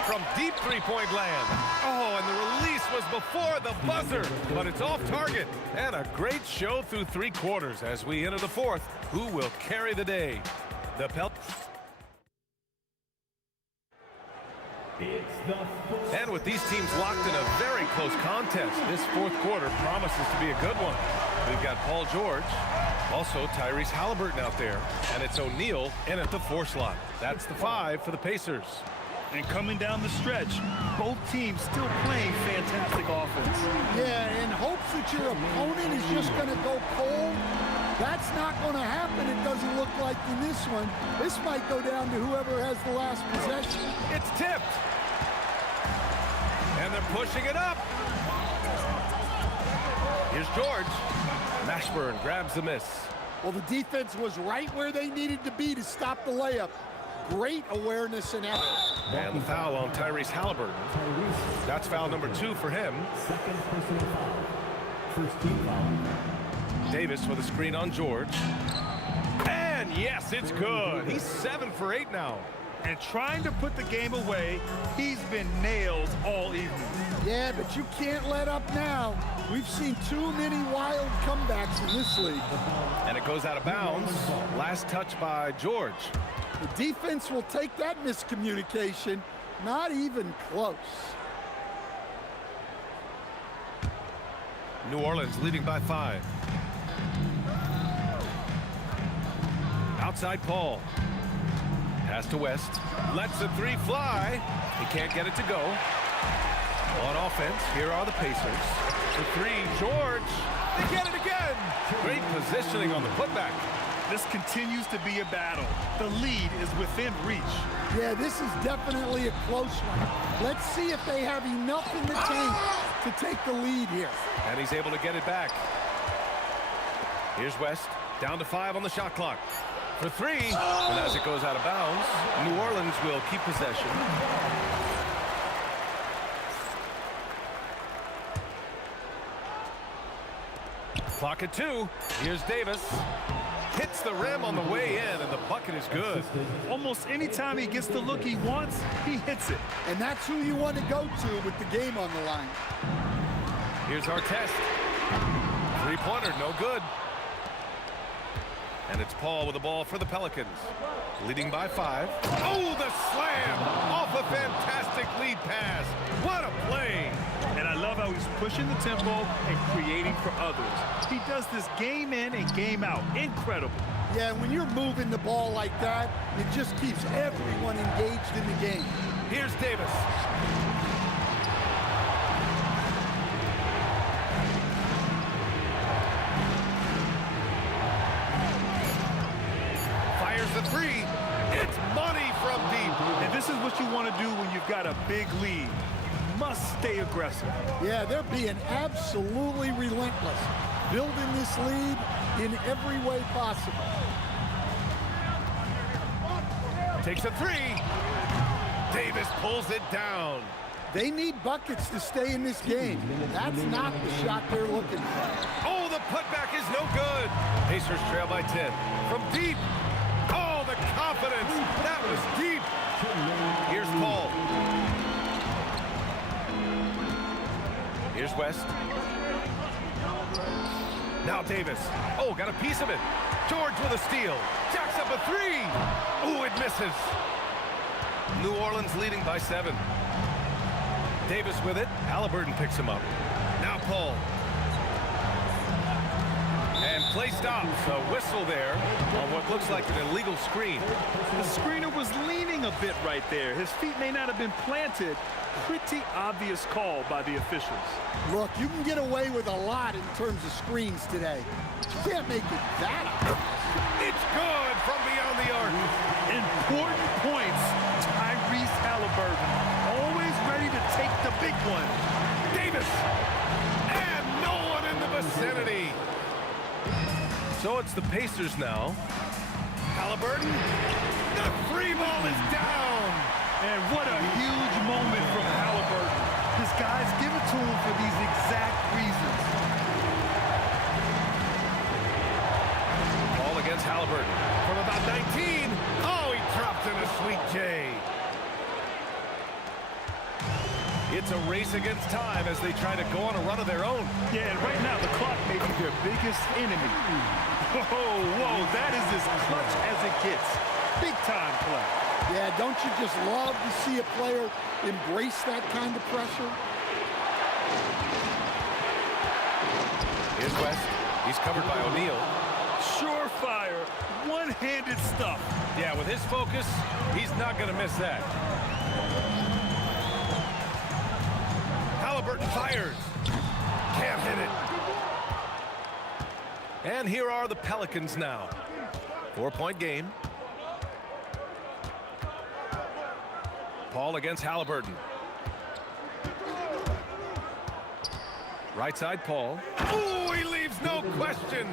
From deep three-point land. Oh, and the release was before the buzzer, but it's off target. And a great show through 3 quarters as we enter the 4th. Who will carry the day? The Pelt. And with these teams locked in a very close contest, this 4th quarter promises to be a good one. We've got Paul George, also Tyrese Halliburton out there, and it's O'Neal in at the 4 slot. That's the 5 for the Pacers. And coming down the stretch, both teams still playing fantastic offense. Yeah, in hopes that your opponent is just going to go cold. That's not going to happen, it doesn't look like in this one. This might go down to whoever has the last possession. It's tipped. And they're pushing it up. Here's George. Mashburn grabs the miss. Well, the defense was right where they needed to be to stop the layup. Great awareness and effort. And the foul on Tyrese Halliburton. That's foul number 2 for him. Second personal foul. First team foul. Davis with a screen on George. And yes, it's good. He's 7 for 8 now. And trying to put the game away, he's been nailed all evening. Yeah, but you can't let up now. We've seen too many wild comebacks in this league. And it goes out of bounds. Last touch by George. The defense will take that miscommunication. Not even close. New Orleans leading by 5. Outside Paul. Pass to West. Lets the 3 fly. He can't get it to go. On offense, here are the Pacers. The 3, George. They get it again. Great positioning on the putback. This continues to be a battle. The lead is within reach. Yeah, this is definitely a close one. Let's see if they have enough in the tank to take the lead here. And he's able to get it back. Here's West, down to 5 on the shot clock. For 3, and as it goes out of bounds, New Orleans will keep possession. Clock at 2. Here's Davis. Hits the rim on the way in, and the bucket is good. Almost any time he gets the look he wants, he hits it. And that's who you want to go to with the game on the line. Here's our test. 3-pointer, no good. And it's Paul with the ball for the Pelicans. Leading by 5. Oh, the slam! Off a fantastic lead pass. What a play! And I love how he's pushing the tempo and creating for others. He does this game in and game out. Incredible. Yeah, when you're moving the ball like that, it just keeps everyone engaged in the game. Here's Davis. Fires the 3. It's money from deep. And this is what you want to do when you've got a big lead. Must stay aggressive. Yeah, they're being absolutely relentless. Building this lead in every way possible. Takes a 3. Davis pulls it down. They need buckets to stay in this game. That's not the shot they're looking for. Oh, the putback is no good. Pacers trail by 10. From deep. Oh, the confidence. That was deep. Here's Paul. Here's West. Now Davis. Oh, got a piece of it. George with a steal. Jacks up a 3. Oh, it misses. New Orleans leading by 7. Davis with it. Halliburton picks him up. Now Paul. And play stops. A whistle there on what looks like an illegal screen. The screener was leaning a bit right there. His feet may not have been planted. Pretty obvious call by the officials. Look, you can get away with a lot in terms of screens today. You can't make it that obvious. It's good from beyond the arc. Important points. Tyrese Halliburton, always ready to take the big one. Davis, and no one in the vicinity. So it's the Pacers now. Halliburton, the free ball is down. And what a huge moment from Halliburton. His guys give it to him for these exact reasons. Ball against Halliburton from about 19. Oh, he dropped in a sweet J. It's a race against time as they try to go on a run of their own. Yeah, and right now the clock may be their biggest enemy. Whoa, that is as clutch as it gets. Big time play. Yeah, don't you just love to see a player embrace that kind of pressure? Here's West. He's covered by O'Neal. Surefire, one-handed stuff. Yeah, with his focus, he's not going to miss that. Halliburton fires. Can't hit it. And here are the Pelicans now. 4-point game. Paul against Halliburton. Right side, Paul. Oh, he leaves no question.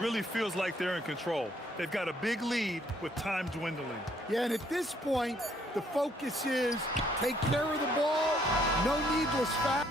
Really feels like they're in control. They've got a big lead with time dwindling. Yeah, and at this point, the focus is take care of the ball, no needless foul.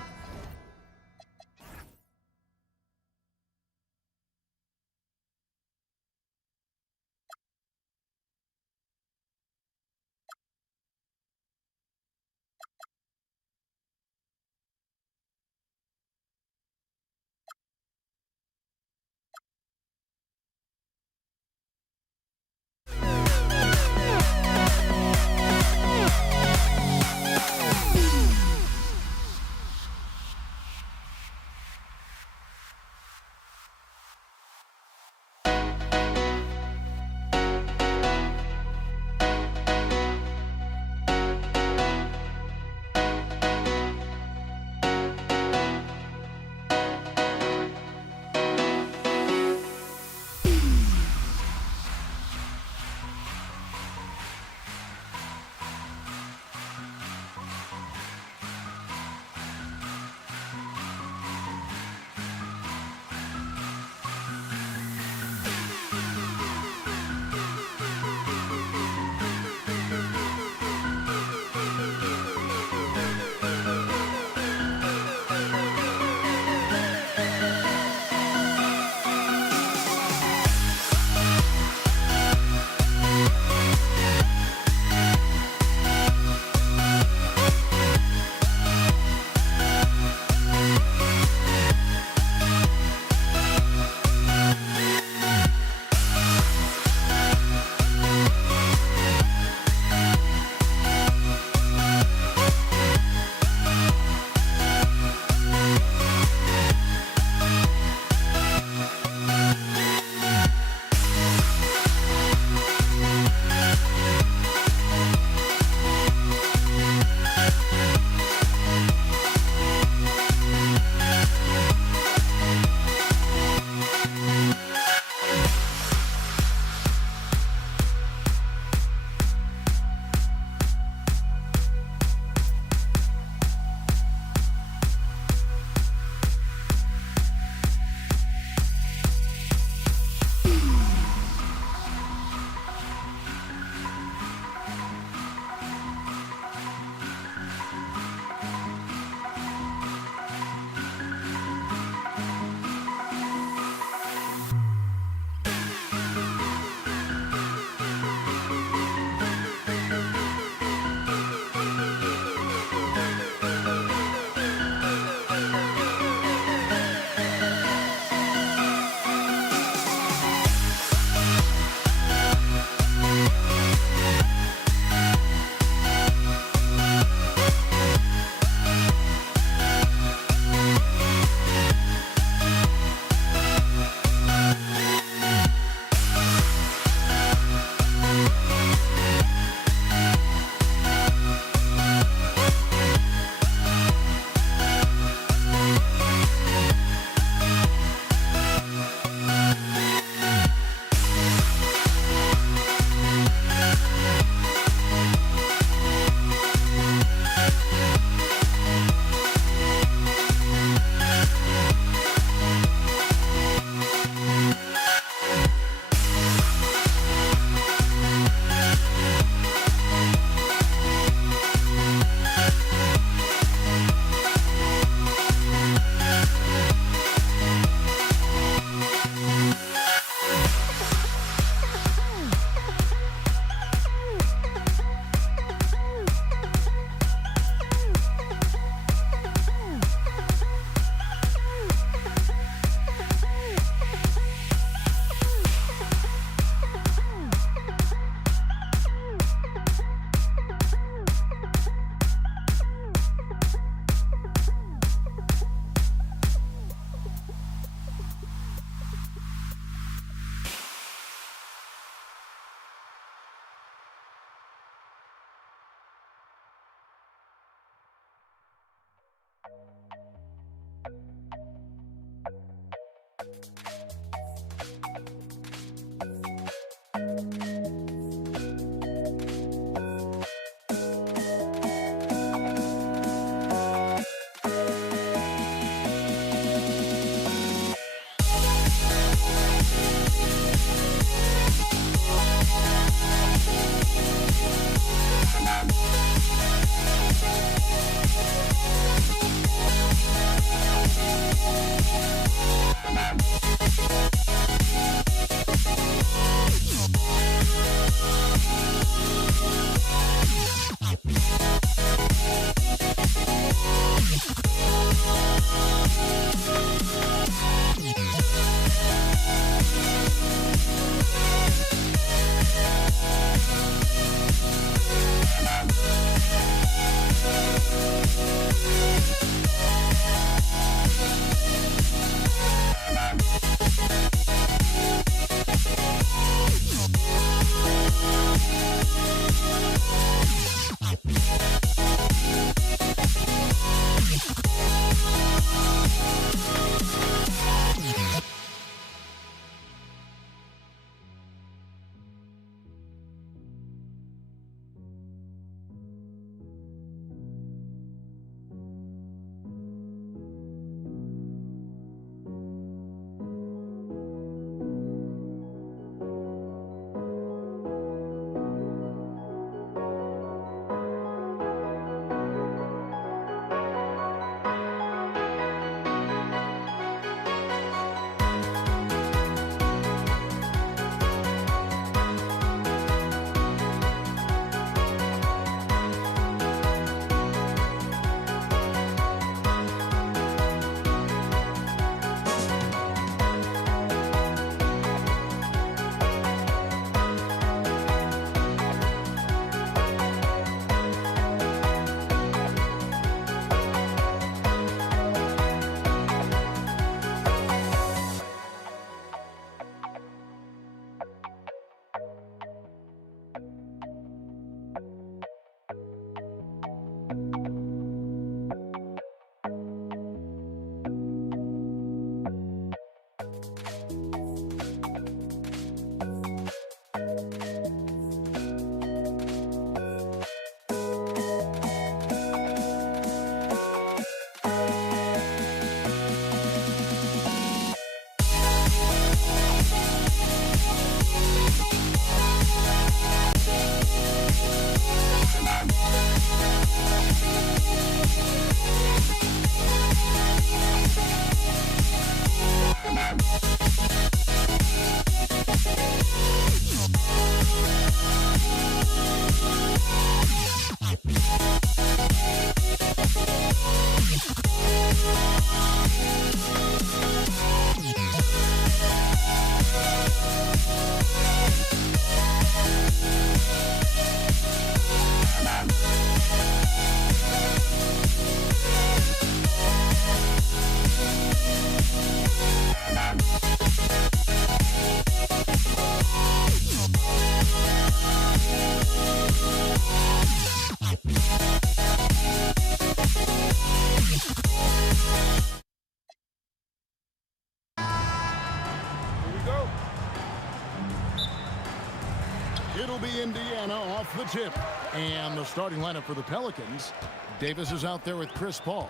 It'll be Indiana off the tip. And the starting lineup for the Pelicans. Davis is out there with Chris Paul.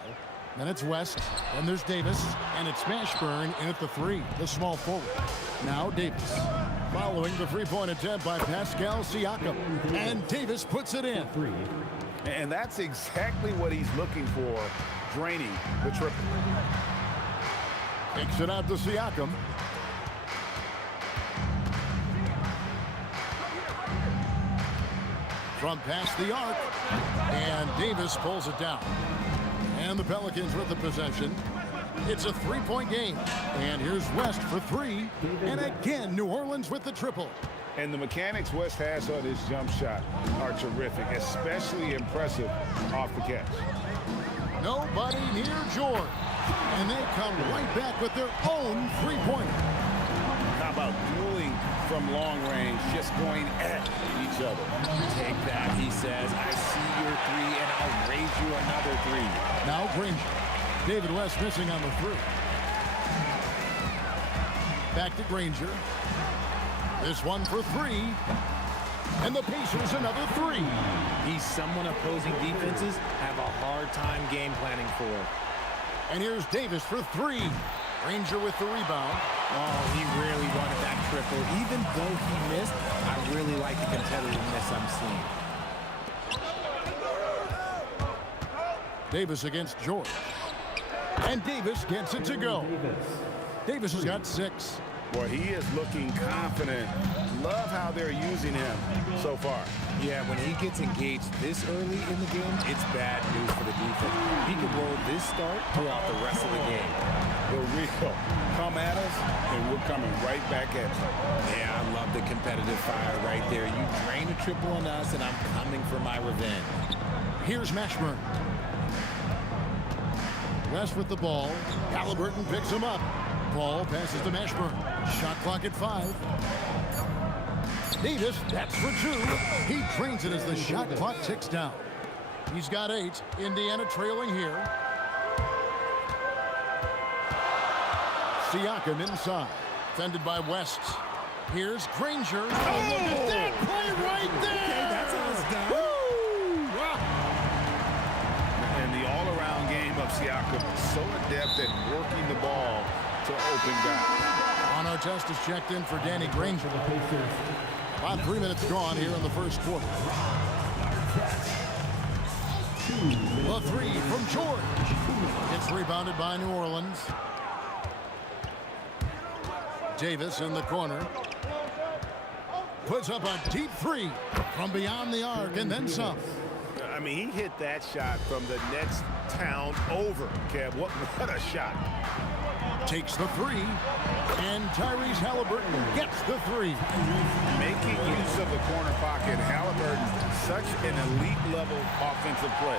Then it's West. Then there's Davis. And it's Mashburn in at the 3, the small forward. Now Davis. Following the three-point attempt by Pascal Siakam. And Davis puts it in. And that's exactly what he's looking for, draining the triple. Kicks it out to Siakam. From past the arc. And Davis pulls it down. And the Pelicans with the possession. It's a three-point game. And here's West for 3. And again, New Orleans with the triple. And the mechanics West has on his jump shot are terrific, especially impressive off the catch. Nobody near George. And they come right back with their own three-pointer. How about dueling from long range, just going at each other? Take that, he says. I see your 3, and I'll raise you another 3. Now Granger. David West missing on the 3. Back to Granger. This one for 3. And the Pacers another 3. He's someone opposing defenses have a hard time game planning for. And here's Davis for 3. Granger with the rebound. Oh, he really wanted that triple. Even though he missed, I really like the competitiveness I'm seeing. Davis against George. And Davis gets it to go. Davis has got 6. Boy, he is looking confident. Love how they're using him so far. Yeah, when he gets engaged this early in the game, it's bad news for the defense. He can roll this start throughout the rest of the game. The real come at us, and we're coming right back at you. Yeah, I love the competitive fire right there. You drain a triple on us, and I'm coming for my revenge. Here's Mashburn. West with the ball. Halliburton picks him up. Ball passes to Mashburn. Shot clock at 5. Davis, that's for 2. He drains it as the shot clock ticks down. He's got 8. Indiana trailing here. Siakam inside. Defended by West. Here's Granger. Oh, look at that play right there! Okay, that's how it's done. And the all-around game of Siakam is so adept at working the ball to open guys. On our test is checked in for Danny Granger. About 3 minutes gone here in the first quarter. The 3 from George. It's rebounded by New Orleans. Davis in the corner. Puts up a deep 3 from beyond the arc and then some. I mean, he hit that shot from the next town over, Kev. What a shot. Takes the 3, and Tyrese Halliburton gets the 3. Making use of the corner pocket, Halliburton, such an elite level offensive play.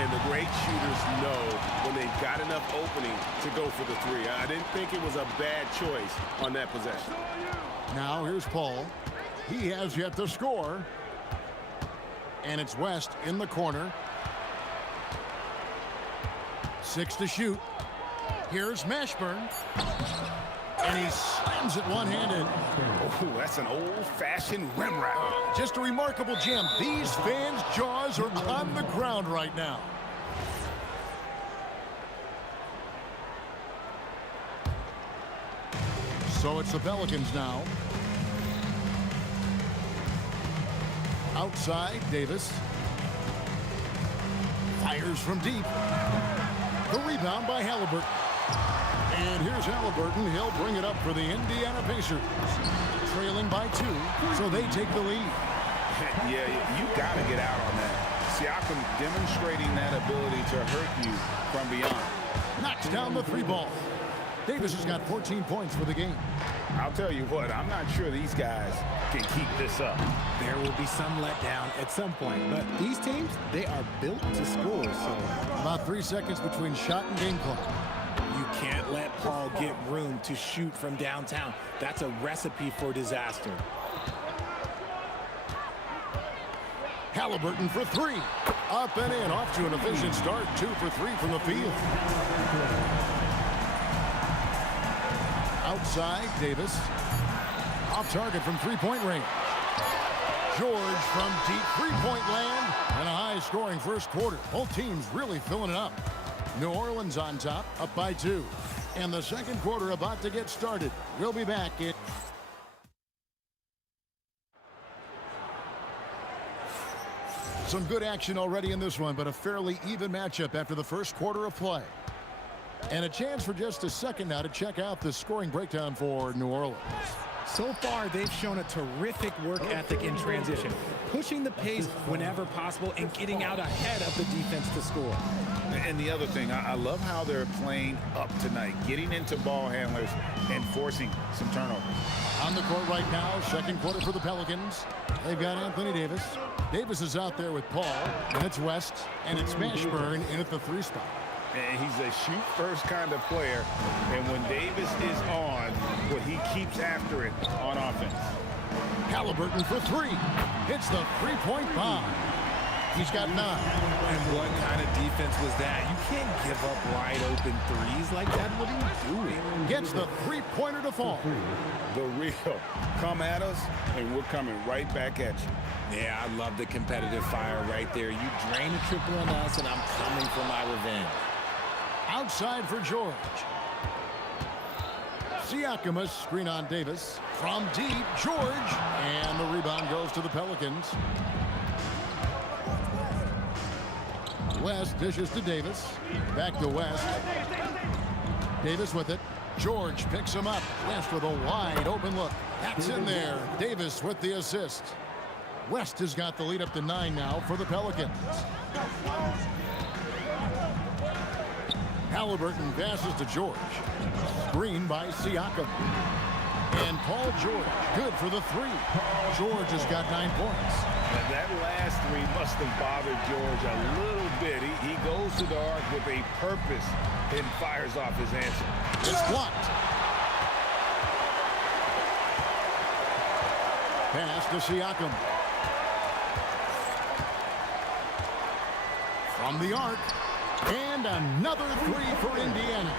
And the great shooters know when they've got enough opening to go for the 3. I didn't think it was a bad choice on that possession. Now here's Paul. He has yet to score. And it's West in the corner. 6 to shoot. Here's Mashburn. And he slams it one-handed. Oh, that's an old-fashioned rim wrap. Just a remarkable gem. These fans' jaws are on the ground right now. So it's the Pelicans now. Outside, Davis. Fires from deep. The rebound by Halliburton. And here's Halliburton. He'll bring it up for the Indiana Pacers. Trailing by 2, so they take the lead. Yeah, you got to get out on that. Siakam demonstrating that ability to hurt you from beyond. Knocks down the 3 ball. Davis has got 14 points for the game. I'll tell you what, I'm not sure these guys can keep this up. There will be some letdown at some point, but these teams, they are built to score. So about 3 seconds between shot and game clock. You can't let Paul get room to shoot from downtown. That's a recipe for disaster. Halliburton for 3. Up and in, off to an efficient start. 2 for 3 from the field. Outside, Davis. Off target from 3-point range. George from deep three-point land. And a high-scoring first quarter. Both teams really filling it up. New Orleans on top, up by 2. And the second quarter about to get started. We'll be back in. Some good action already in this one, but a fairly even matchup after the first quarter of play. And a chance for just a second now to check out the scoring breakdown for New Orleans. So far, they've shown a terrific work ethic in transition, pushing the pace whenever possible and getting out ahead of the defense to score. And the other thing, I love how they're playing up tonight, getting into ball handlers and forcing some turnovers. On the court right now, second quarter for the Pelicans. They've got Anthony Davis. Davis is out there with Paul, and it's West, and it's Mashburn in at the 3 spot. And he's a shoot-first kind of player. And when Davis is on, well, he keeps after it on offense. Halliburton for 3. Hits the three-point bomb. He's got 9. And what kind of defense was that? You can't give up wide-open threes like that. What are you doing? Gets the three-pointer to fall. The real. Come at us, and we're coming right back at you. Yeah, I love the competitive fire right there. You drain a triple on us, and I'm coming for my revenge. Outside for George. Siakam, a screen on Davis. From deep, George. And the rebound goes to the Pelicans. West dishes to Davis. Back to West. Davis with it. George picks him up. West with a wide open look. That's in there. Davis with the assist. West has got the lead up to 9 now for the Pelicans. Halliburton passes to George. Screen by Siakam. And Paul George, good for the 3. George has got 9 points. And that last 3 must have bothered George a little bit. He goes to the arc with a purpose and fires off his answer. It's blocked. Pass to Siakam. From the arc. And another 3 for Indiana.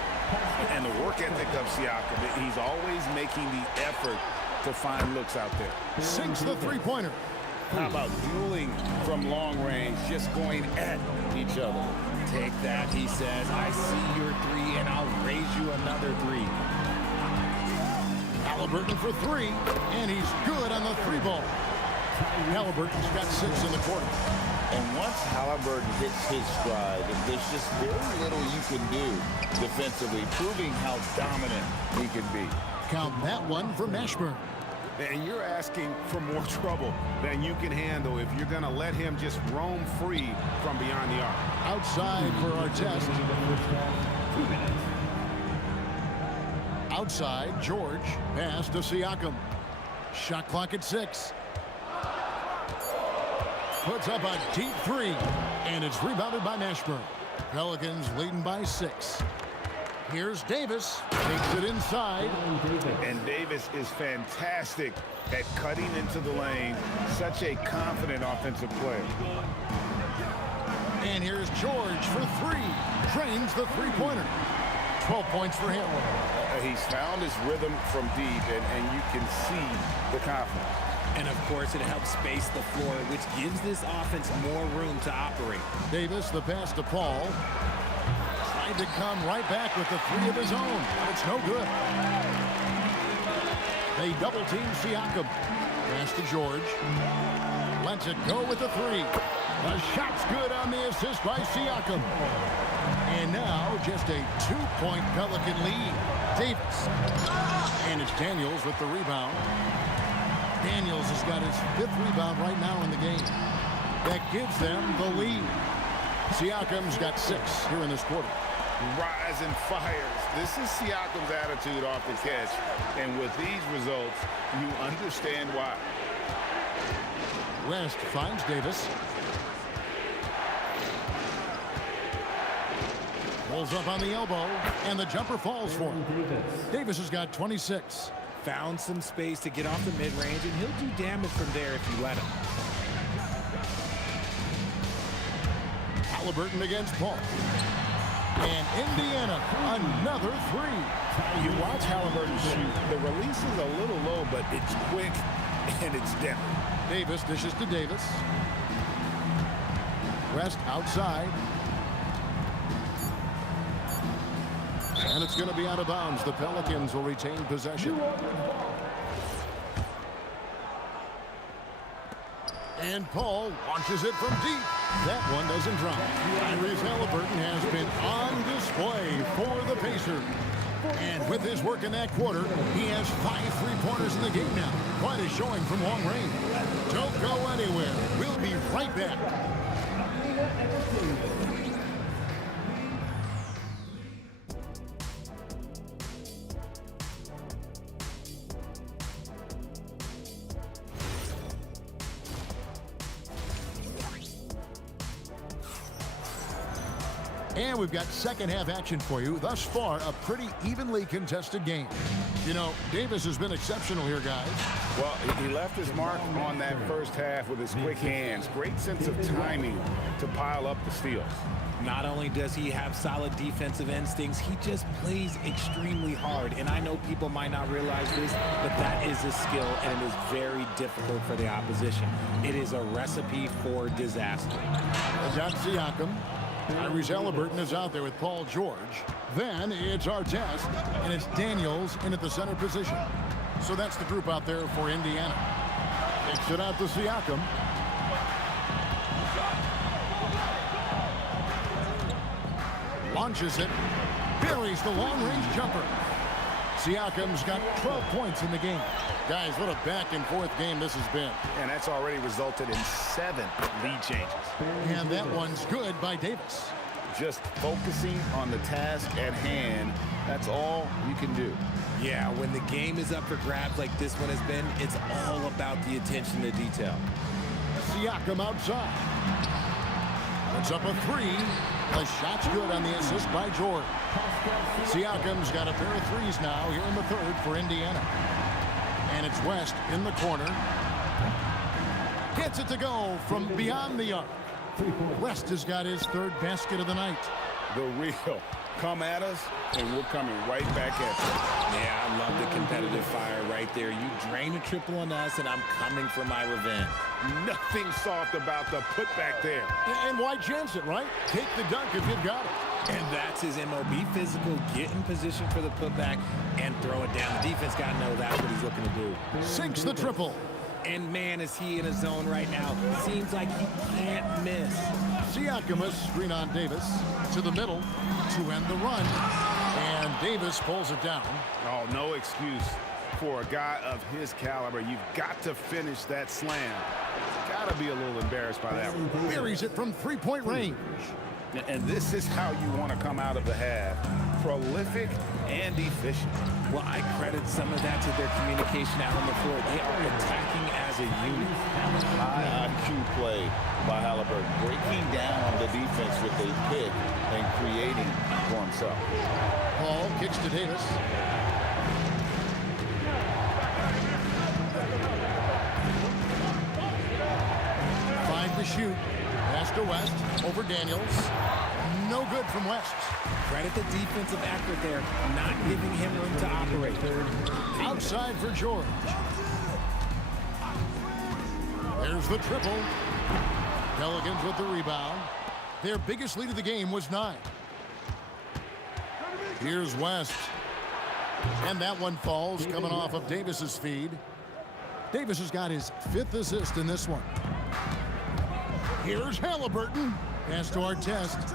And the work ethic of Siakam, he's always making the effort to find looks out there. Sinks the three-pointer. How about dueling from long range, just going at each other? Take that, he says. I see your 3, and I'll raise you another 3. Halliburton for 3, and he's good on the 3 ball. Halliburton's got 6 in the quarter. And once Halliburton hits his stride, there's just very little you can do defensively, proving how dominant he can be. Count that one for Mashburn. And you're asking for more trouble than you can handle if you're going to let him just roam free from beyond the arc. Outside for our test. Outside, George. Pass to Siakam. Shot clock at 6. Puts up a deep 3. And it's rebounded by Mashburn. Pelicans leading by 6. Here's Davis. Takes it inside. And Davis is fantastic at cutting into the lane. Such a confident offensive player. And here's George for 3. Drains the three-pointer. 12 points for him. He's found his rhythm from deep, and you can see the confidence. And, of course, it helps space the floor, which gives this offense more room to operate. Davis, the pass to Paul. Tried to come right back with the 3 of his own, but it's no good. They double-team Siakam. Pass to George. Lets it go with the 3. The shot's good on the assist by Siakam. And now just a 2-point Pelican lead. Davis. And it's Daniels with the rebound. Daniels has got his 5th rebound right now in the game. That gives them the lead. Siakam's got 6 here in this quarter. Rise and fires. This is Siakam's attitude off the catch. And with these results, you understand why. West finds Davis. Pulls up on the elbow, and the jumper falls for him. Davis has got 26. Found some space to get off the mid-range, and he'll do damage from there if you let him. Halliburton against Paul. And Indiana, another 3. You watch Halliburton shoot. The release is a little low, but it's quick, and it's deadly. Davis dishes to Davis. West outside. And it's going to be out of bounds. The Pelicans will retain possession. And Paul launches it from deep. That one doesn't drop. Tyrese Halliburton has been on display for the Pacers. And with his work in that quarter, he has 5 3-pointers in the game now. Quite a showing from long range. Don't go anywhere. We'll be right back. And we've got second half action for you. Thus far, a pretty evenly contested game. You know, Davis has been exceptional here, guys. Well, he left his mark on that first half with his quick hands. Great sense of timing to pile up the steals. Not only does he have solid defensive instincts, he just plays extremely hard. And I know people might not realize this, but that is a skill, and it is very difficult for the opposition. It is a recipe for disaster. Got Siakam. Tyrese Halliburton is out there with Paul George. Then it's Artest, and it's Daniels in at the center position. So that's the group out there for Indiana. Kicks it out to Siakam. Launches it. Buries the long-range jumper. Siakam's got 12 points in the game. Guys, what a back-and-forth game this has been. And that's already resulted in 7 lead changes. And that one's good by Davis. Just focusing on the task at hand, that's all you can do. Yeah, when the game is up for grabs like this one has been, it's all about the attention to detail. Siakam outside. Puts up a 3. The shot's good on the assist by George. Siakam's got a pair of 3s now here in the third for Indiana. And it's West in the corner. Gets it to go from beyond the arc. West has got his 3rd basket of the night. The real. Come at us, and we're coming right back at you. Yeah, I love the competitive fire right there. You drain a triple on us, and I'm coming for my revenge. Nothing soft about the putback there. And why chance it, right? Take the dunk if you've got it. And that's his MO. Be physical, get in position for the putback, and throw it down. The defense got to know that's what he's looking to do. Sinks the triple. And man, is he in a zone right now. Seems like he can't miss. Siakam a screen on Davis to the middle to end the run. And Davis pulls it down. Oh, no excuse for a guy of his caliber. You've got to finish that slam. Got to be a little embarrassed by that one. Buries it from 3-point range. And this is how you want to come out of the half. Prolific and efficient. Well, I credit some of that to their communication out on the floor. They are attacking as a unit. High IQ play by Halliburton, breaking down the defense with a pick and creating for himself. Paul kicks to Davis. To shoot. Pass to West over Daniels. No good from West. Credit the defensive effort there, not giving him room to operate. Outside for George. There's the triple. Pelicans with the rebound. Their biggest lead of the game was 9. Here's West. And that one falls coming off of Davis's feed. Davis has got his 5th assist in this one. Here's Halliburton. Pass to Artest.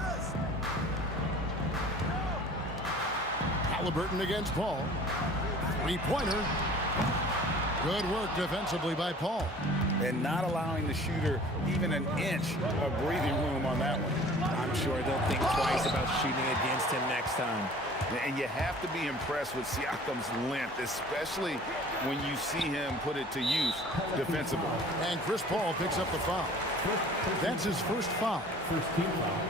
Halliburton against Paul. 3-pointer. Good work defensively by Paul. And not allowing the shooter even an inch of breathing room on that one. I'm sure they'll think twice about shooting against him next time. And you have to be impressed with Siakam's length, especially when you see him put it to use defensively. And Chris Paul picks up the foul. That's his first foul. First team foul.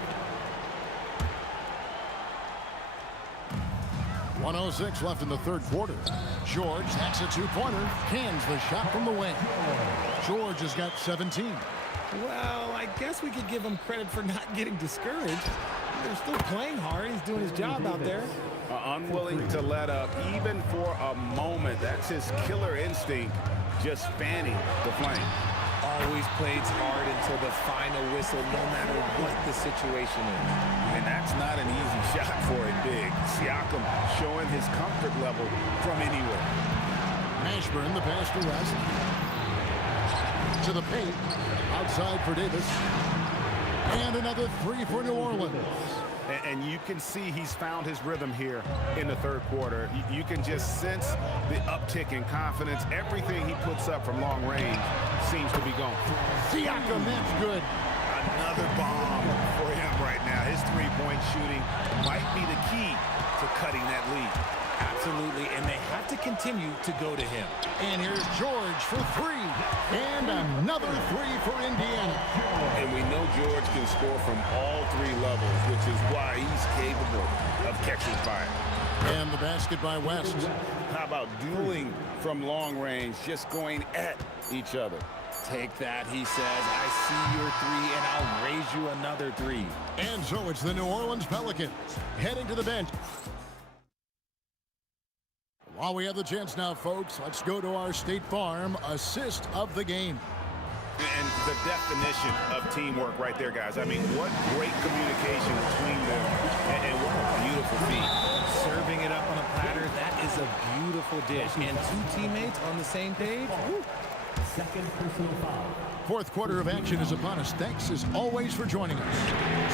1:06 left in the third quarter. George hacks a 2-pointer, cans the shot from the wing. George has got 17. Well, I guess we could give him credit for not getting discouraged. they're still playing hard. He's doing his job out there. Unwilling to let up even for a moment. That's his killer instinct, just fanning the flame. Always plays hard until the final whistle, no matter what the situation is. And that's not an easy shot for a big. Siakam showing his comfort level from anywhere. Mashburn, the pass to West. To the paint. Outside for Davis. And another three for New Orleans. And you can see he's found his rhythm here in the third quarter. You can just sense the uptick in confidence. Everything he puts up from long range seems to be going. Siakam, that's good. Another bomb for him right now. His three-point shooting might be the key to cutting that lead. Absolutely, and they have to continue to go to him. And here's George for three. And another three for Indiana. And we know George can score from all three levels, which is why he's capable of catching fire. And the basket by West. How about dueling from long range, just going at each other? Take that, he says. I see your three, and I'll raise you another three. And so it's the New Orleans Pelicans heading to the bench. While we have the chance now, folks, let's go to our State Farm assist of the game. And the definition of teamwork right there, guys. I mean, what great communication between them, and what a beautiful feat. Serving it up on a platter, that is a beautiful dish. And two teammates on the same page. Woo. Second personal foul. Fourth quarter of action is upon us. Thanks as always for joining us.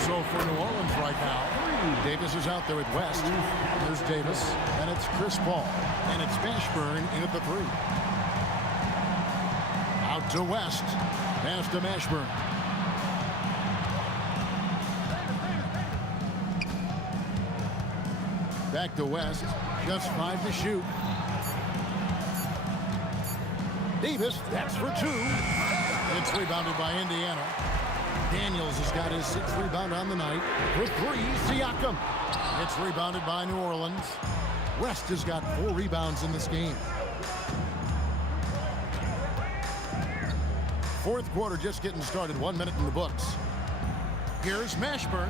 So for New Orleans right now, Davis is out there with West. There's Davis, and it's Chris Paul. And it's Mashburn in at the three. Out to West. Pass to Mashburn. Back to West. Just 5 to shoot. Davis, that's for two. It's rebounded by Indiana. Daniels has got his 6th rebound on the night. For three, Siakam. It's rebounded by New Orleans. West has got 4 rebounds in this game. Fourth quarter just getting started. 1 minute in the books. Here's Mashburn.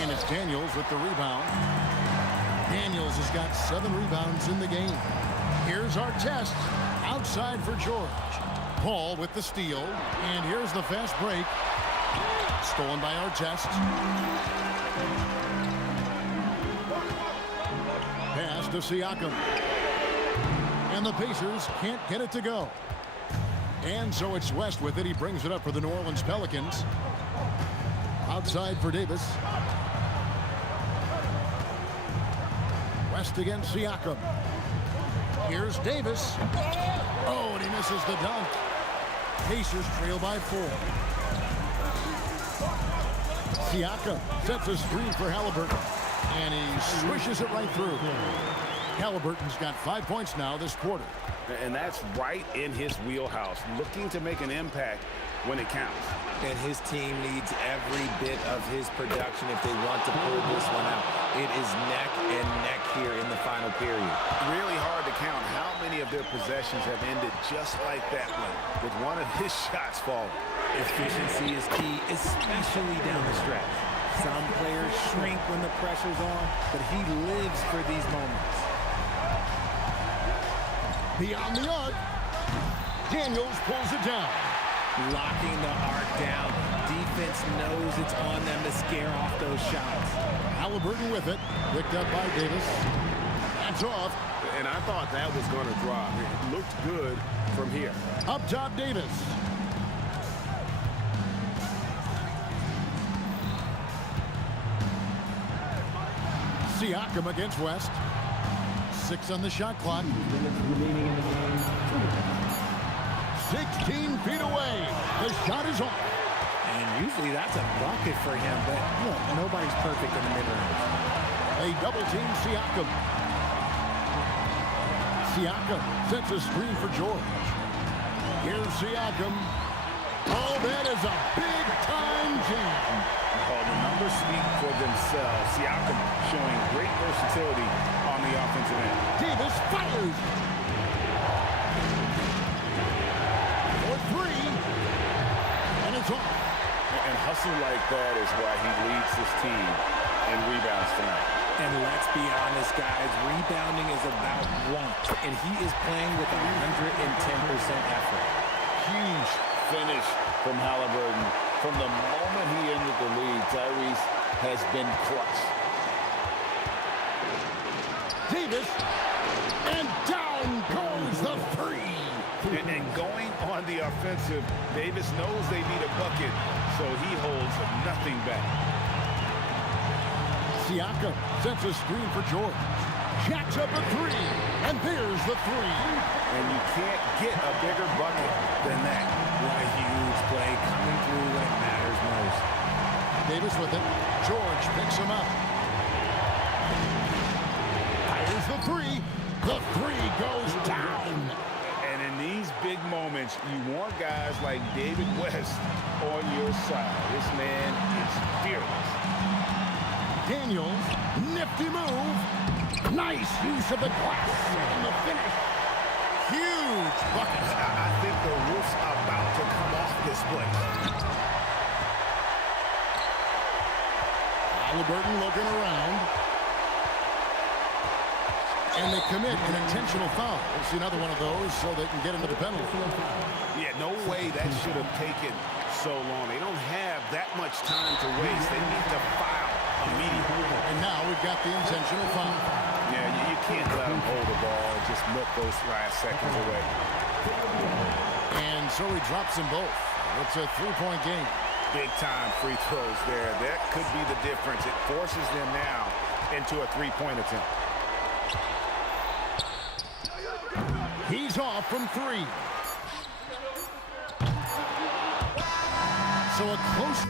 And it's Daniels with the rebound. Daniels has got 7 rebounds in the game. Here's Artest. Outside for George. Paul with the steal. And here's the fast break. Stolen by Artest. Pass to Siakam. And the Pacers can't get it to go. And so it's West with it. He brings it up for the New Orleans Pelicans. Outside for Davis. West against Siakam. Here's Davis. Oh, and he misses the dunk. Pacers trail by 4. Siakam sets a screen for Halliburton. And he swishes it right through. Halliburton's got 5 points now this quarter. And that's right in his wheelhouse, looking to make an impact when it counts. And his team needs every bit of his production if they want to pull this one out. It is neck and neck here in the final period. Really hard to count how many of their possessions have ended just like that one, with one of his shots falling. Efficiency is key, especially down the stretch. Some players shrink when the pressure's on, but he lives for these moments. Beyond the arc, Daniels pulls it down. Locking the arc down. Defense knows it's on them to scare off those shots. Halliburton with it. Picked up by Davis. That's off. And I thought that was going to drop. It looked good from here. Up top, Davis. Siakam against West. 6 on the shot clock. 16 feet away. The shot is off. And usually that's a bucket for him, but look, nobody's perfect in the mid-range. They double team Siakam. Siakam sets a screen for George. Here's Siakam. Oh, that is a big-time jam. Oh, the numbers speak for themselves. Siakam showing great versatility on the offensive end. Davis fires. For 3. And it's off. And hustle like that is why he leads his team and rebounds tonight. And let's be honest, guys, rebounding is about want, and he is playing with 110% effort. Huge finish from Halliburton. From the moment he entered the league, Tyrese has been clutch. Davis, and down goes the three. And going on the offensive, Davis knows they need a bucket, so he holds nothing back. Siakam sets a screen for George. Jacks up a three, and there's the three. And you can't get a bigger bucket than that. What a huge play coming through when it matters most. Davis with it. George picks him up. Fires the three. The three goes down. And in these big moments, you want guys like David West on your side. This man is fearless. Daniels, nifty move. Nice use of the glass. And the finish. Huge bucket. I think the roof's about to come off this place. Halliburton looking around. And they commit an intentional foul. We'll see another one of those so they can get into the penalty. Yeah, no way that should have taken so long. They don't have that much time to waste. They need to foul immediately. And now we've got the intentional foul. Yeah, you can't let them hold the ball and just milk those last seconds away. And so he drops them both. It's a three-point game. Big-time free throws there. That could be the difference. It forces them now into a three-point attempt. He's off from three. So a close...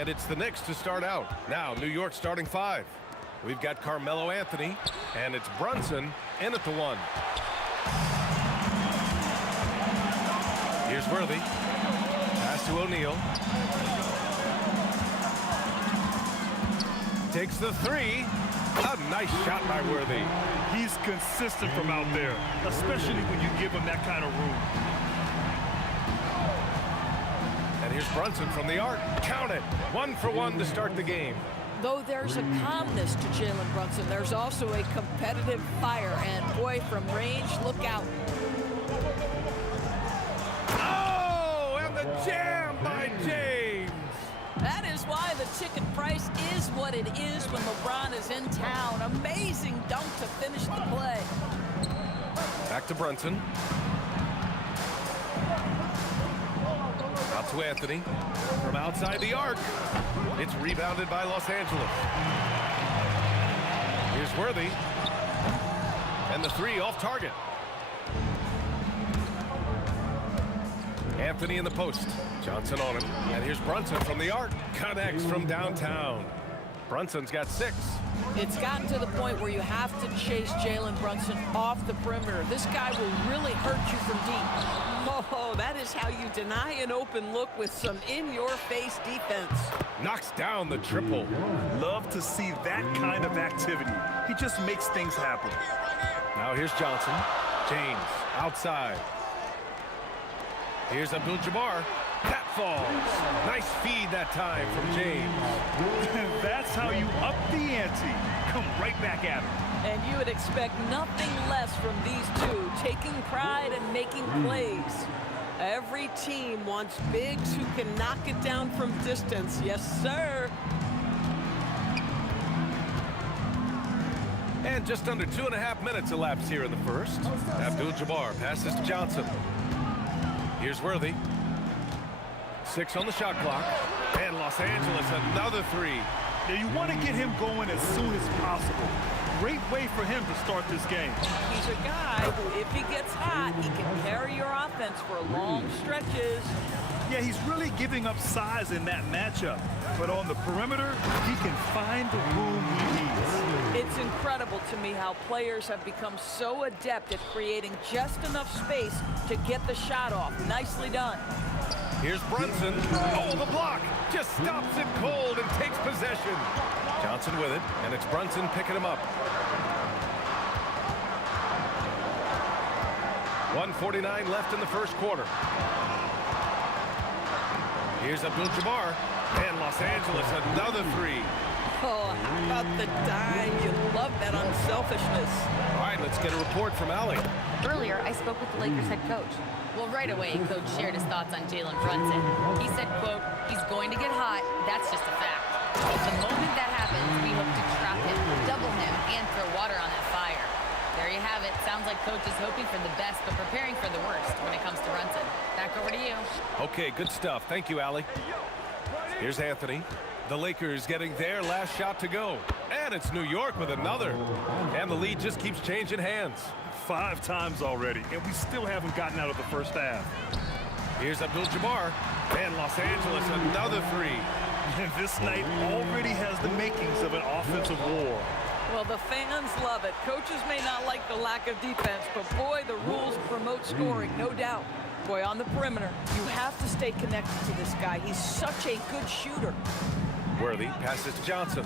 And it's the Knicks to start out. Now, New York starting five. We've got Carmelo Anthony, and it's Brunson in at the one. Here's Worthy. Pass to O'Neal. Takes the three. A nice shot by Worthy. He's consistent from out there, especially when you give him that kind of room. And here's Brunson from the arc. Count it. 1 for 1 to start the game. Though there's a calmness to Jalen Brunson, there's also a competitive fire. And boy, from range, look out. Oh, and the jam by James. That is why the ticket price is what it is when LeBron is in town. Amazing dunk to finish the play. Back to Brunson. Out to Anthony. From outside the arc. It's rebounded by Los Angeles. Here's Worthy. And the three off target. Anthony in the post. Johnson on him. And here's Brunson from the arc. Connects from downtown. Brunson's got 6. It's gotten to the point where you have to chase Jalen Brunson off the perimeter. This guy will really hurt you from deep. Oh, that is how you deny an open look with some in-your-face defense. Knocks down the triple. Love to see that kind of activity. He just makes things happen. Now here's Johnson. James outside. Here's Abdul-Jabbar. That falls. Nice feed that time from James. That's how you up the ante. Come right back at him. And you would expect nothing less from these two, taking pride and making plays. Every team wants bigs who can knock it down from distance. Yes, sir. And just under 2.5 minutes elapsed here in the first. Abdul-Jabbar passes to Johnson. Here's Worthy. 6 on the shot clock. And Los Angeles, another 3. Now you want to get him going as soon as possible. Great way for him to start this game. He's a guy who, if he gets hot, he can carry your offense for long stretches. Yeah, he's really giving up size in that matchup. But on the perimeter, he can find the room he needs. It's incredible to me how players have become so adept at creating just enough space to get the shot off. Nicely done. Here's Brunson. Oh, the block. Just stops it cold and takes possession. Johnson with it, and it's Brunson picking him up. 1:49 left in the first quarter. Here's Abdul-Jabbar, and Los Angeles, another 3. Oh, how about the dime? You love that unselfishness. All right, let's get a report from Allie. Earlier, I spoke with the Lakers head coach. Well, right away, Coach shared his thoughts on Jalen Brunson. He said, quote, he's going to get hot. That's just a fact. But the moment that happens, we hope to trap him, double him, and throw water on that fire. There you have it. Sounds like Coach is hoping for the best, but preparing for the worst when it comes to Brunson. Back over to you. Okay, good stuff. Thank you, Allie. Here's Anthony. The Lakers getting their last shot to go. And it's New York with another. And the lead just keeps changing hands. 5 times already, and we still haven't gotten out of the first half. Here's Abdul-Jabbar. And Los Angeles, another 3. And this night already has the makings of an offensive war. Well, the fans love it. Coaches may not like the lack of defense, but boy, the rules promote scoring, no doubt. Boy, on the perimeter, you have to stay connected to this guy. He's such a good shooter. Worthy passes to Johnson.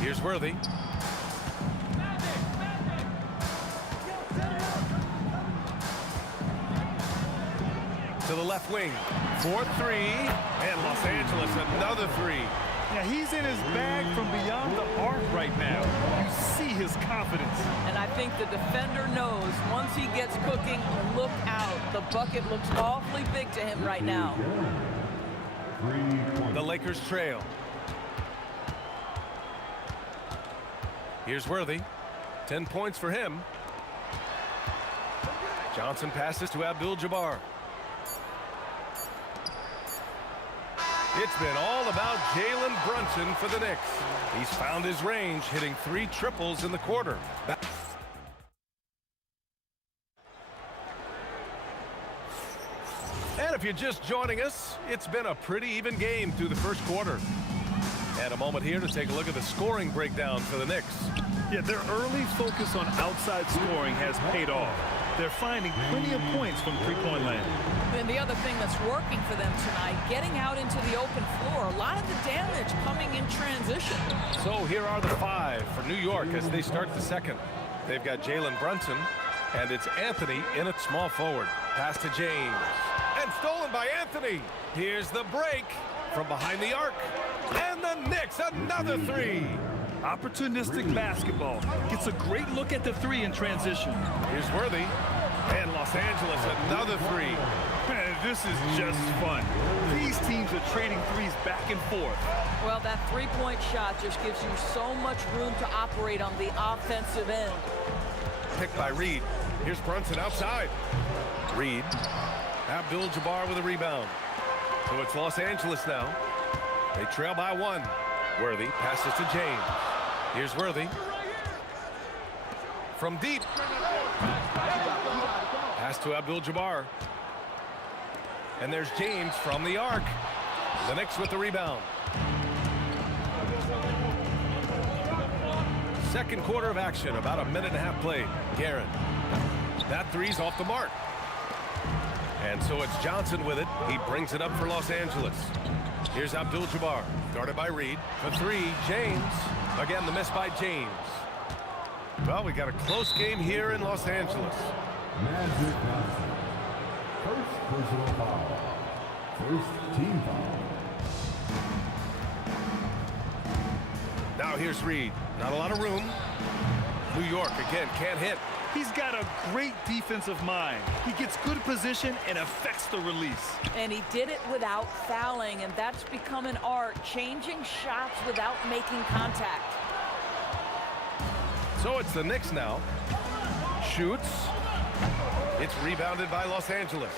Here's Worthy. To the left wing. 4-3. And Los Angeles, another 3. Yeah, he's in his bag from beyond the arc right now. You see his confidence. And I think the defender knows once he gets cooking, look out. The bucket looks awfully big to him right now. The Lakers trail. Here's Worthy. 10 points for him. Johnson passes to Abdul-Jabbar. It's been all about Jalen Brunson for the Knicks. He's found his range, hitting 3 triples in the quarter. And if you're just joining us, it's been a pretty even game through the first quarter. And a moment here to take a look at the scoring breakdown for the Knicks. Yeah, their early focus on outside scoring has paid off. They're finding plenty of points from three-point land. And the other thing that's working for them tonight, getting out into the open floor. A lot of the damage coming in transition. So here are the 5 for New York as they start the second. They've got Jalen Brunson, and it's Anthony in at small forward. Pass to James. And stolen by Anthony. Here's the break. from behind the arc. And the Knicks, another three. Opportunistic basketball. Gets a great look at the three in transition. Here's Worthy. And Los Angeles, another three. Man, this is just fun. These teams are trading threes back and forth. Well, that three-point shot just gives you so much room to operate on the offensive end. Picked by Reed. Here's Brunson outside. Reed. Abdul-Jabbar with a rebound. So it's Los Angeles now. They trail by one. Worthy passes to James. Here's Worthy. From deep. Pass to Abdul-Jabbar. And there's James from the arc. The Knicks with the rebound. Second quarter of action, about a minute and a half played. Guerin. That three's off the mark. And so it's Johnson with it. He brings it up for Los Angeles. Here's Abdul-Jabbar, guarded by Reed. For three, James. Again, the miss by James. Well, we got a close game here in Los Angeles. Magic Johnson. First personal foul. First team foul. Now here's Reed. Not a lot of room. New York, again, can't hit. He's got a great defensive mind. He gets good position and affects the release. And he did it without fouling, and that's become an art, changing shots without making contact. So it's the Knicks now. Shoots. It's rebounded by Los Angeles.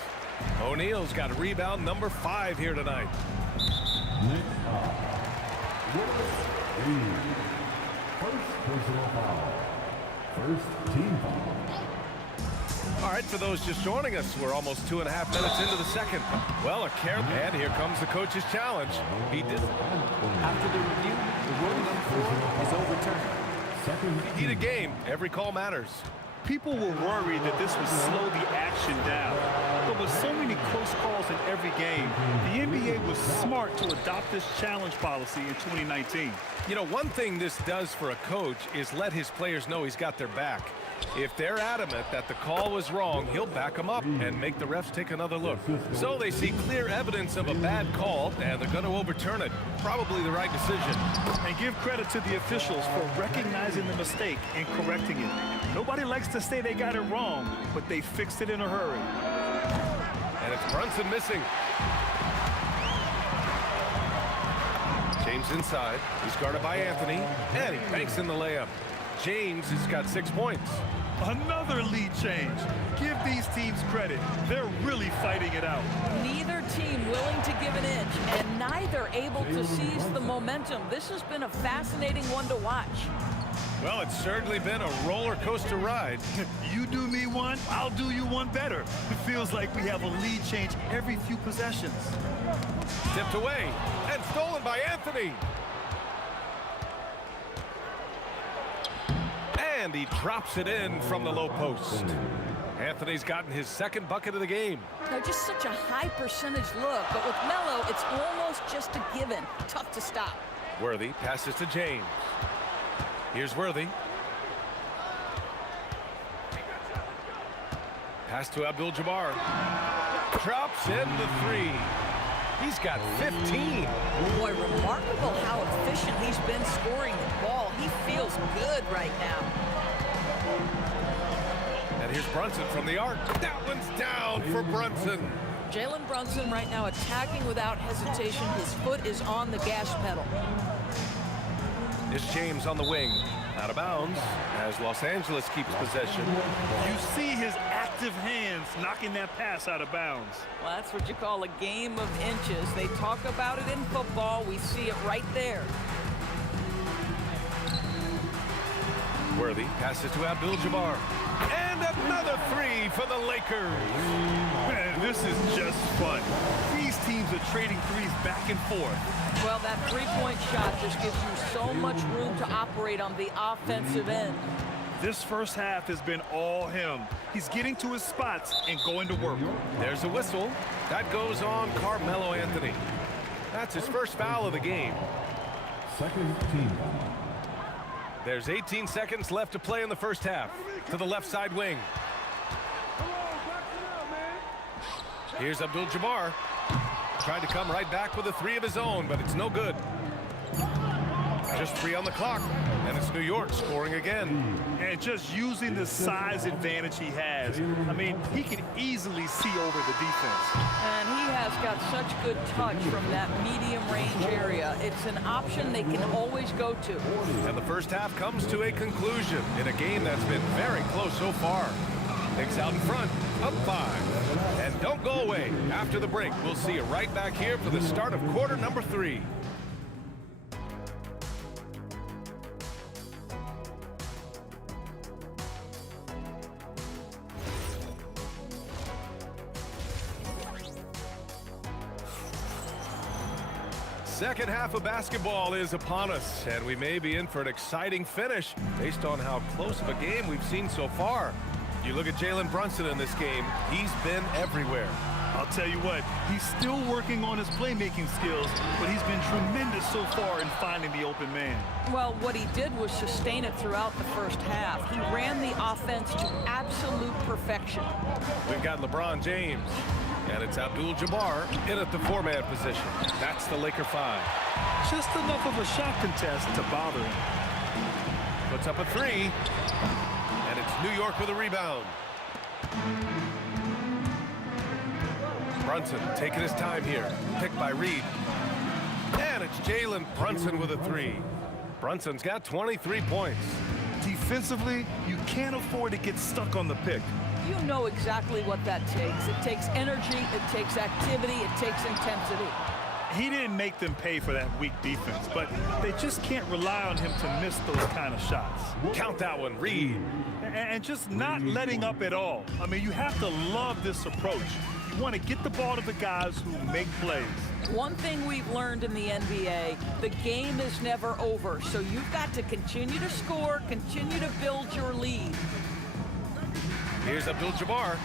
O'Neal's got rebound number 5 here tonight. Knicks foul. Reed. First personal foul. First team foul. All right, for those just joining us, we're almost 2.5 minutes into the second. Well, and here comes the coach's challenge. He did. After the review, the ruling on the floor is overturned. Heat a game. Every call matters. People were worried that this would slow the action down. But with so many close calls in every game, the NBA was smart to adopt this challenge policy in 2019. You know, one thing this does for a coach is let his players know he's got their back. If they're adamant that the call was wrong, he'll back them up and make the refs take another look. So they see clear evidence of a bad call, and they're going to overturn it. Probably the right decision. And give credit to the officials for recognizing the mistake and correcting it. Nobody likes to say they got it wrong, but they fixed it in a hurry. And it's Brunson missing. James inside. He's guarded by Anthony, and he banks in the layup. James has got 6 points. Another lead change. Give these teams credit. They're really fighting it out. Neither team willing to give an inch, and neither able to seize the momentum. This has been a fascinating one to watch. Well, it's certainly been a roller coaster ride. You do me one, I'll do you one better. It feels like we have a lead change every few possessions. Tipped away and stolen by Anthony. And he drops it in from the low post. Anthony's gotten his second bucket of the game. Now, just such a high percentage look, but with Melo, it's almost just a given. Tough to stop. Worthy passes to James. Here's Worthy. Pass to Abdul-Jabbar. Drops in the three. He's got 15. Boy, remarkable how efficient he's been scoring the ball. He feels good right now. And here's Brunson from the arc. That one's down for Brunson. Jalen Brunson right now attacking without hesitation. His foot is on the gas pedal. It's James on the wing. Out of bounds as Los Angeles keeps possession. You see his active hands knocking that pass out of bounds. Well, that's what you call a game of inches. They talk about it in football. We see it right there. Worthy passes to Abdul-Jabbar. And another three for the Lakers. Man, this is just fun. These teams are trading threes back and forth. Well, that three-point shot just gives you so much room to operate on the offensive end. This first half has been all him. He's getting to his spots and going to work. There's a whistle. That goes on Carmelo Anthony. That's his first foul of the game. Second team foul. There's 18 seconds left to play in the first half. To the left side wing. Here's Abdul-Jabbar. tried to come right back with a three of his own, but it's no good. Just 3 on the clock, and it's New York scoring again. And just using the size advantage he has. I mean, he can easily see over the defense. And he has got such good touch from that medium range area. It's an option they can always go to. And the first half comes to a conclusion in a game that's been very close so far. Knicks out in front, up 5. And don't go away. After the break, we'll see you right back here for the start of quarter number 3. Second half of basketball is upon us, and we may be in for an exciting finish based on how close of a game we've seen so far. You look at Jalen Brunson in this game, he's been everywhere. I'll tell you what, he's still working on his playmaking skills, but he's been tremendous so far in finding the open man. Well, what he did was sustain it throughout the first half. He ran the offense to absolute perfection. We've got LeBron James. And it's Abdul-Jabbar in at the 4-man position. That's the Laker 5. Just enough of a shot contest to bother him. Puts up a 3. And it's New York with a rebound. Brunson taking his time here. Picked by Reed. And it's Jalen Brunson with a 3. Brunson's got 23 points. Defensively, you can't afford to get stuck on the pick. You know exactly what that takes. It takes energy, it takes activity, it takes intensity. He didn't make them pay for that weak defense, but they just can't rely on him to miss those kind of shots. Count that one, Reed. And just not letting up at all. I mean, you have to love this approach. You want to get the ball to the guys who make plays. One thing we've learned in the NBA, the game is never over, so you've got to continue to score, continue to build your lead. Here's Abdul-Jabbar.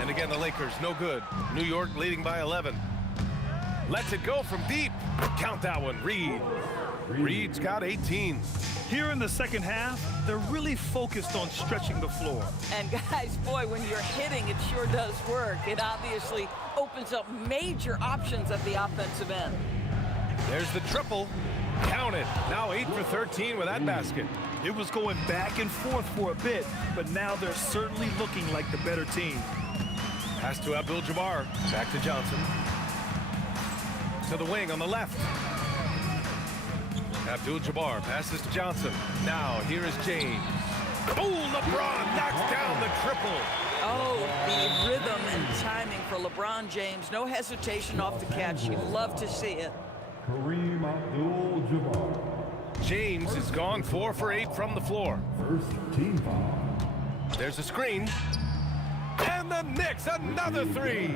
And again, the Lakers, no good. New York leading by 11. Lets it go from deep. Count that one, Reed. Reed's got 18. Here in the second half, they're really focused on stretching the floor. And guys, boy, when you're hitting, it sure does work. It obviously opens up major options at the offensive end. There's the triple. Count it. Now 8 for 13 with that basket. It was going back and forth for a bit, but now they're certainly looking like the better team. Pass to Abdul-Jabbar. Back to Johnson. To the wing on the left. Abdul-Jabbar passes to Johnson. Now here is James. Oh, LeBron knocks down the triple. Oh, the rhythm and timing for LeBron James. No hesitation off the catch. You love to see it. Kareem Abdul-Jabbar. James is gone 4 for 8 from the floor. First team foul. There's a screen. And the Knicks, another 3.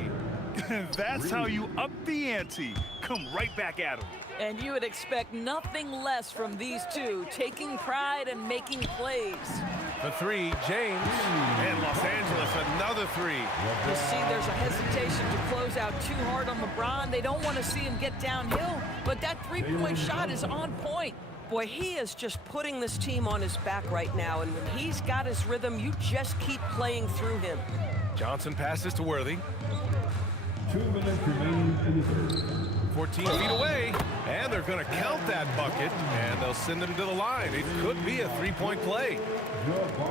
That's how you up the ante. Come right back at him. And you would expect nothing less from these two, taking pride and making plays. The 3, James. And Los Angeles, another 3. You see, there's a hesitation to close out too hard on LeBron. They don't want to see him get downhill, but that three-point shot is on point. Boy, he is just putting this team on his back right now, and when he's got his rhythm, you just keep playing through him. Johnson passes to Worthy. 2 minutes remaining in the third. 14 feet away, and they're going to count that bucket, and they'll send him to the line. It could be a 3-point play.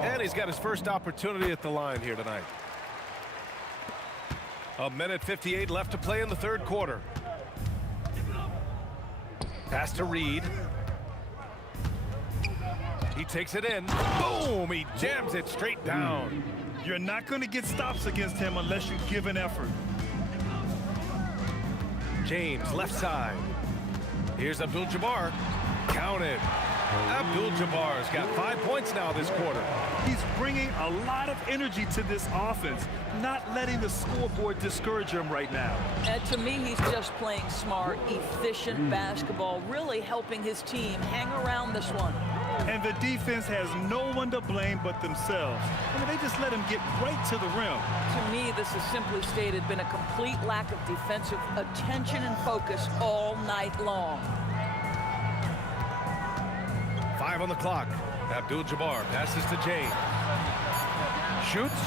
And he's got his first opportunity at the line here tonight. 1:58 left to play in the third quarter. Pass to Reed. He takes it in. Boom! He jams it straight down. You're not going to get stops against him unless you give an effort. James, left side. Here's Abdul-Jabbar. Counted. Abdul-Jabbar's got 5 points now this quarter. He's bringing a lot of energy to this offense, not letting the scoreboard discourage him right now. And to me, he's just playing smart, efficient basketball, really helping his team hang around this one. And the defense has no one to blame but themselves. I mean, they just let him get right to the rim. To me, this has simply stated been a complete lack of defensive attention and focus all night long. 5 on the clock. Abdul-Jabbar passes to James. Shoots.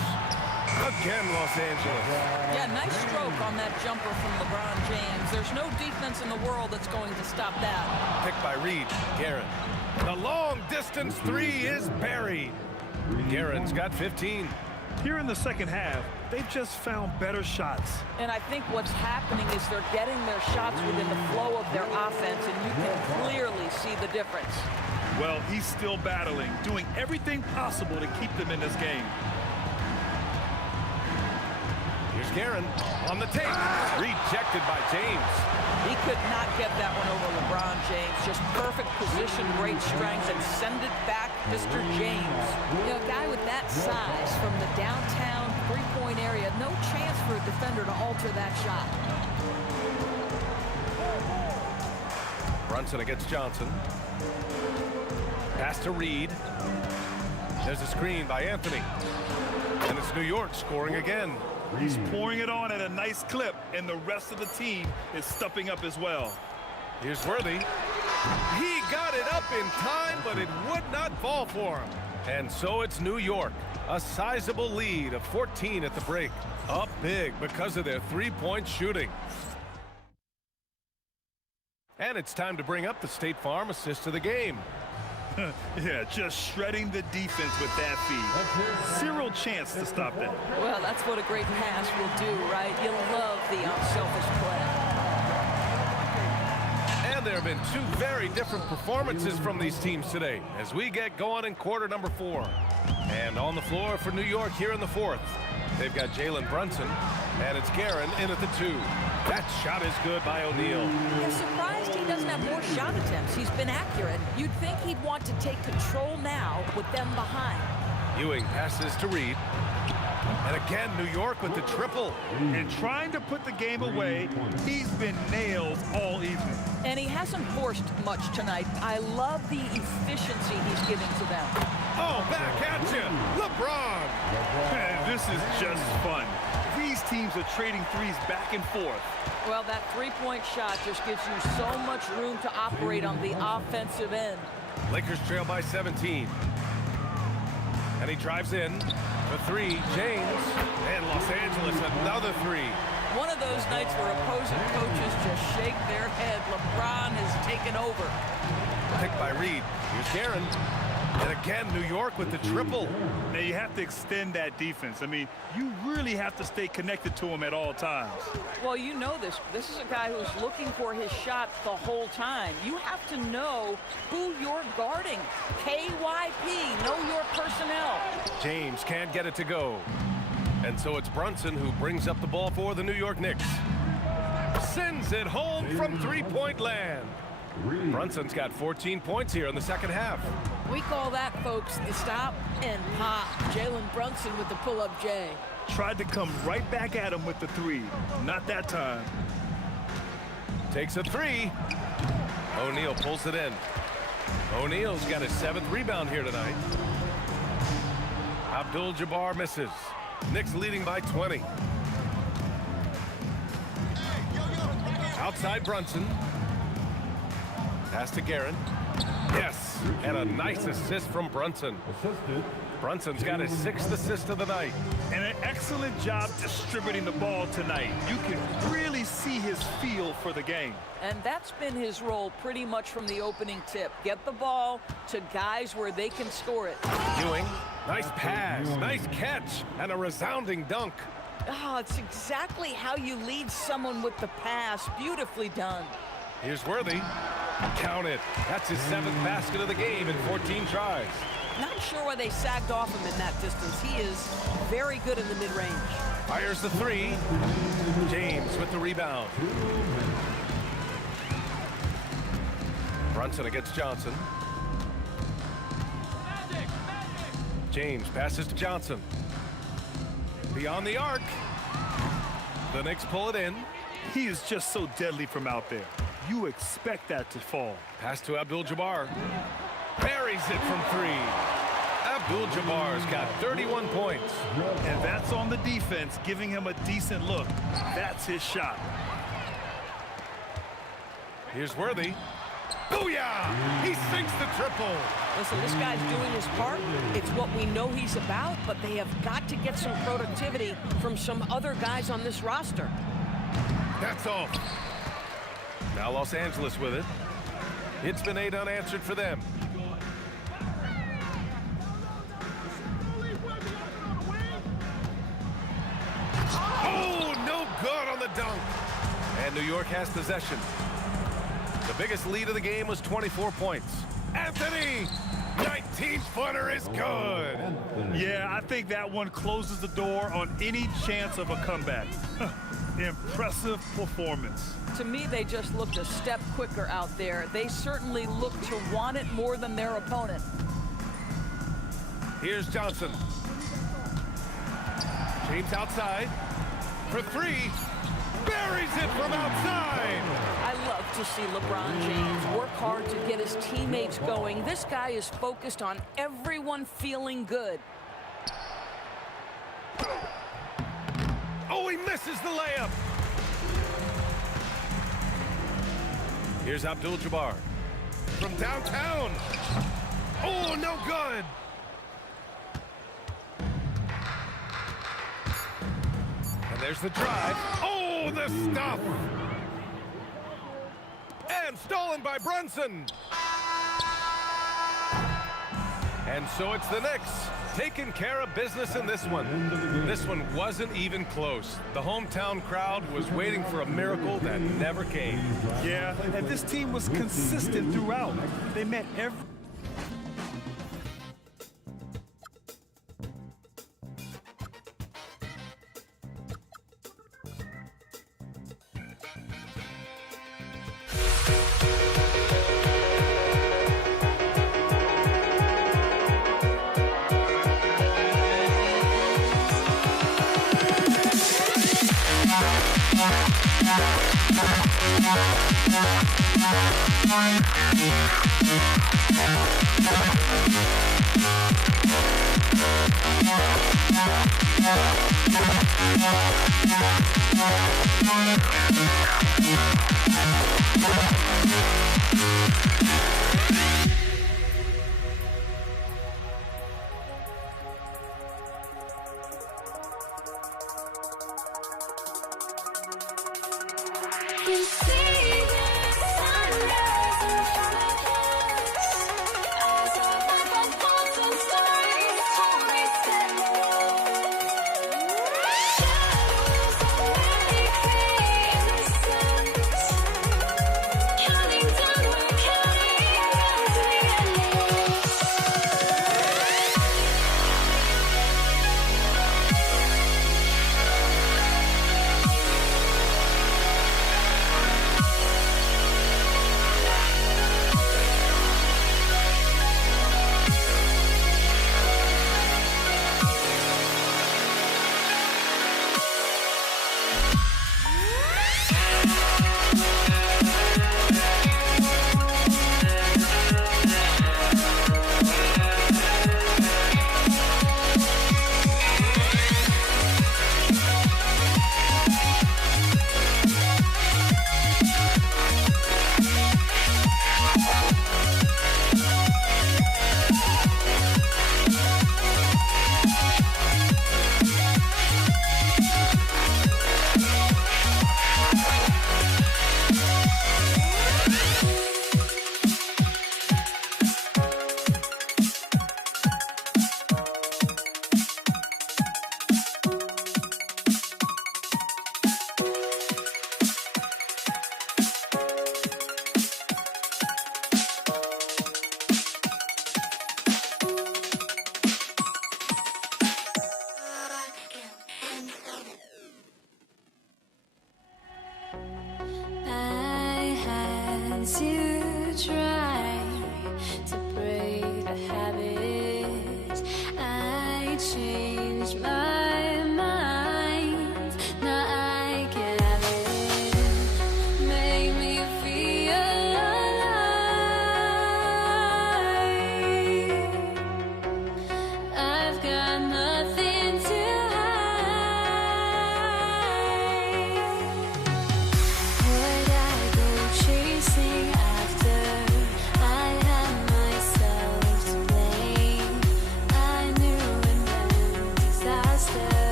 Again, Los Angeles. Yeah, nice stroke on that jumper from LeBron James. There's no defense in the world that's going to stop that. Picked by Reed. Guerin. The long distance three is buried. Guerin's got 15. Here in the second half, they've just found better shots. And I think what's happening is they're getting their shots within the flow of their offense, and you can clearly see the difference. Well, he's still battling, doing everything possible to keep them in this game. Here's Guerin on the tape. Rejected by James. He could not get that one over LeBron James. Just perfect position, great strength, and send it back, Mr. James. You know, a guy with that size from the downtown three-point area, no chance for a defender to alter that shot. Brunson against Johnson. Pass to Reed. There's a screen by Anthony. And it's New York scoring again. He's pouring it on at a nice clip, and the rest of the team is stepping up as well. Here's Worthy. He got it up in time, but it would not fall for him. And so it's New York. A sizable lead of 14 at the break. Up big because of their three-point shooting. And it's time to bring up the State Farm assist of the game. Yeah, just shredding the defense with that feed. Zero chance to stop that. Well, that's what a great pass will do, right? You love the unselfish play. And there have been two very different performances from these teams today as we get going in quarter number 4. And on the floor for New York here in the 4th, they've got Jalen Brunson, and it's Guerin in at the 2. That shot is good by O'Neal. I'm surprised he doesn't have more shot attempts. He's been accurate. You'd think he'd want to take control now with them behind. Ewing passes to Reed. And again, New York with the triple. And trying to put the game away, he's been nailed all evening. And he hasn't forced much tonight. I love the efficiency he's giving to them. Oh, back at you, LeBron. Man, this is just fun. These teams are trading threes back and forth. Well, that three-point shot just gives you so much room to operate on the offensive end. Lakers trail by 17. And he drives in. The 3, James. And Los Angeles, another 3. One of those nights where opposing coaches just shake their head. LeBron has taken over. Picked by Reed. Here's Guerin. And again, New York with the triple. Now, you have to extend that defense. I mean, you really have to stay connected to him at all times. Well, you know this. This is a guy who's looking for his shot the whole time. You have to know who you're guarding. KYP, know your personnel. James can't get it to go. And so it's Brunson who brings up the ball for the New York Knicks. Sends it home from three-point land. Brunson's got 14 points here in the second half. We call that, folks, the stop and pop. Jalen Brunson with the pull-up J. Tried to come right back at him with the 3. Not that time. Takes a 3. O'Neal pulls it in. O'Neal's got his 7th rebound here tonight. Abdul-Jabbar misses. Knicks leading by 20. Outside Brunson. Pass to Guerin. Yes, and a nice assist from Brunson. Brunson's got his 6th assist of the night. And an excellent job distributing the ball tonight. You can really see his feel for the game. And that's been his role pretty much from the opening tip. Get the ball to guys where they can score it. Ewing, nice pass, nice catch, and a resounding dunk. Oh, it's exactly how you lead someone with the pass. Beautifully done. Here's Worthy. Count it. That's his 7th basket of the game in 14 tries. Not sure why they sagged off him in that distance. He is very good in the mid-range. Fires the 3. James with the rebound. Brunson against Johnson. James passes to Johnson. Beyond the arc. The Knicks pull it in. He is just so deadly from out there. You expect that to fall. Pass to Abdul-Jabbar. Buries it from 3. Abdul-Jabbar's got 31 points. And that's on the defense, giving him a decent look. That's his shot. Here's Worthy. Booyah! He sinks the triple. Listen, this guy's doing his part. It's what we know he's about, but they have got to get some productivity from some other guys on this roster. That's all. Now Los Angeles with it. It's been 8 unanswered for them. Oh, no good on the dunk. And New York has possession. The biggest lead of the game was 24 points. Anthony, 19-footer is good. Yeah, I think that one closes the door on any chance of a comeback. Impressive performance. To me, they just looked a step quicker out there. They certainly looked to want it more than their opponent. Here's Johnson. James outside for 3. Buries it from outside. I love to see LeBron James work hard to get his teammates going. This guy is focused on everyone feeling good. Oh, he misses the layup. Here's Abdul-Jabbar from downtown. Oh, no good. And there's the drive. Oh, the stuff. And stolen by Brunson. And so it's the Knicks taking care of business in this one. This one wasn't even close. The hometown crowd was waiting for a miracle that never came. Yeah, and this team was consistent throughout. They met every...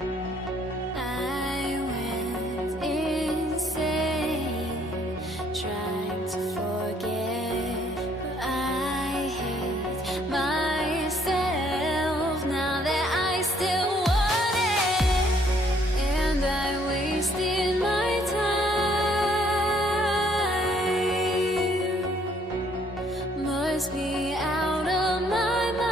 I went insane trying to forget, but I hate myself now that I still want it, and I wasted my time. Must be out of my mind.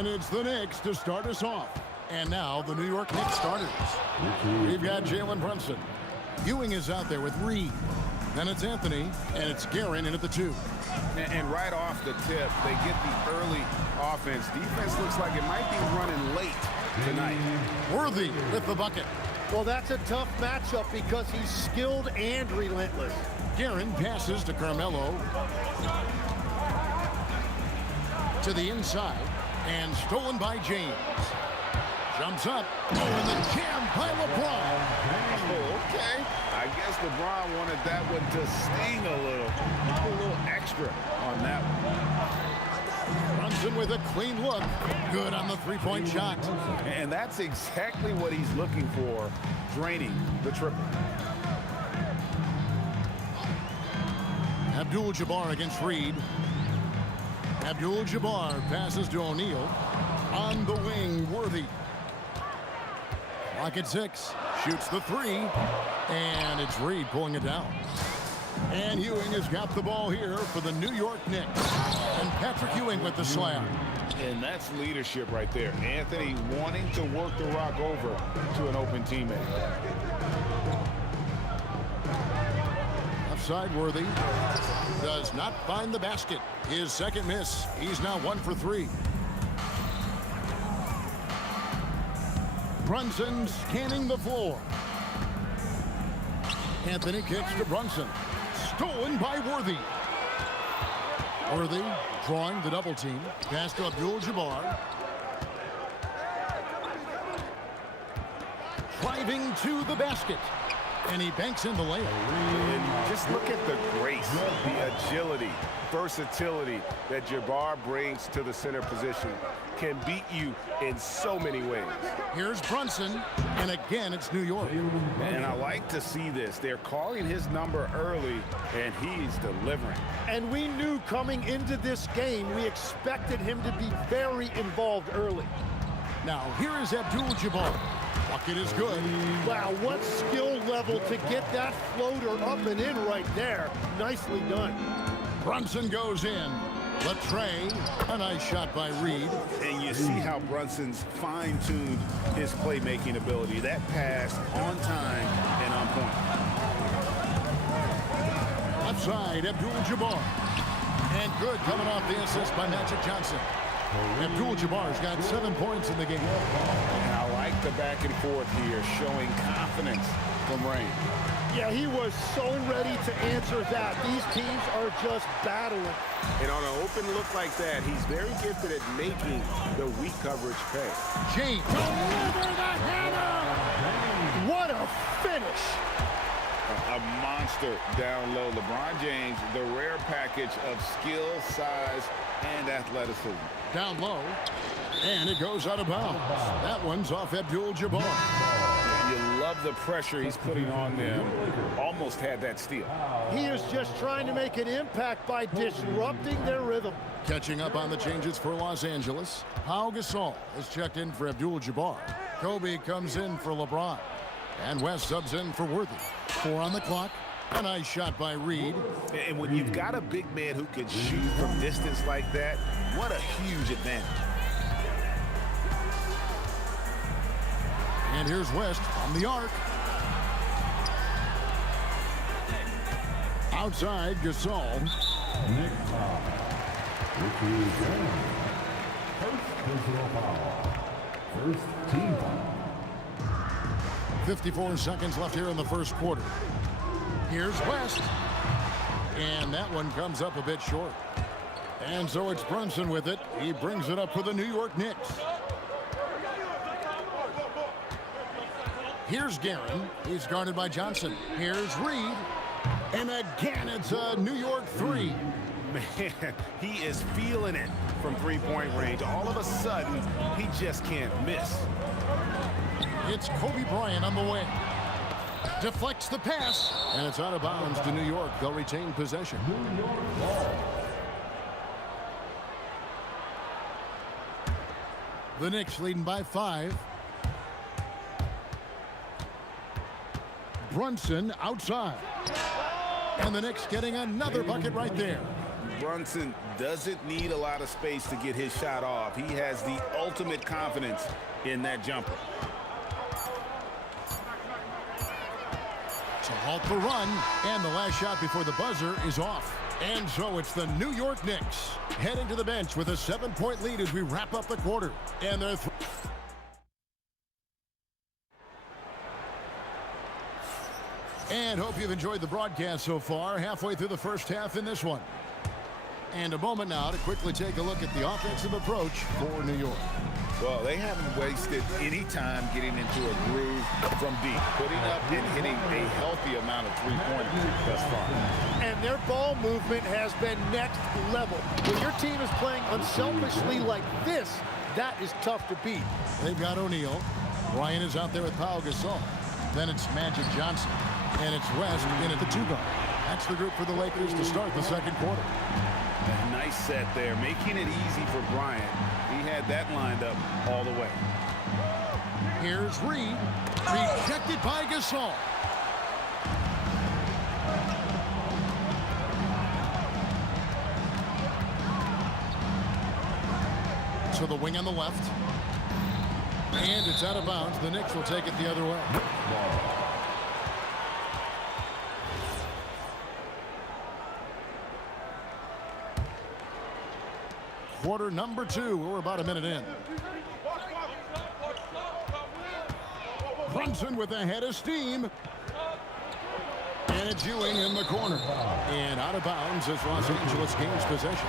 And it's the Knicks to start us off. And now the New York Knicks starters. We've got Jalen Brunson. Ewing is out there with Reed. Then it's Anthony, and it's Guerin in at the 2. And right off the tip, they get the early offense. Defense looks like it might be running late tonight. Worthy with the bucket. Well, that's a tough matchup because he's skilled and relentless. Guerin passes to Carmelo. To the inside, and stolen by James. Jumps up, and the jam by LeBron. Oh, okay. I guess LeBron wanted that one to sting a little extra on that one. Brunson with a clean look. Good on the three-point shot. And that's exactly what he's looking for, draining the triple. Abdul-Jabbar against Reed. Abdul-Jabbar passes to O'Neal. On the wing, Worthy. Clock at 6. Shoots the 3. And it's Reed pulling it down. And Ewing has got the ball here for the New York Knicks. And Patrick Ewing with the slam. And that's leadership right there. Anthony wanting to work the rock over to an open teammate. Side Worthy does not find the basket. His second miss. He's now 1 for 3. Brunson scanning the floor. Anthony kicks to Brunson. Stolen by Worthy. Worthy drawing the double team. Pass to Abdul-Jabbar. Driving to the basket. And he banks in the layup. And just look at the grace, the agility, versatility that Jabbar brings to the center position. Can beat you in so many ways. Here's Brunson, and again it's New York. And I like to see this. They're calling his number early, and he's delivering. And we knew coming into this game, we expected him to be very involved early. Now here is Abdul-Jabbar. Bucket is good. Wow, what skill level to get that floater up and in right there. Nicely done. Brunson goes in. Latre, a nice shot by Reed. And you see how Brunson's fine-tuned his playmaking ability. That pass on time and on point. Left side, Abdul-Jabbar. And good coming off the assist by Magic Johnson. Abdul-Jabbar's got 7 points in the game. And I like the back and forth here, showing confidence from Rain. Yeah, he was so ready to answer that. These teams are just battling. And on an open look like that, he's very gifted at making the weak coverage pay. James. Deliver the header! What a finish! A monster down low. LeBron James, the rare package of skill, size, and athleticism. Down low, and it goes out of bounds. That one's off Abdul-Jabbar. You love the pressure he's putting on them. Almost had that steal. He is just trying to make an impact by disrupting their rhythm. Catching up on the changes for Los Angeles. Pau Gasol is checked in for Abdul-Jabbar. Kobe comes in for LeBron. And West subs in for Worthy. 4 on the clock. A nice shot by Reed. And when you've got a big man who can shoot from distance like that, what a huge advantage. And here's West from the arc. Outside, Gasol. Nick foul. First personal foul. First team foul. 54 seconds left here in the first quarter. Here's West. And that one comes up a bit short. And so it's Brunson with it. He brings it up for the New York Knicks. Here's Guerin. He's guarded by Johnson. Here's Reed. And again, it's a New York 3. Man, he is feeling it from three-point range. All of a sudden, he just can't miss. It's Kobe Bryant on the wing. Deflects the pass. And it's out of bounds to New York. They'll retain possession. The Knicks leading by 5. Brunson outside. And the Knicks getting another bucket right there. Brunson doesn't need a lot of space to get his shot off. He has the ultimate confidence in that jumper. To halt the run, and the last shot before the buzzer is off. And so it's the New York Knicks heading to the bench with a 7-point lead as we wrap up the quarter. And they're and hope you've enjoyed the broadcast so far, halfway through the first half in this one. And a moment now to quickly take a look at the offensive approach for New York. Well, they haven't wasted any time getting into a groove from deep, putting up and hitting a healthy amount of three-pointers thus far. And their ball movement has been next level. When your team is playing unselfishly like this, that is tough to beat. They've got O'Neal. Ryan is out there with Pau Gasol. Then it's Magic Johnson. And it's West in at the 2 guard. That's the group for the Lakers to start the second quarter. A nice set there, making it easy for Bryant. He had that lined up all the way. Here's Reed. Rejected by Gasol. To the wing on the left. And it's out of bounds. The Knicks will take it the other way. Quarter number 2. We're about a minute in. Brunson with a head of steam. And it's Ewing in the corner. And out of bounds as Los Angeles gains possession.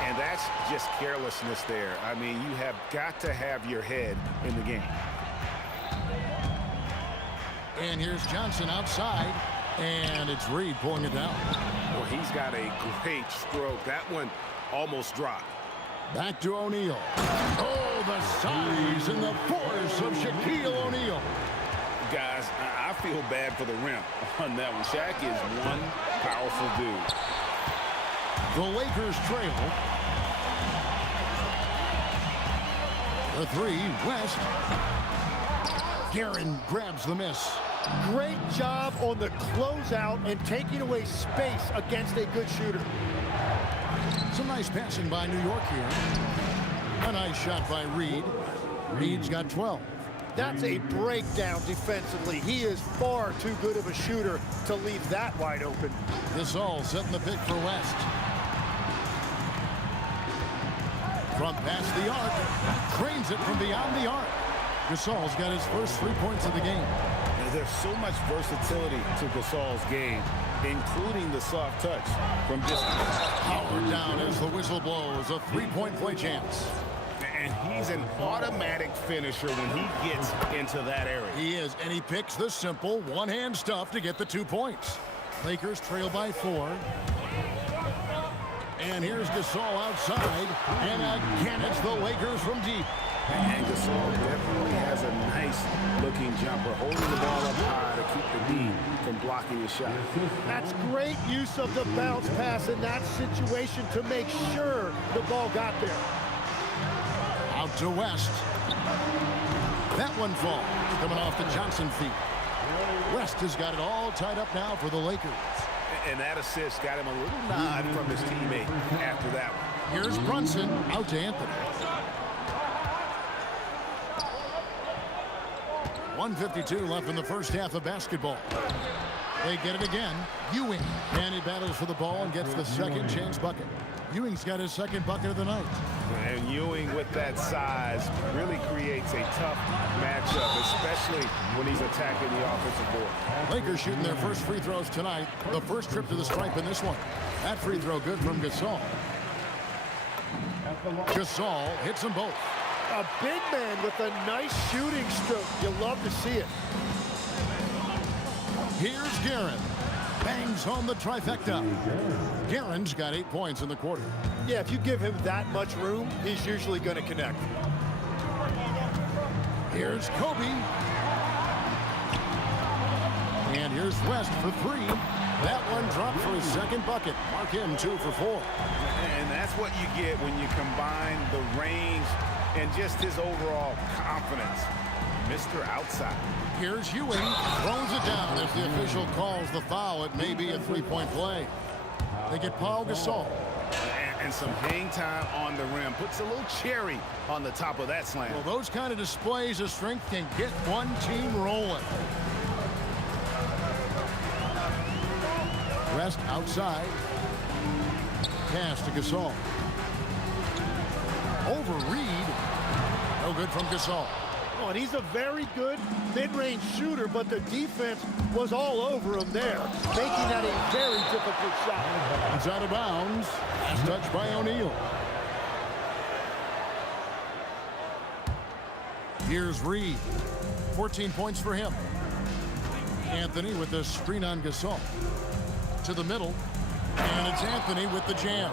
And that's just carelessness there. I mean, you have got to have your head in the game. And here's Johnson outside. And it's Reed pulling it down. Well, he's got a great stroke. That one almost dropped. Back to O'Neal. Oh, the size and the force of Shaquille O'Neal. Guys, I feel bad for the rim on that one. Shaq is one powerful dude. The Lakers trail. The 3, West. Guerin grabs the miss. Great job on the closeout and taking away space against a good shooter. Some nice passing by New York here. A nice shot by Reed. Reed's got 12. That's a breakdown defensively. He is far too good of a shooter to leave that wide open. Gasol setting the pick for West. From past the arc. Cranes it from beyond the arc. Gasol's got his first 3 points of the game. There's so much versatility to Gasol's game, including the soft touch from distance. Powered down as the whistle blows. A 3-point play chance. And he's an automatic finisher when he gets into that area. He is, and he picks the simple one-hand stuff to get the 2 points. Lakers trail by 4. And here's Gasol outside. And again, it's the Lakers from deep. And Gasol definitely has a nice-looking jumper, holding the ball up high to keep the D from blocking his shot. That's great use of the bounce pass in that situation to make sure the ball got there. Out to West. That one falls, coming off the Johnson feet. West has got it all tied up now for the Lakers. And that assist got him a little nod from his teammate after that one. Here's Brunson out to Anthony. 1:52 left in the first half of basketball. They get it again. Ewing. And he battles for the ball and gets the second chance bucket. Ewing's got his second bucket of the night. And Ewing with that size really creates a tough matchup, especially when he's attacking the offensive board. Lakers shooting their first free throws tonight. The first trip to the stripe in this one. That free throw good from Gasol. Gasol hits them both. A big man with a nice shooting stroke. You love to see it. Here's Guerin. Bangs home the trifecta. Guerin's got 8 points in the quarter. Yeah, if you give him that much room, he's usually going to connect. Here's Kobe. And here's West for 3. That one dropped for his second bucket. Mark him 2 for 4. And that's what you get when you combine the range and just his overall confidence. Mr. Outside. Here's Ewing. Throws it down as the official calls the foul. It may be a 3-point play. They get Pau Gasol. And some hang time on the rim. Puts a little cherry on the top of that slam. Well, those kind of displays of strength can get one team rolling. West outside. Pass to Gasol. Over Reed. No good from Gasol. Oh, and he's a very good mid-range shooter, but the defense was all over him there, making that a very difficult shot. It's out of bounds. Last touch by O'Neal. Here's Reed. 14 points for him. Anthony with the screen on Gasol. To the middle. And it's Anthony with the jam.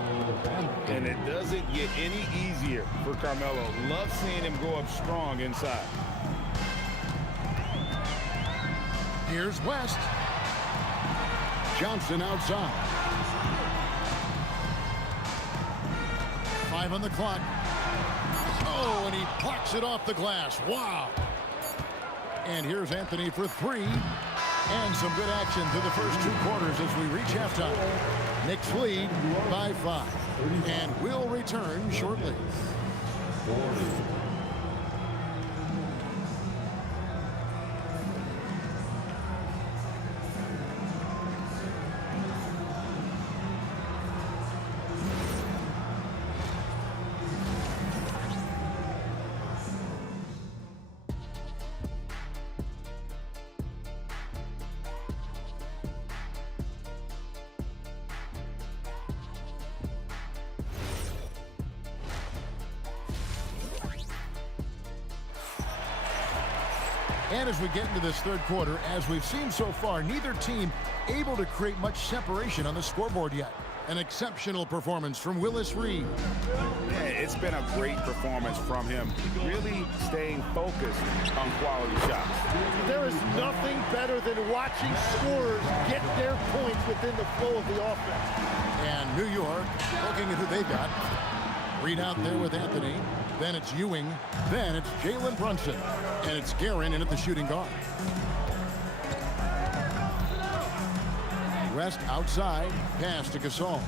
And it doesn't get any easier for Carmelo. Love seeing him go up strong inside. Here's West. Johnson outside. 5 on the clock. Oh, and he blocks it off the glass. Wow. And here's Anthony for 3. And some good action through the first 2 quarters as we reach halftime. Knicks lead by 5. And we'll return shortly. And as we get into this third quarter, as we've seen so far, neither team able to create much separation on the scoreboard yet. An exceptional performance from Willis Reed. Yeah, it's been a great performance from him, really staying focused on quality shots. There is nothing better than watching scorers get their points within the flow of the offense. And New York looking at who they've got. Reed out there with Anthony. Then it's Ewing. Then it's Jalen Brunson. And it's Guerin in at the shooting guard. West outside. Pass to Gasol.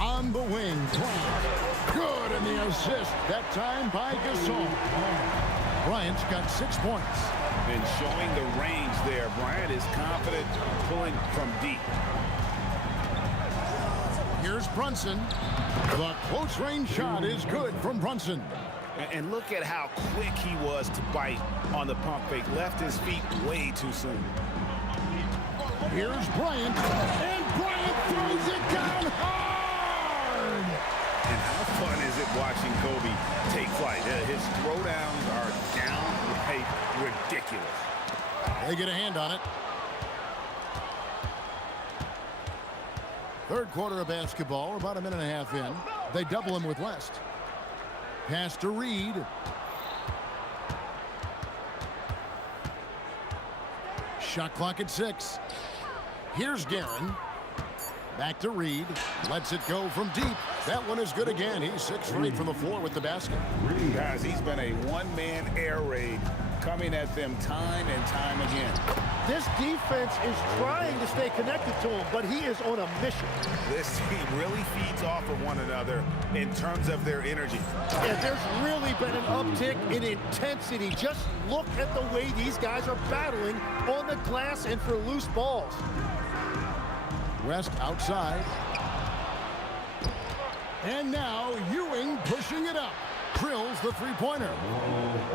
On the wing. Good, and the assist. That time by Gasol. Bryant's got 6 points. And showing the range there. Bryant is confident pulling from deep. Here's Brunson. The close range shot is good from Brunson. And look at how quick he was to bite on the pump fake. Left his feet way too soon. Here's Bryant. And Bryant throws it down hard. And how fun is it watching Kobe take flight? His throwdowns are downright ridiculous. They get a hand on it. Third quarter of basketball, about a minute and a half in. They double him with West. Pass to Reed. Shot clock at 6. Here's Guerin. Back to Reed. Lets it go from deep. That one is good again. He's 6 for 8 from the floor with the basket. Guys, he's been a one-man air raid coming at them time and time again. This defense is trying to stay connected to him, but he is on a mission. This team really feeds off of one another in terms of their energy. Yeah, there's really been an uptick in intensity. Just look at the way these guys are battling on the glass and for loose balls. West outside. And now Ewing pushing it up. Drills the three-pointer.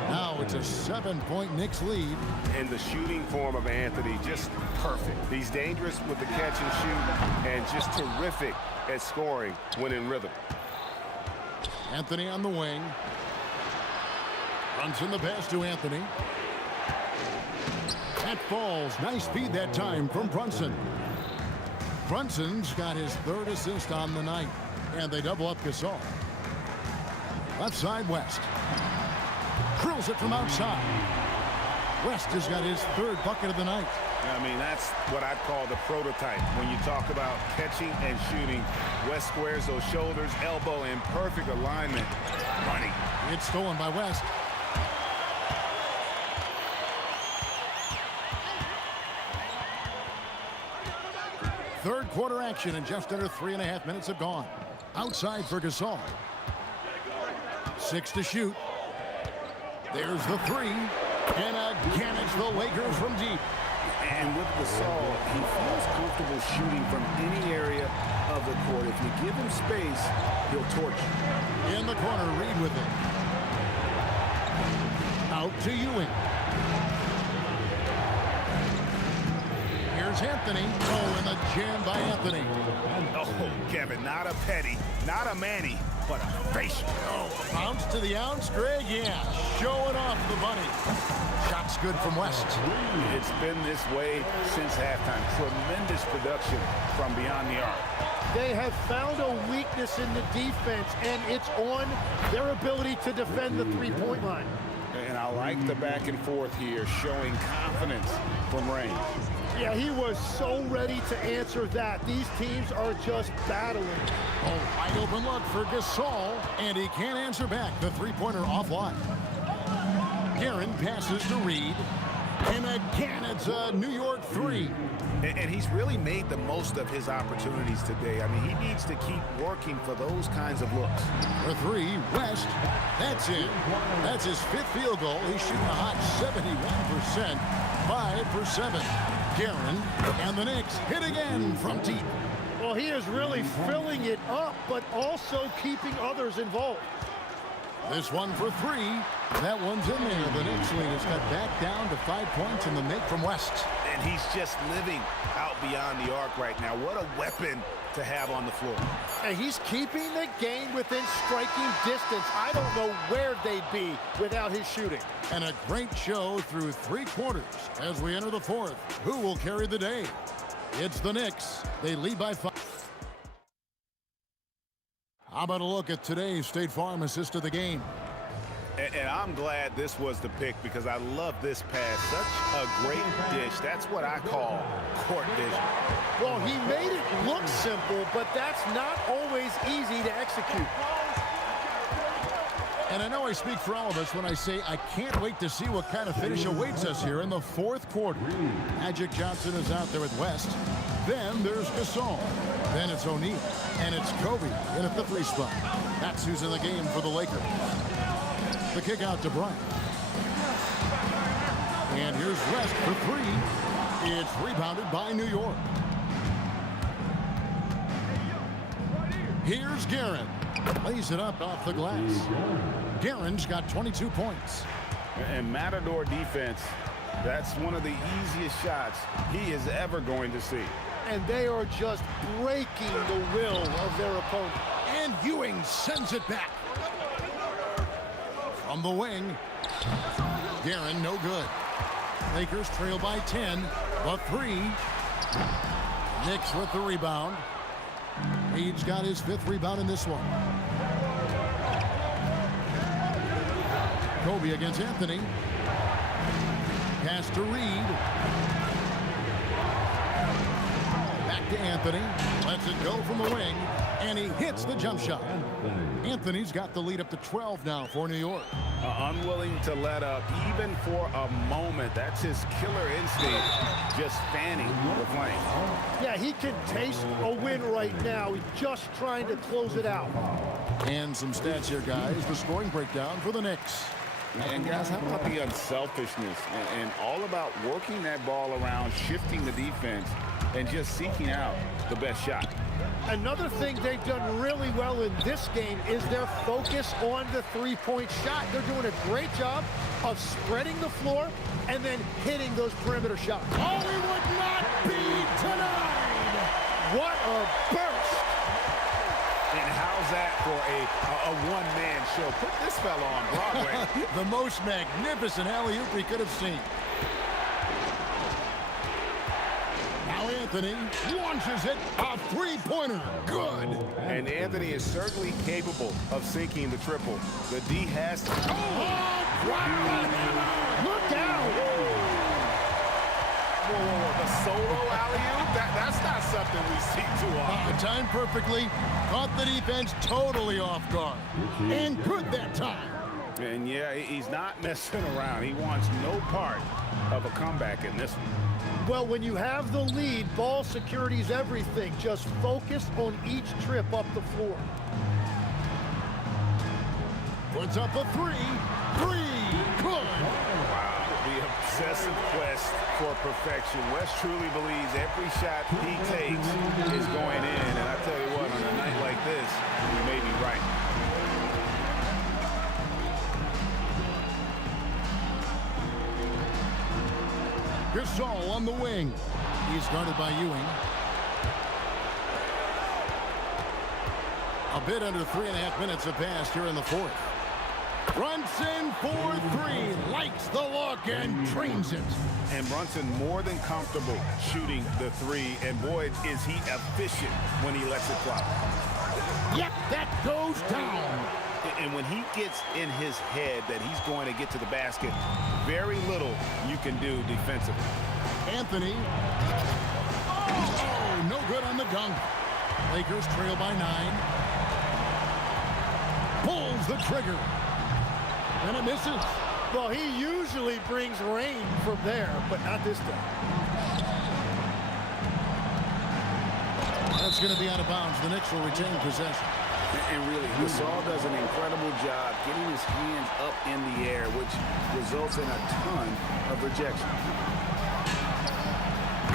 Now it's a 7-point Knicks lead. And the shooting form of Anthony, just perfect. He's dangerous with the catch and shoot and just terrific at scoring when in rhythm. Anthony on the wing. Runs in the pass to Anthony. That falls. Nice feed that time from Brunson. Brunson's got his 3rd assist on the night. And they double up Gasol. Left side, West. Drills it from outside. West has got his 3rd bucket of the night. I mean, that's what I'd call the prototype. When you talk about catching and shooting, West squares those shoulders, elbow in perfect alignment. Money. It's stolen by West. Third quarter action, and just under 3.5 minutes have gone. Outside for Gasol. 6 to shoot. There's the three. And again, it's the Lakers from deep. And with Gasol, he feels comfortable shooting from any area of the court. If you give him space, he'll torch you. In the corner, Reed with it. Out to Ewing. Here's Anthony. Oh, and the jam by Anthony. Oh, Kevin, not a petty, not a Manny, but a facial. Oh, bounce to the ounce, Greg. Yeah, showing off the money. Shots good from West. It's been this way since halftime. Tremendous production from beyond the arc. They have found a weakness in the defense, and it's on their ability to defend the three-point line. And I like the back and forth here, showing confidence from Reigns. Yeah, he was so ready to answer that. These teams are just battling. Oh, wide open look for Gasol, and he can't answer back. The three-pointer offline. Guerin passes to Reed, and again it's a New York three. And he's really made the most of his opportunities today. I mean, he needs to keep working for those kinds of looks. For three, West. That's it. That's his 5th field goal. He's shooting a hot 71%. 5 for 7. Guerin and the Knicks hit again from deep. Well, he is really filling it up, but also keeping others involved. This one for 3. That one's in there. The Knicks lead is cut back down to 5 points in the make from West. And he's just living out beyond the arc right now. What a weapon to have on the floor. And he's keeping the game within striking distance. I don't know where they'd be without his shooting. And a great show through 3 quarters as we enter the 4th. Who will carry the day? It's the Knicks. They lead by 5. How about a look at today's State Farm assist of the game? And I'm glad this was the pick because I love this pass. Such a great dish. That's what I call court vision. Well, he made it look simple, but that's not always easy to execute. And I know I speak for all of us when I say I can't wait to see what kind of finish awaits us here in the 4th quarter. Magic Johnson is out there with West. Then there's Gasol. Then it's O'Neal. And it's Kobe in at the 3 spot. That's who's in the game for the Lakers. The kick out to Bryant. And here's West for 3. It's rebounded by New York. Here's Guerin. Lays it up off the glass. Guerin's got 22 points. And Matador defense, that's one of the easiest shots he is ever going to see. And they are just breaking the will of their opponent. And Ewing sends it back. From the wing, Guerin no good. Lakers trail by 10, but 3. Knicks with the rebound. Reed's got his 5th rebound in this one. Kobe against Anthony. Pass to Reed. Back to Anthony. Lets it go from the wing. And he hits the jump shot. Anthony's got the lead up to 12 now for New York. Unwilling to let up even for a moment. That's his killer instinct, just fanning the flame. Yeah, he can taste a win right now. He's just trying to close it out. And some stats here, guys. The scoring breakdown for the Knicks. And guys, how about the unselfishness and all about working that ball around, shifting the defense, and just seeking out the best shot. Another thing they've done really well in this game is their focus on the three-point shot. They're doing a great job of spreading the floor and then hitting those perimeter shots. Oh, he would not be denied! What a burst! And how's that for a one-man show? Put this fella on Broadway. The most magnificent alley-oop we could have seen. Now Anthony launches it, a three-pointer, good. And Anthony is certainly capable of sinking the triple. The D has to. Oh, wow. Look out! Whoa, the solo alley-oop? That's not something we see too often. Timed perfectly, caught the defense totally off guard. And good that time. And yeah, he's not messing around. He wants no part of a comeback in this one. Well, when you have the lead, ball security is everything. Just focus on each trip up the floor. Puts up a three. Good. Wow, the obsessive quest for perfection. West truly believes every shot he takes is going in. And I tell you what, on a night like this, he may be right. Gasol on the wing. He's guarded by Ewing. A bit under 3.5 minutes have passed here in the fourth. Brunson for three. Likes the look and trains it. And Brunson more than comfortable shooting the three. And boy, is he efficient when he lets it fly. Yep, that goes down. And when he gets in his head that he's going to get to the basket, very little you can do defensively. Anthony. Oh, no good on the dunk. Lakers trail by 9. Pulls the trigger. And it misses. Well, he usually brings rain from there, but not this time. That's going to be out of bounds. The Knicks will retain possession. And really, Gasol does an incredible job getting his hands up in the air, which results in a ton of rejection.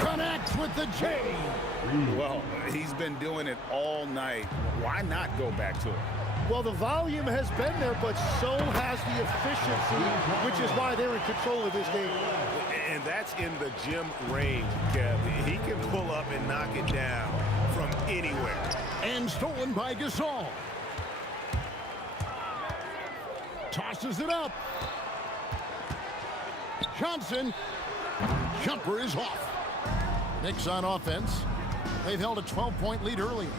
Connects with the J. Well, he's been doing it all night. Why not go back to it? Well, the volume has been there, but so has the efficiency, which is why they're in control of this game. And that's in the gym range, Kev. He can pull up and knock it down from anywhere. And stolen by Gasol. Tosses it up. Johnson. Jumper is off. Knicks on offense. They've held a 12-point lead earlier.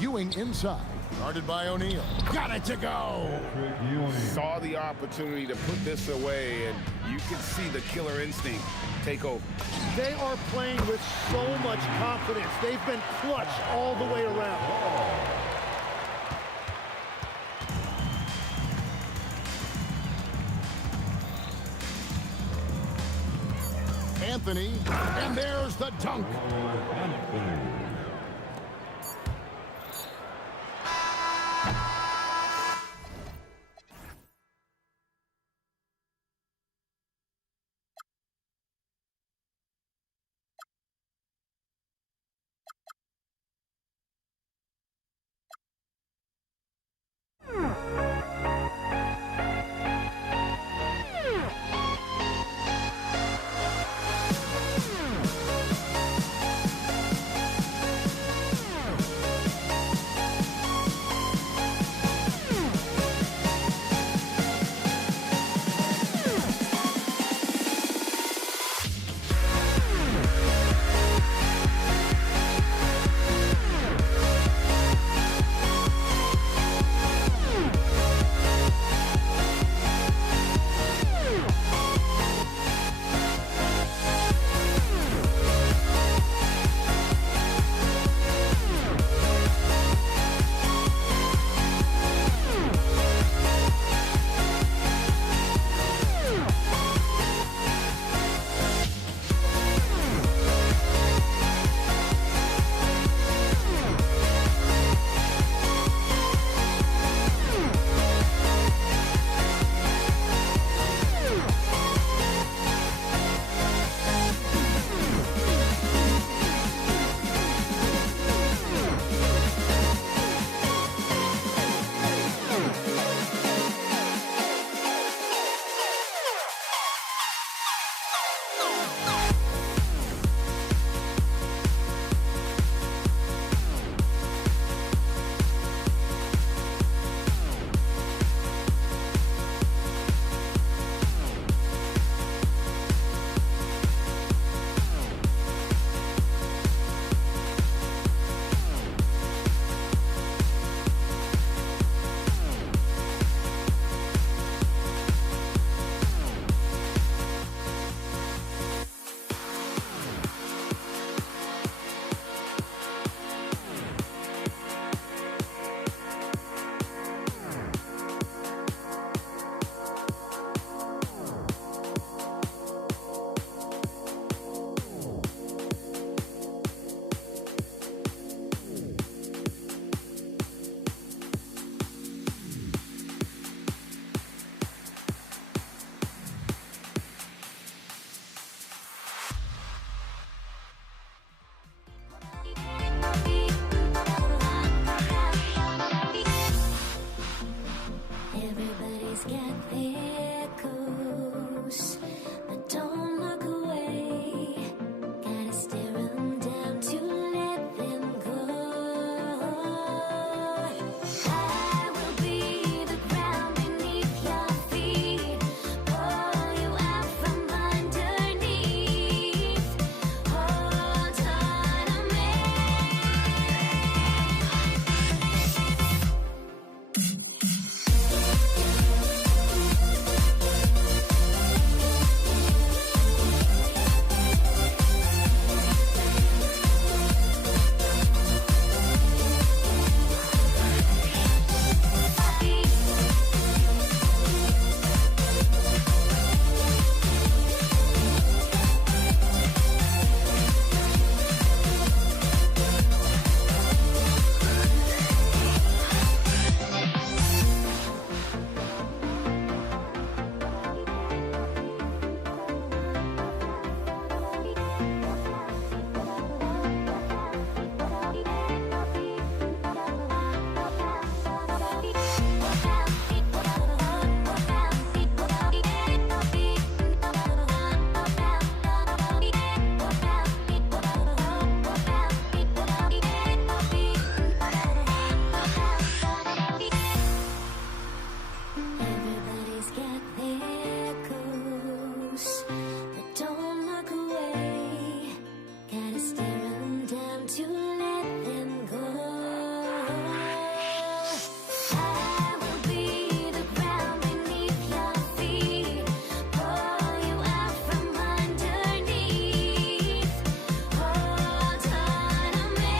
Ewing inside. Guarded by O'Neal. Got it to go. Saw the opportunity to put this away, and you can see the killer instinct take over. They are playing with so much confidence. They've been clutch all the way around. Anthony, and there's the dunk. to let them go. I will be the ground beneath your feet, pull you out from underneath. Hold on to me.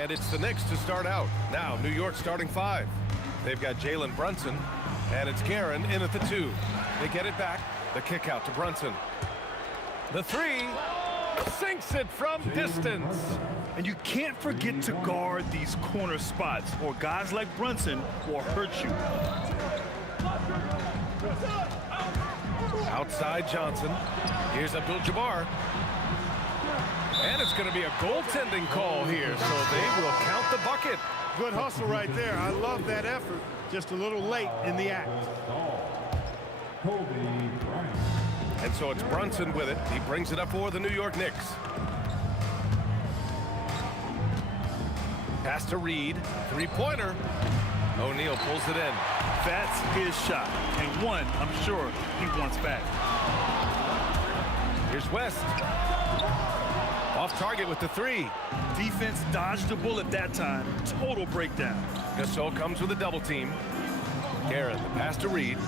And it's the Knicks to start out. Now, New York starting 5. They've got Jalen Brunson, and it's Guerin in at the 2. They get it back. The kick out to Brunson. The 3 sinks it from distance. And you can't forget to guard these corner spots, or guys like Brunson will hurt you. Outside Johnson. Here's Abdul-Jabbar. And it's going to be a goaltending call here, so they will count the bucket. Good hustle right there. I love that effort. Just a little late in the act. And so it's Brunson with it. He brings it up for the New York Knicks. Pass to Reed. Three-pointer. O'Neal pulls it in. That's his shot. And one, I'm sure, he wants back. Here's West. Off target with the 3. Defense dodged the bullet that time. Total breakdown. Gasol comes with a double team. Guerin, the pass to Reed.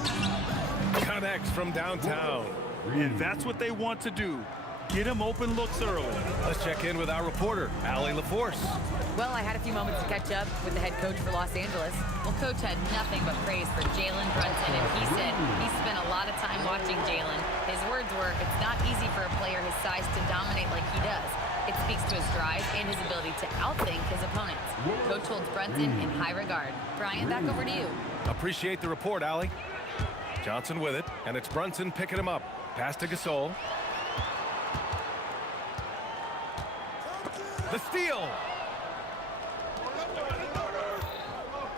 Connects from downtown. And that's what they want to do. Get him open looks early. Let's check in with our reporter, Allie LaForce. Well, I had a few moments to catch up with the head coach for Los Angeles. Well, coach had nothing but praise for Jalen Brunson, and he said he spent a lot of time watching Jalen. His words were, it's not easy for a player his size to dominate like he does. It speaks to his drive and his ability to outthink his opponents. Coach holds Brunson in high regard. Brian, back over to you. Appreciate the report, Allie. Johnson with it, and it's Brunson picking him up. Pass to Gasol. The steal.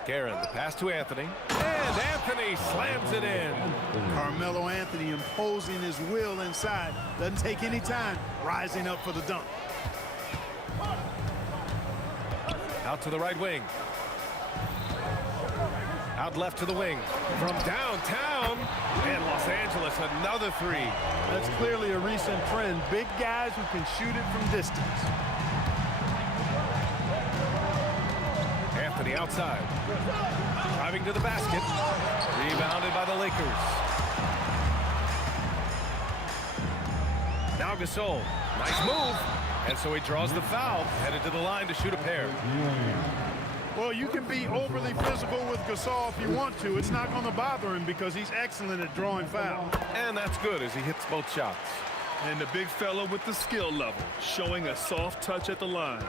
Guerin, the pass to Anthony. And Anthony slams it in. Carmelo Anthony imposing his will inside. Doesn't take any time. Rising up for the dunk. Out to the right wing. Out left to the wing. From downtown. And Los Angeles, another 3. That's clearly a recent trend. Big guys who can shoot it from distance. Anthony outside. Driving to the basket. Rebounded by the Lakers. Now Gasol. Nice move. And so he draws the foul. Headed to the line to shoot a pair. Well, you can be overly physical with Gasol if you want to. It's not going to bother him because he's excellent at drawing fouls. And that's good as he hits both shots. And the big fella with the skill level, showing a soft touch at the line.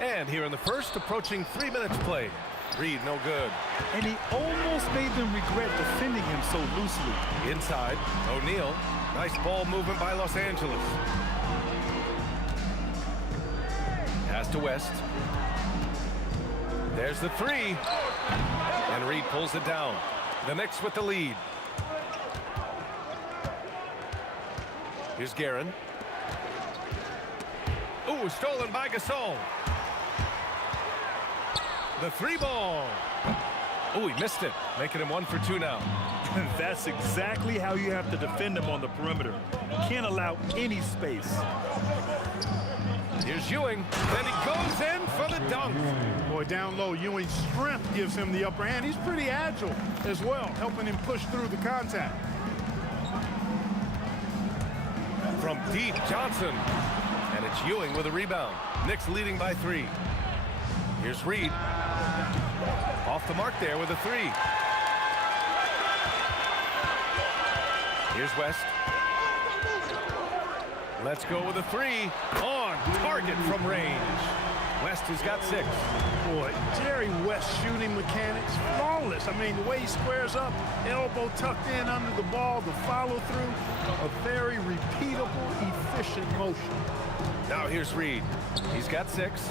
And here in the first, approaching 3 minutes played. Reed, no good. And he almost made them regret defending him so loosely. Inside, O'Neal. Nice ball movement by Los Angeles. Pass to West. There's the 3. And Reed pulls it down. The Knicks with the lead. Here's Guerin. Ooh, stolen by Gasol. The 3 ball. Oh, he missed it, making him 1 for 2 now. That's exactly how you have to defend him on the perimeter. Can't allow any space. Here's Ewing. Then he goes in for the dunk. Boy, down low, Ewing's strength gives him the upper hand. He's pretty agile as well, helping him push through the contact. From deep, Johnson. And it's Ewing with a rebound. Knicks leading by 3. Here's Reed. Off the mark there with a 3. Here's West. Let's go with a 3. On target from range. West has got 6. Boy, Jerry West shooting mechanics, flawless. I mean, the way he squares up, elbow tucked in under the ball, the follow through, a very repeatable, efficient motion. Now here's Reed. He's got 6.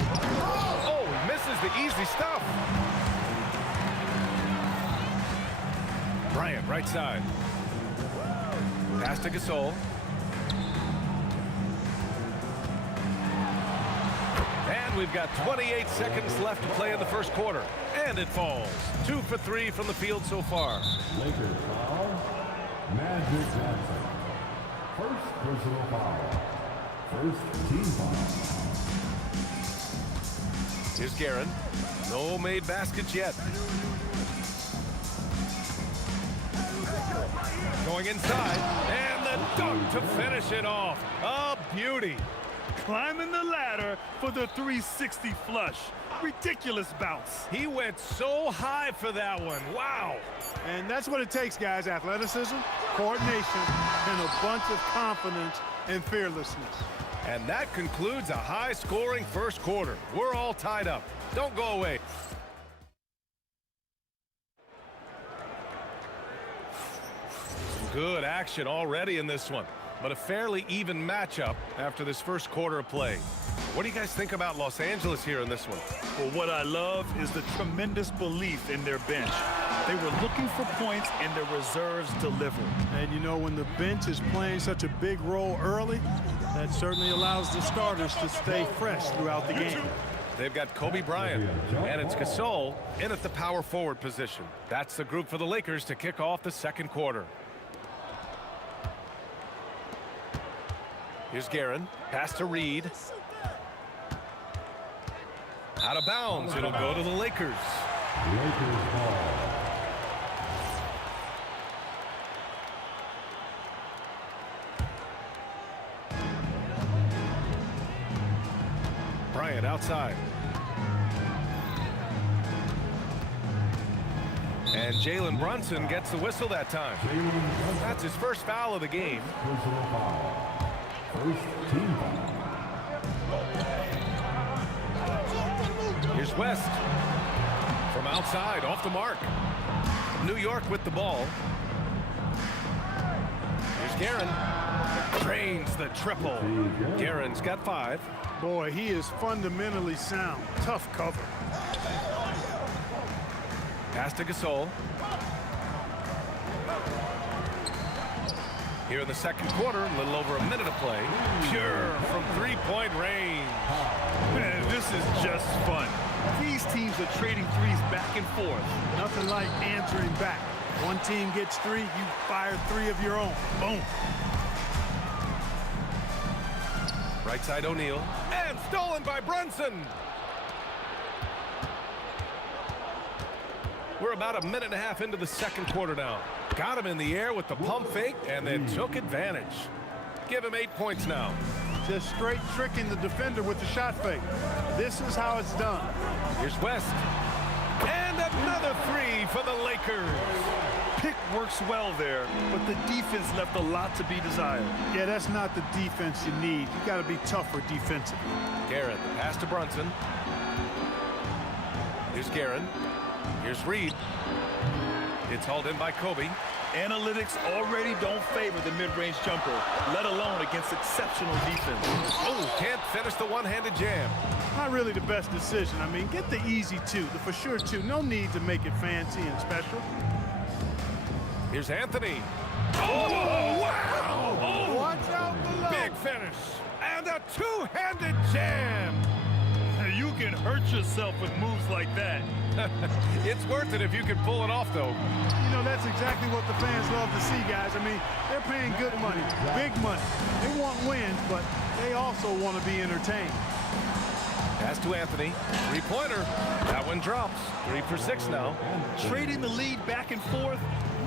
Oh, he misses the easy stuff. Bryant, right side. Pass to Gasol. And we've got 28 seconds left to play in the first quarter. And it falls. 2 for 3 from the field so far. Lakers foul. Magic Johnson. First personal foul. First team foul. Here's Guerin. No made baskets yet. Going inside. And the dunk to finish it off. A beauty. Climbing the ladder for the 360 flush. Ridiculous bounce. He went so high for that one. Wow. And that's what it takes, guys. Athleticism, coordination, and a bunch of confidence and fearlessness. And that concludes a high-scoring first quarter. We're all tied up. Don't go away. Some good action already in this one, but a fairly even matchup after this first quarter of play. What do you guys think about Los Angeles here in this one? Well, what I love is the tremendous belief in their bench. They were looking for points, and their reserves delivered. And you know, when the bench is playing such a big role early, that certainly allows the starters to stay fresh throughout the game. They've got Kobe Bryant, and it's Gasol in at the power forward position. That's the group for the Lakers to kick off the second quarter. Here's Guerin, pass to Reed. Out of bounds, it'll go to the Lakers. Bryant outside. And Jalen Brunson gets the whistle that time. That's his first foul of the game. Here's West. From outside, off the mark. New York with the ball. Here's Guerin. Drains the triple. Guerin's got 5. Boy, he is fundamentally sound. Tough cover. Pass to Gasol. Here in the second quarter, a little over a minute of play. Pure from three-point range. Man, this is just fun. These teams are trading threes back and forth. Nothing like answering back. One team gets 3, you fire 3 of your own. Boom. Right side O'Neal. And stolen by Brunson. We're about a minute and a half into the second quarter now. Got him in the air with the pump fake and then took advantage. Give him 8 points now. Just straight tricking the defender with the shot fake. This is how it's done. Here's West. And another 3 for the Lakers. Pick works well there, but the defense left a lot to be desired. Yeah, that's not the defense you need. You got to be tougher defensively. Guerin, pass to Brunson. Here's Guerin. Here's Reed. It's hauled in by Kobe. Analytics already don't favor the mid-range jumper, let alone against exceptional defense. Oh, can't finish the one-handed jam. Not really the best decision. I mean, get the easy 2, the for sure 2. No need to make it fancy and special. Here's Anthony. Oh, wow! Oh, watch out below. Big finish. And a two-handed jam. You can hurt yourself with moves like that. It's worth it if you can pull it off, though. You know, that's exactly what the fans love to see, guys. I mean, they're paying good money, big money. They want wins, but they also want to be entertained. Pass to Anthony. Three-pointer. That one drops. 3 for 6 now. Trading the lead back and forth,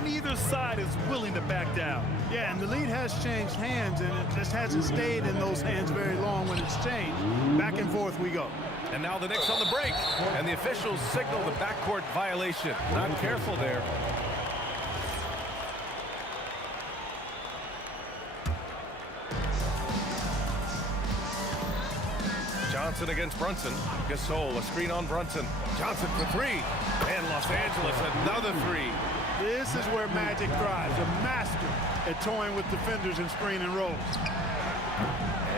neither side is willing to back down. Yeah, and the lead has changed hands, and it just hasn't stayed in those hands very long when it's changed. Back and forth we go. And now the Knicks on the break. And the officials signal the backcourt violation. Not careful there. Johnson against Brunson. Gasol, a screen on Brunson. Johnson for 3. And Los Angeles, another 3. This is where Magic thrives. A master at toying with defenders and screen and rolls.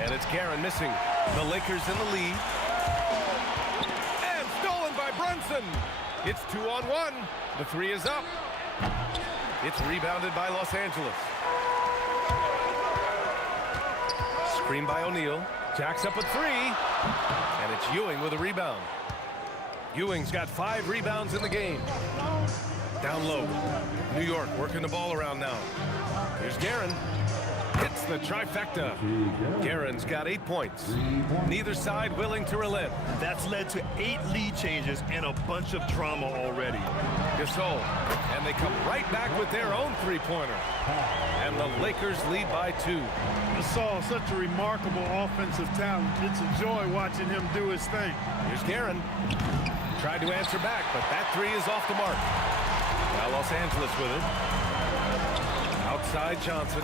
And it's Guerin missing. The Lakers in the lead. And stolen by Brunson. It's 2-on-1. The 3 is up. It's rebounded by Los Angeles. Screen by O'Neal. Jacks up a 3. And it's Ewing with a rebound. Ewing's got 5 rebounds in the game. Down low. New York working the ball around now. Here's Guerin. Hits the trifecta. Guerin's got 8 points. Neither side willing to relent. That's led to 8 lead changes and a bunch of drama already. Gasol. And they come right back with their own three-pointer. And the Lakers lead by 2. Gasol, such a remarkable offensive talent. It's a joy watching him do his thing. Here's Guerin. Tried to answer back, but that 3 is off the mark. Now Los Angeles with it. Outside Johnson.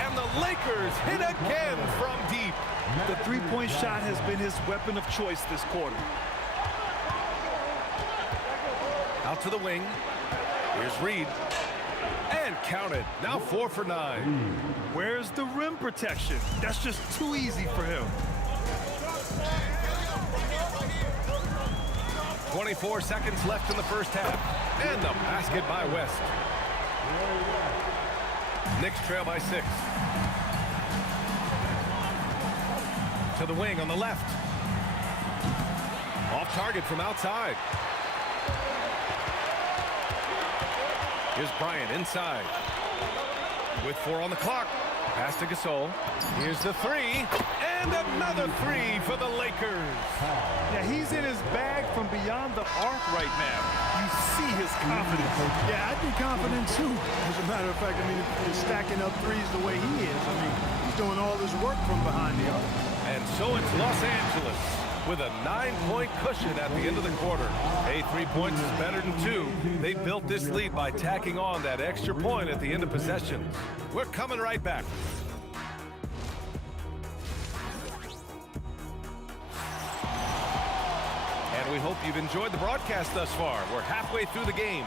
And the Lakers hit again from deep. The three-point shot has been his weapon of choice this quarter. Out to the wing. Here's Reed. And counted. Now 4 for 9. Where's the rim protection? That's just too easy for him. 24 seconds left in the first half. And the basket by West. Knicks trail by 6. To the wing on the left. Off target from outside. Here's Bryant inside. With 4 on the clock. Pass to Gasol. Here's the 3. And another 3 for the Lakers. Yeah, he's in his bag from beyond the arc right now. You see his confidence. Yeah, I'd be confident too. As a matter of fact, I mean, if he's stacking up threes the way he is. I mean, he's doing all his work from behind the arc. And so it's Los Angeles with a 9-point cushion at the end of the quarter. Hey, 3 points is better than 2. They built this lead by tacking on that extra point at the end of possessions. We're coming right back. And we hope you've enjoyed the broadcast thus far. We're halfway through the game.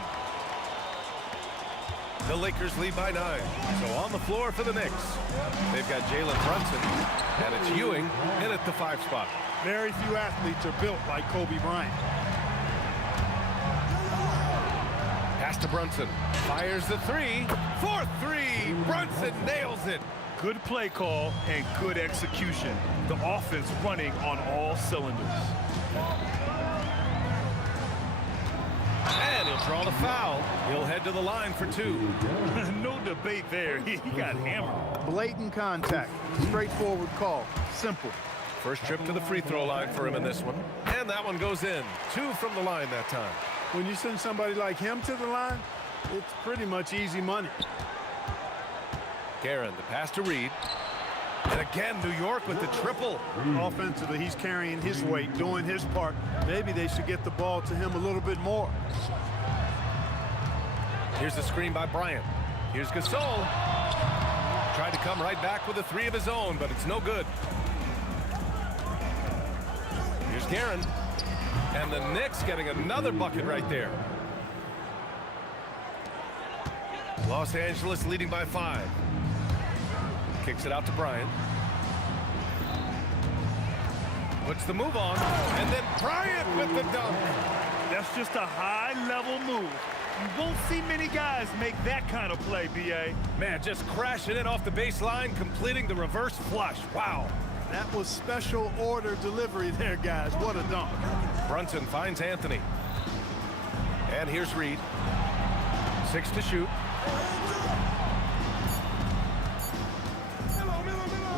The Lakers lead by 9. So on the floor for the Knicks. They've got Jalen Brunson, and it's Ewing in at the 5 spot. Very few athletes are built like Kobe Bryant. Pass to Brunson. Fires the 3. For 3. Brunson nails it. Good play call and good execution. The offense running on all cylinders. And he'll draw the foul. He'll head to the line for 2. No debate there. He got hammered. Blatant contact. Straightforward call. Simple. First trip to the free throw line for him in this one. And that one goes in. 2 from the line that time. When you send somebody like him to the line, it's pretty much easy money. Guerin, the pass to Reed. And again, New York with the triple. Offensively, he's carrying his weight, doing his part. Maybe they should get the ball to him a little bit more. Here's the screen by Bryant. Here's Gasol. Tried to come right back with a 3 of his own, but it's no good. Here's Guerin. And the Knicks getting another bucket right there. Los Angeles leading by 5. Kicks it out to Bryant. Puts the move on. And then Bryant with the dunk. That's just a high-level move. You won't see many guys make that kind of play, B.A. Man, just crashing in off the baseline, completing the reverse flush. Wow. That was special order delivery there, guys. What a dunk. Brunson finds Anthony. And here's Reed. 6 to shoot.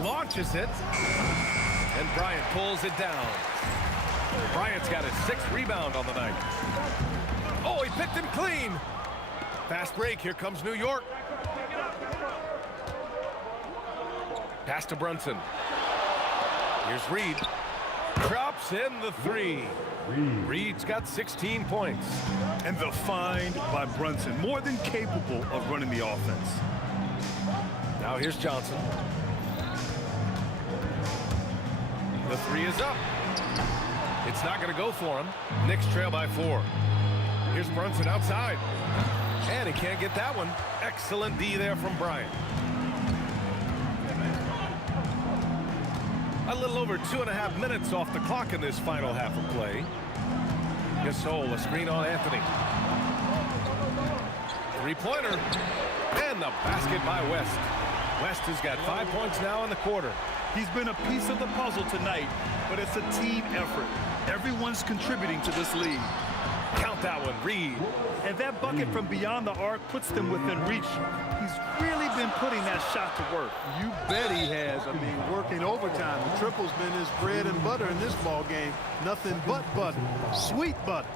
Launches it. And Bryant pulls it down. Bryant's got his 6th rebound on the night. Oh, he picked him clean. Fast break. Here comes New York. Pass to Brunson. Here's Reed. Drops in the 3. Reed's got 16 points. And the find by Brunson, more than capable of running the offense. Now here's Johnson. The 3 is up. It's not going to go for him. Knicks trail by 4. Here's Brunson outside. And he can't get that one. Excellent D there from Bryant. A little over 2.5 minutes off the clock in this final half of play. Gasol, a screen on Anthony. 3-pointer. And the basket by West. West has got 5 points now in the quarter. He's been a piece of the puzzle tonight, but it's a team effort. Everyone's contributing to this lead. Count that one, Reed. And that bucket from beyond the arc puts them within reach. He's really been putting that shot to work. You bet he has. I mean, working overtime. The triple's been his bread and butter in this ball game. Nothing but butter. Sweet butter.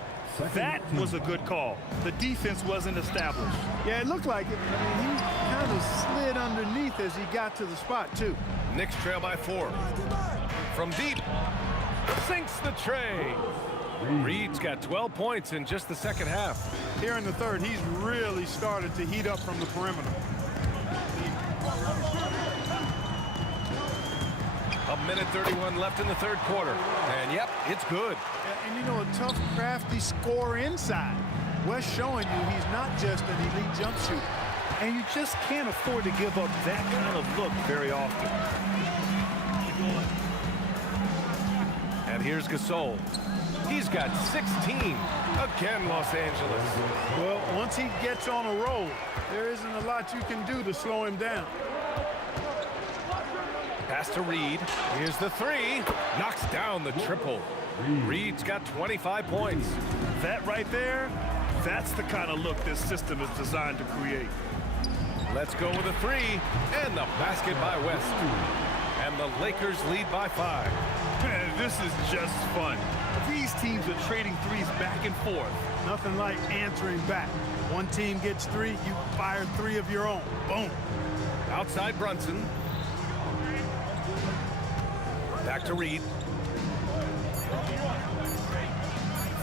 That was a good call. The defense wasn't established. Yeah, it looked like it. I mean, he kind of slid underneath as he got to the spot, too. Knicks trail by 4. From deep, sinks the tray. Reed's got 12 points in just the second half. Here in the third, he's really started to heat up from the perimeter. A minute 31 left in the third quarter. And yep, it's good. And you know, a tough, crafty scorer inside. Wes showing you he's not just an elite jump shooter. And you just can't afford to give up that kind of look very often. And here's Gasol. He's got 16. Again, Los Angeles. Well, once he gets on a roll, there isn't a lot you can do to slow him down. Pass to Reed. Here's the 3. Knocks down the triple. Reed's got 25 points. That right there, that's the kind of look this system is designed to create. Let's go with a 3. And the basket by West. And the Lakers lead by 5. Man, this is just fun. These teams are trading threes back and forth. Nothing like answering back. One team gets 3, you fire 3 of your own. Boom. Outside Brunson. Back to Reed.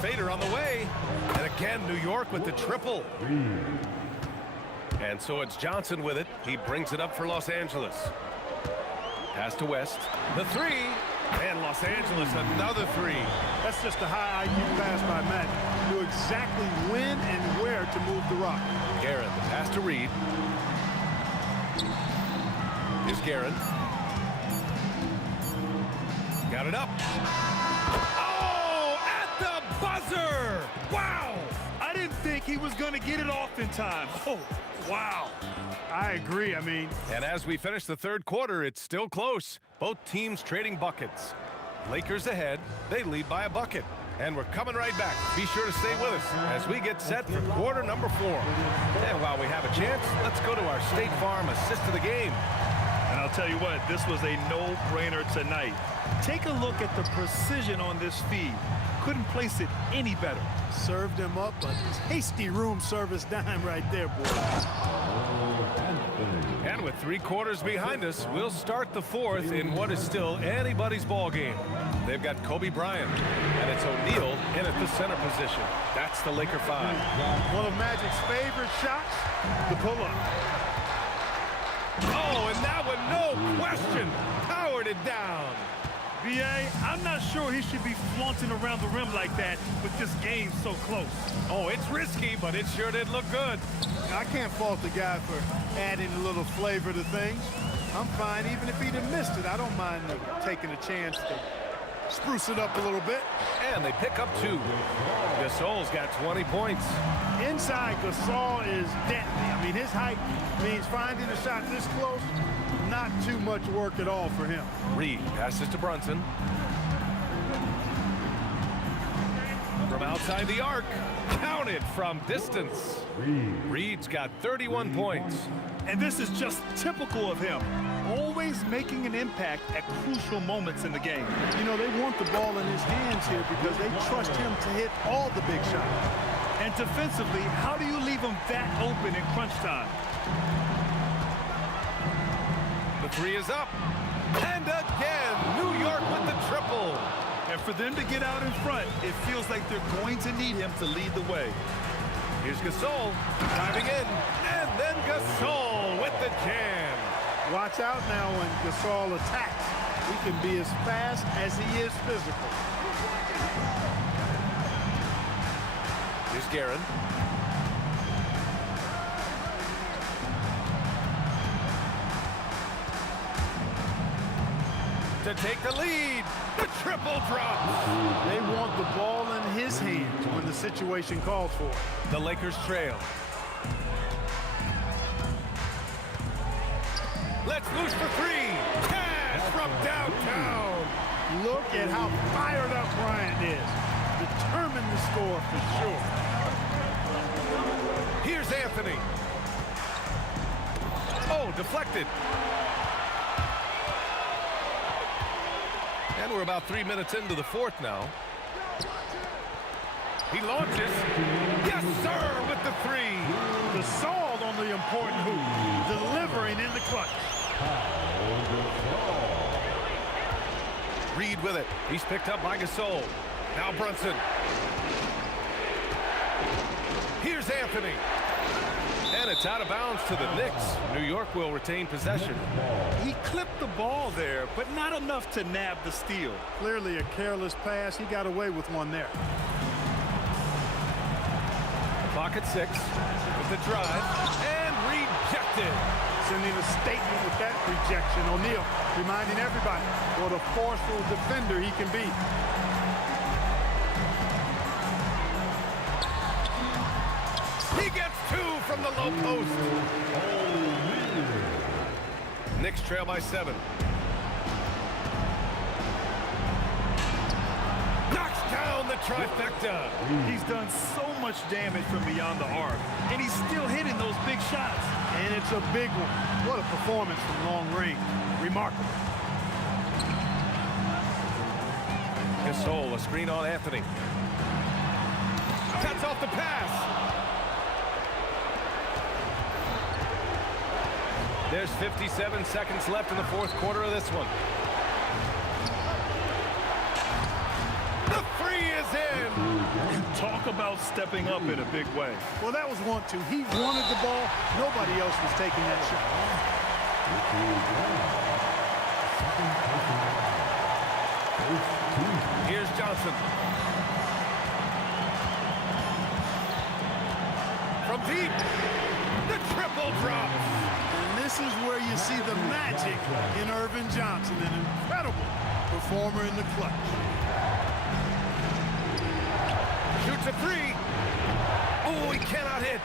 Fader on the way. And again, New York with the triple. And so it's Johnson with it. He brings it up for Los Angeles. Pass to West. The 3. And Los Angeles, another 3. That's just a high IQ pass by Matt. Knew exactly when and where to move the rock. Guerin, the pass to Reed. Here's Guerin. Got it up. Oh, at the buzzer! Wow! I didn't think he was going to get it off in time. Oh, wow. I agree, I mean. And as we finish the third quarter, it's still close. Both teams trading buckets. Lakers ahead. They lead by a bucket. And we're coming right back. Be sure to stay with us as we get set for quarter number 4. And while we have a chance, let's go to our State Farm assist of the game. And I'll tell you what, this was a no-brainer tonight. Take a look at the precision on this feed. Couldn't place it any better. Served him up a tasty room service dime right there, boy. And with 3 quarters behind us, we'll start the 4th in what is still anybody's ball game. They've got Kobe Bryant, and it's O'Neal in at the center position. That's the Laker 5. One of Magic's favorite shots, the pull-up. Oh, and that one, no question, powered it down. B.A., I'm not sure he should be flaunting around the rim like that with this game so close. Oh, it's risky, but it sure did look good. I can't fault the guy for adding a little flavor to things. I'm fine, even if he'd have missed it. I don't mind taking a chance to spruce it up a little bit. And they pick up 2. Gasol's got 20 points. Inside, Gasol is deadly. I mean, his height means finding a shot this close, not too much work at all for him. Reed passes to Brunson. From outside the arc, counted from distance. Reed's got 31 points. And this is just typical of him. Always making an impact at crucial moments in the game. You know, they want the ball in his hands here because they trust him to hit all the big shots. And defensively, how do you leave him that open in crunch time? The 3 is up. And again, New York with the triple. And for them to get out in front, it feels like they're going to need him to lead the way. Here's Gasol driving in. And then Gasol with the jam. Watch out now when Gasol attacks. He can be as fast as he is physical. Here's Guerin. To take the lead. The triple drops. They want the ball in his hands when the situation calls for it. The Lakers trail. Let's loose for 3. Cash from downtown. Look at how fired up Bryant is. determine the score for sure. Here's Anthony. Oh, deflected. And we're about 3 minutes into the fourth now. He launches. Yes, sir, with the three. The salt on the important hoop. Delivering in the clutch. Reed with it. He's picked up by Gasol. Now Brunson. Here's Anthony. And it's out of bounds to the Knicks. New York will retain possession. He clipped the ball there, but not enough to nab the steal. Clearly a careless pass. He got away with one there. Clock at 6 with the drive and rejected. Sending a statement with that rejection. O'Neal reminding everybody what a forceful defender he can be. He gets 2 from the low post. Knicks trail by 7. Knocks down the trifecta. He's done so much damage from beyond the arc, and he's still hitting those big shots. And it's a big one. What a performance from long range. Remarkable. Gasol, a screen on Anthony. Cuts off the pass. There's 57 seconds left in the fourth quarter of this one. The three is in. Talk about stepping up in a big way. Well, that was 1-2. He wanted the ball. Nobody else was taking that shot. Here's Johnson. From deep, the triple drops. And this is where you see the magic in Irvin Johnson, an incredible performer in the clutch. Shoots a three. Oh, he cannot hit.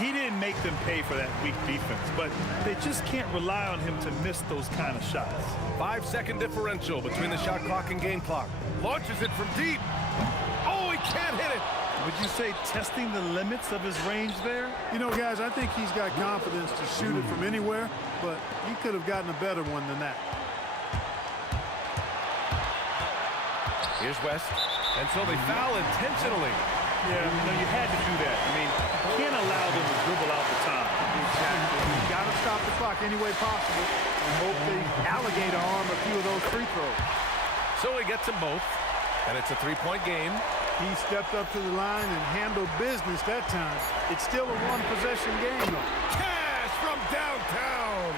He didn't make them pay for that weak defense, but they just can't rely on him to miss those kind of shots. 5-second differential between the shot clock and game clock. Launches it from deep. Oh, he can't hit it. Would you say testing the limits of his range there? You know, guys, I think he's got confidence to shoot it from anywhere, but he could have gotten a better one than that. Here's West. And so they foul intentionally. Yeah, you had to do that. I mean, you can't allow them to dribble out the time. Exactly. You got to stop the clock any way possible and hope they alligator arm a few of those free throws. So he gets them both, and it's a three-point game. He stepped up to the line and handled business that time. It's still a one-possession game, though. Cash from downtown.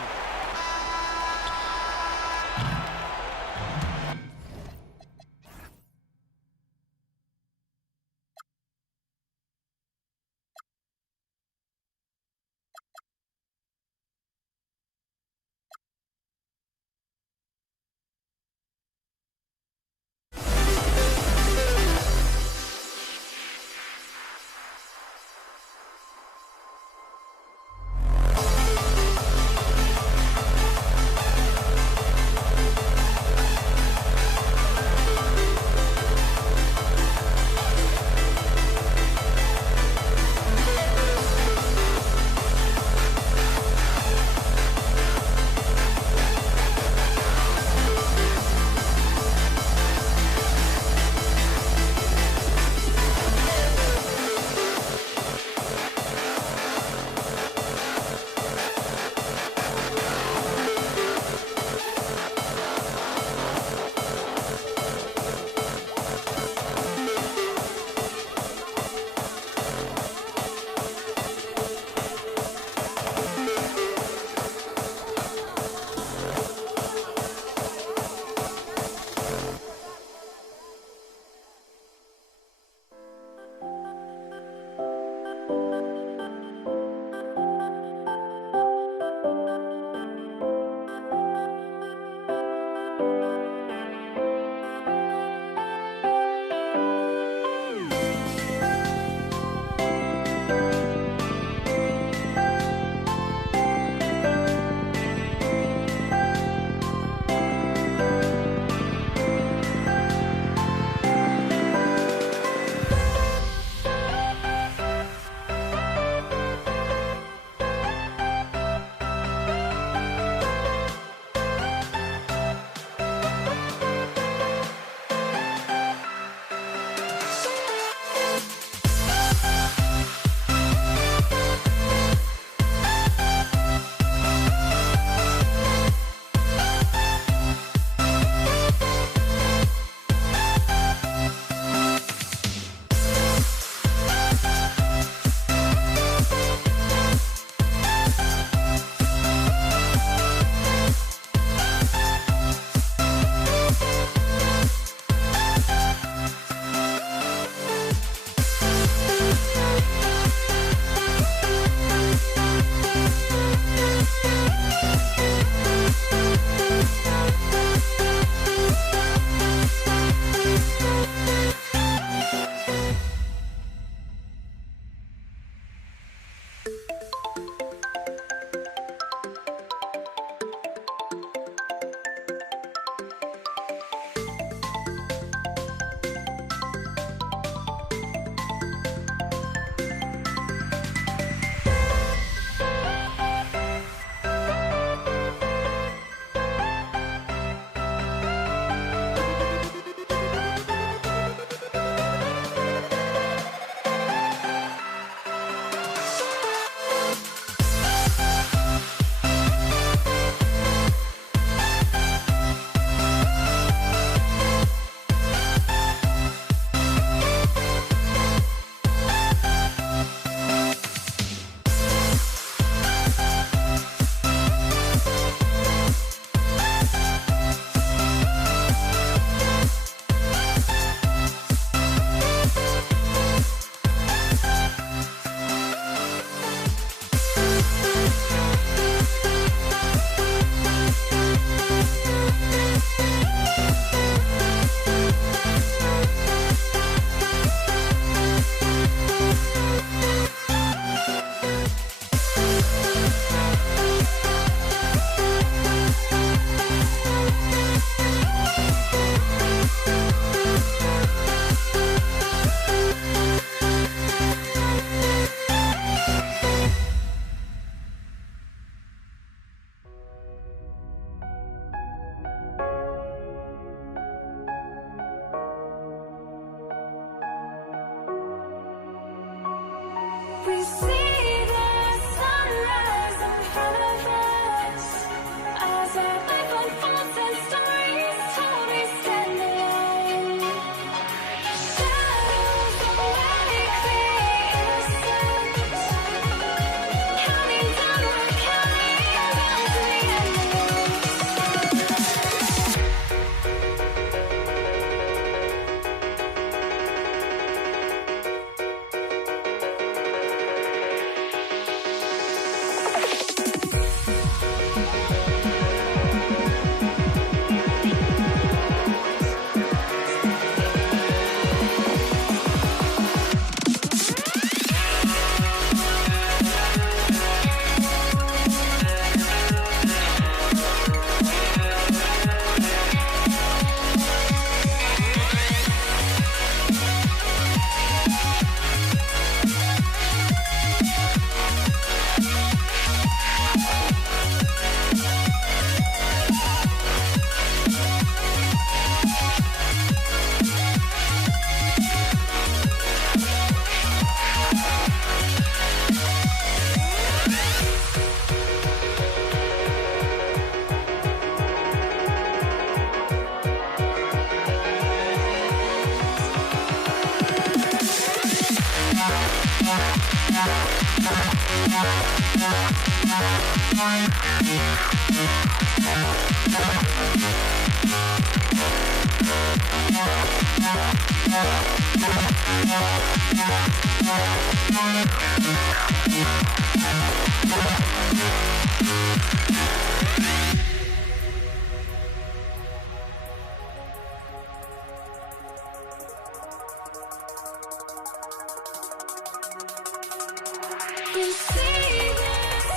You see the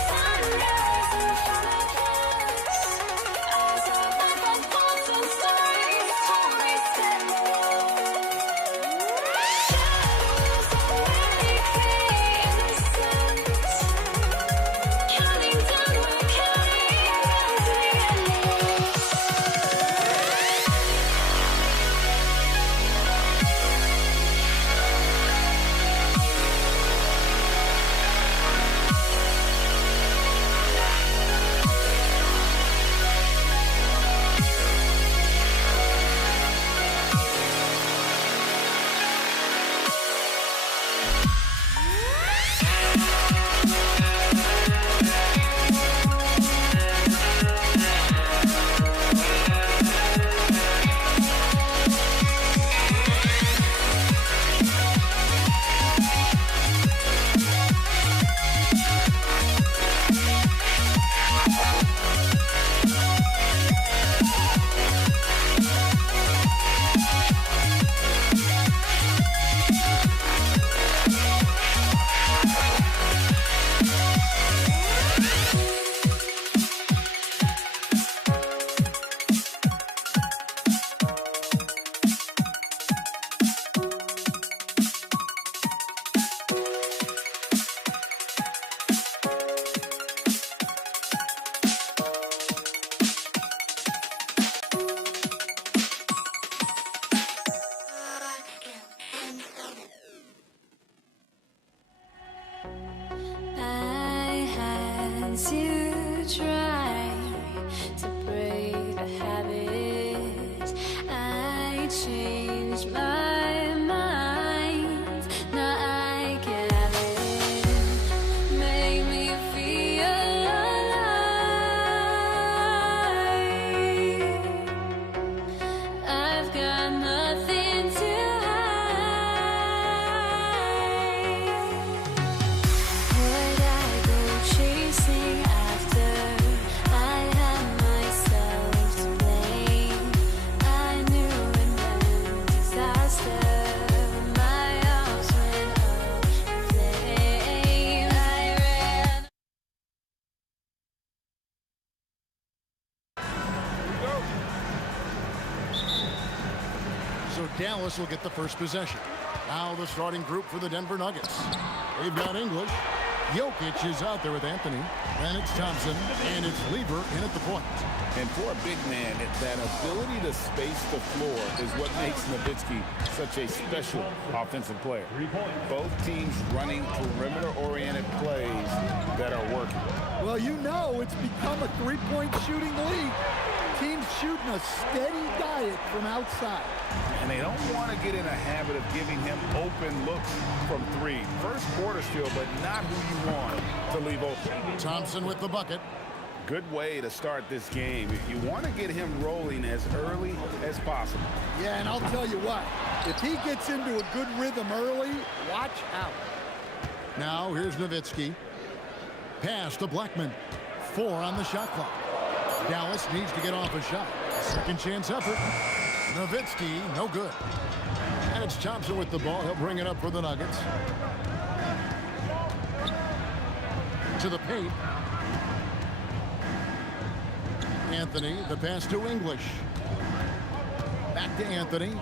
sunrise in front of us. Eyes are like a thousand stars, always standing. Shadows already fade in the sense. Counting down, we're counting down to the endless. I had to try to break the habit. I changed my mind. Now I can have it. Make me feel alive. I've got nothing to would I go chasing after? I had myself to blame. I knew it meant disaster. My arms went up in flames. I ran. So Dallas will get the first possession. Now the starting group for the Denver Nuggets. They've got English. Jokic is out there with Anthony. Then it's Thompson, and it's Lever in at the point. And for a big man, that ability to space the floor is what makes Nowitzki such a special offensive player. Both teams running perimeter-oriented plays that are working. Well, you know it's become a three-point shooting league. Teams shooting a steady diet from outside. And they don't want to get in a habit of giving him open looks from three. First quarter still, but not who you want to leave open. Thompson with the bucket. Good way to start this game. You want to get him rolling as early as possible. Yeah, and I'll tell you what, if he gets into a good rhythm early, watch out. Now here's Nowitzki. Pass to Blackman. 4 on the shot clock. Dallas needs to get off a shot. Second chance effort. Nowitzki, no good. And it's Thompson with the ball. He'll bring it up for the Nuggets. To the paint. Anthony, the pass to English. Back to Anthony.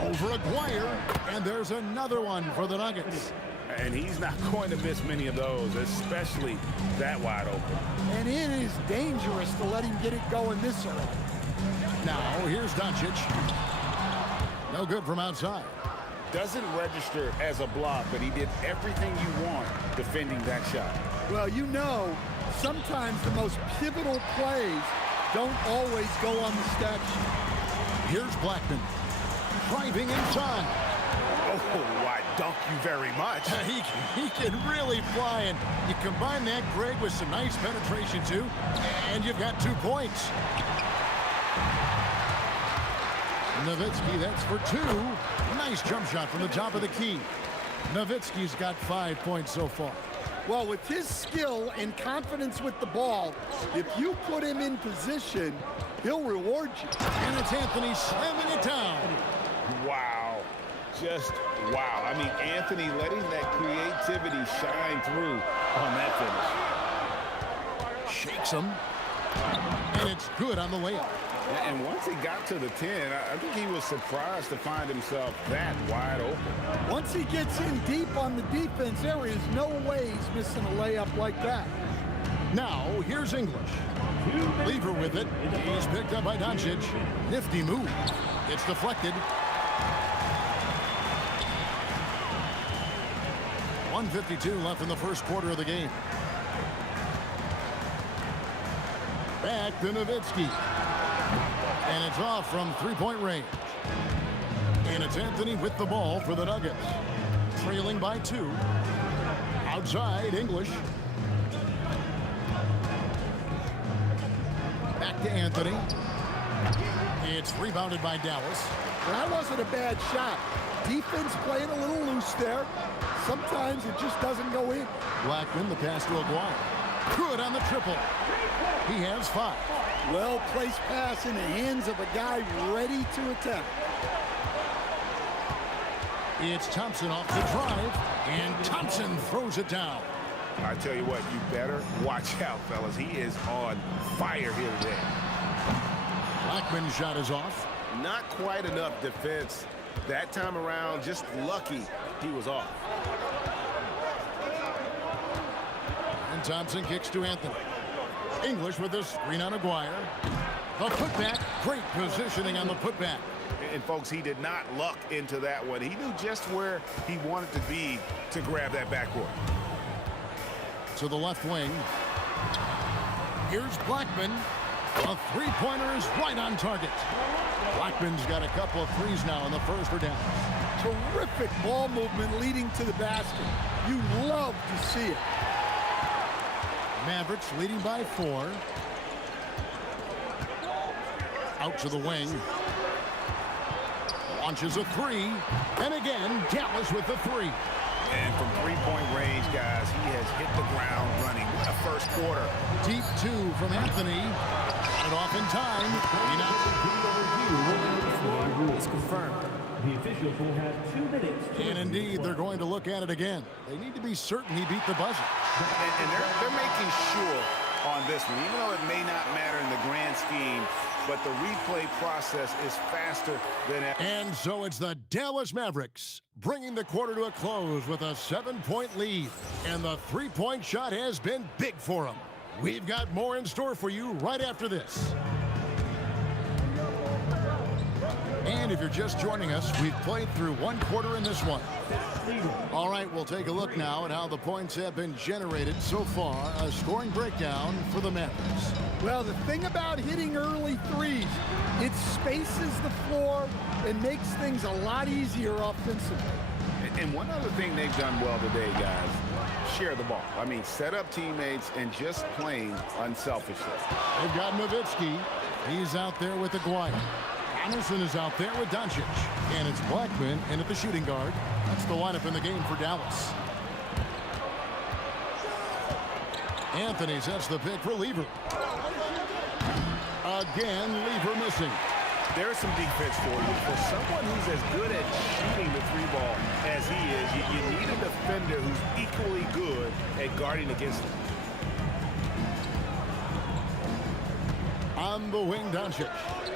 Over Aguirre, and there's another one for the Nuggets. And he's not going to miss many of those, especially that wide open. And it is dangerous to let him get it going this early. Now, here's Doncic. No good from outside. Doesn't register as a block, but he did everything you want defending that shot. Well, you know, sometimes the most pivotal plays don't always go on the stat sheet. Here's Blackman. Driving inside. Oh, why, dunk you very much. he can really fly, and you combine that, Greg, with some nice penetration, too, and you've got 2 points. Nowitzki, that's for 2. Nice jump shot from the top of the key. Nowitzki's got 5 points so far. Well, with his skill and confidence with the ball, if you put him in position, he'll reward you. And it's Anthony slamming it down. Wow. Just wow. I mean, Anthony letting that creativity shine through on that finish. Shakes him. And it's good on the layup. And once he got to the 10, I think he was surprised to find himself that wide open. Once he gets in deep on the defense, there is no way he's missing a layup like that. Now, here's English. Lever with it. He's picked up by Doncic. Nifty move. It's deflected. 1:52 left in the first quarter of the game. Back to Nowitzki. And it's off from three-point range. And it's Anthony with the ball for the Nuggets. Trailing by 2. Outside, English. Back to Anthony. It's rebounded by Dallas. That wasn't a bad shot. Defense playing a little loose there. Sometimes it just doesn't go in. Blackman, the pass to Aguirre. Good on the triple. He has 5. Well-placed pass in the hands of a guy ready to attack. It's Thompson off the drive, and Thompson throws it down. I tell you what, you better watch out, fellas. He is on fire here today. Blackman's shot is off. Not quite enough defense that time around. Just lucky he was off. And Thompson kicks to Anthony. English with the screen on Aguirre. The putback. Great positioning on the putback. And folks, he did not luck into that one. He knew just where he wanted to be to grab that backboard. To the left wing. Here's Blackman. A three-pointer is right on target. Blackman's got a couple of threes now in the first for down. Terrific ball movement leading to the basket. You love to see it. Mavericks leading by 4. Out to the wing. Launches a 3. And again, Dallas with the 3. And from three-point range, guys, he has hit the ground running. What a first quarter. Deep 2 from Anthony. Got it off in time. It's confirmed. The officials will have 2 minutes. And indeed, they're going to look at it again. They need to be certain he beat the buzzer. And they're making sure on this one, even though it may not matter in the grand scheme, but the replay process is faster than ever. And so it's the Dallas Mavericks bringing the quarter to a close with a 7-point lead. And the three-point shot has been big for them. We've got more in store for you right after this. And if you're just joining us, we've played through 1 quarter in this one. All right, we'll take a look now at how the points have been generated so far. A scoring breakdown for the Mavericks. Well, the thing about hitting early threes, it spaces the floor and makes things a lot easier offensively. And one other thing they've done well today, guys, share the ball. I mean, set up teammates and just playing unselfishly. They've got Nowitzki. He's out there with Aguirre. Anderson is out there with Doncic. And it's Blackman in at the shooting guard. That's the lineup in the game for Dallas. Anthony sets the pick for Lever. Again, Lever missing. There's some defense for you. For someone who's as good at shooting the 3-ball as he is, you need a defender who's equally good at guarding against him. On the wing, Doncic.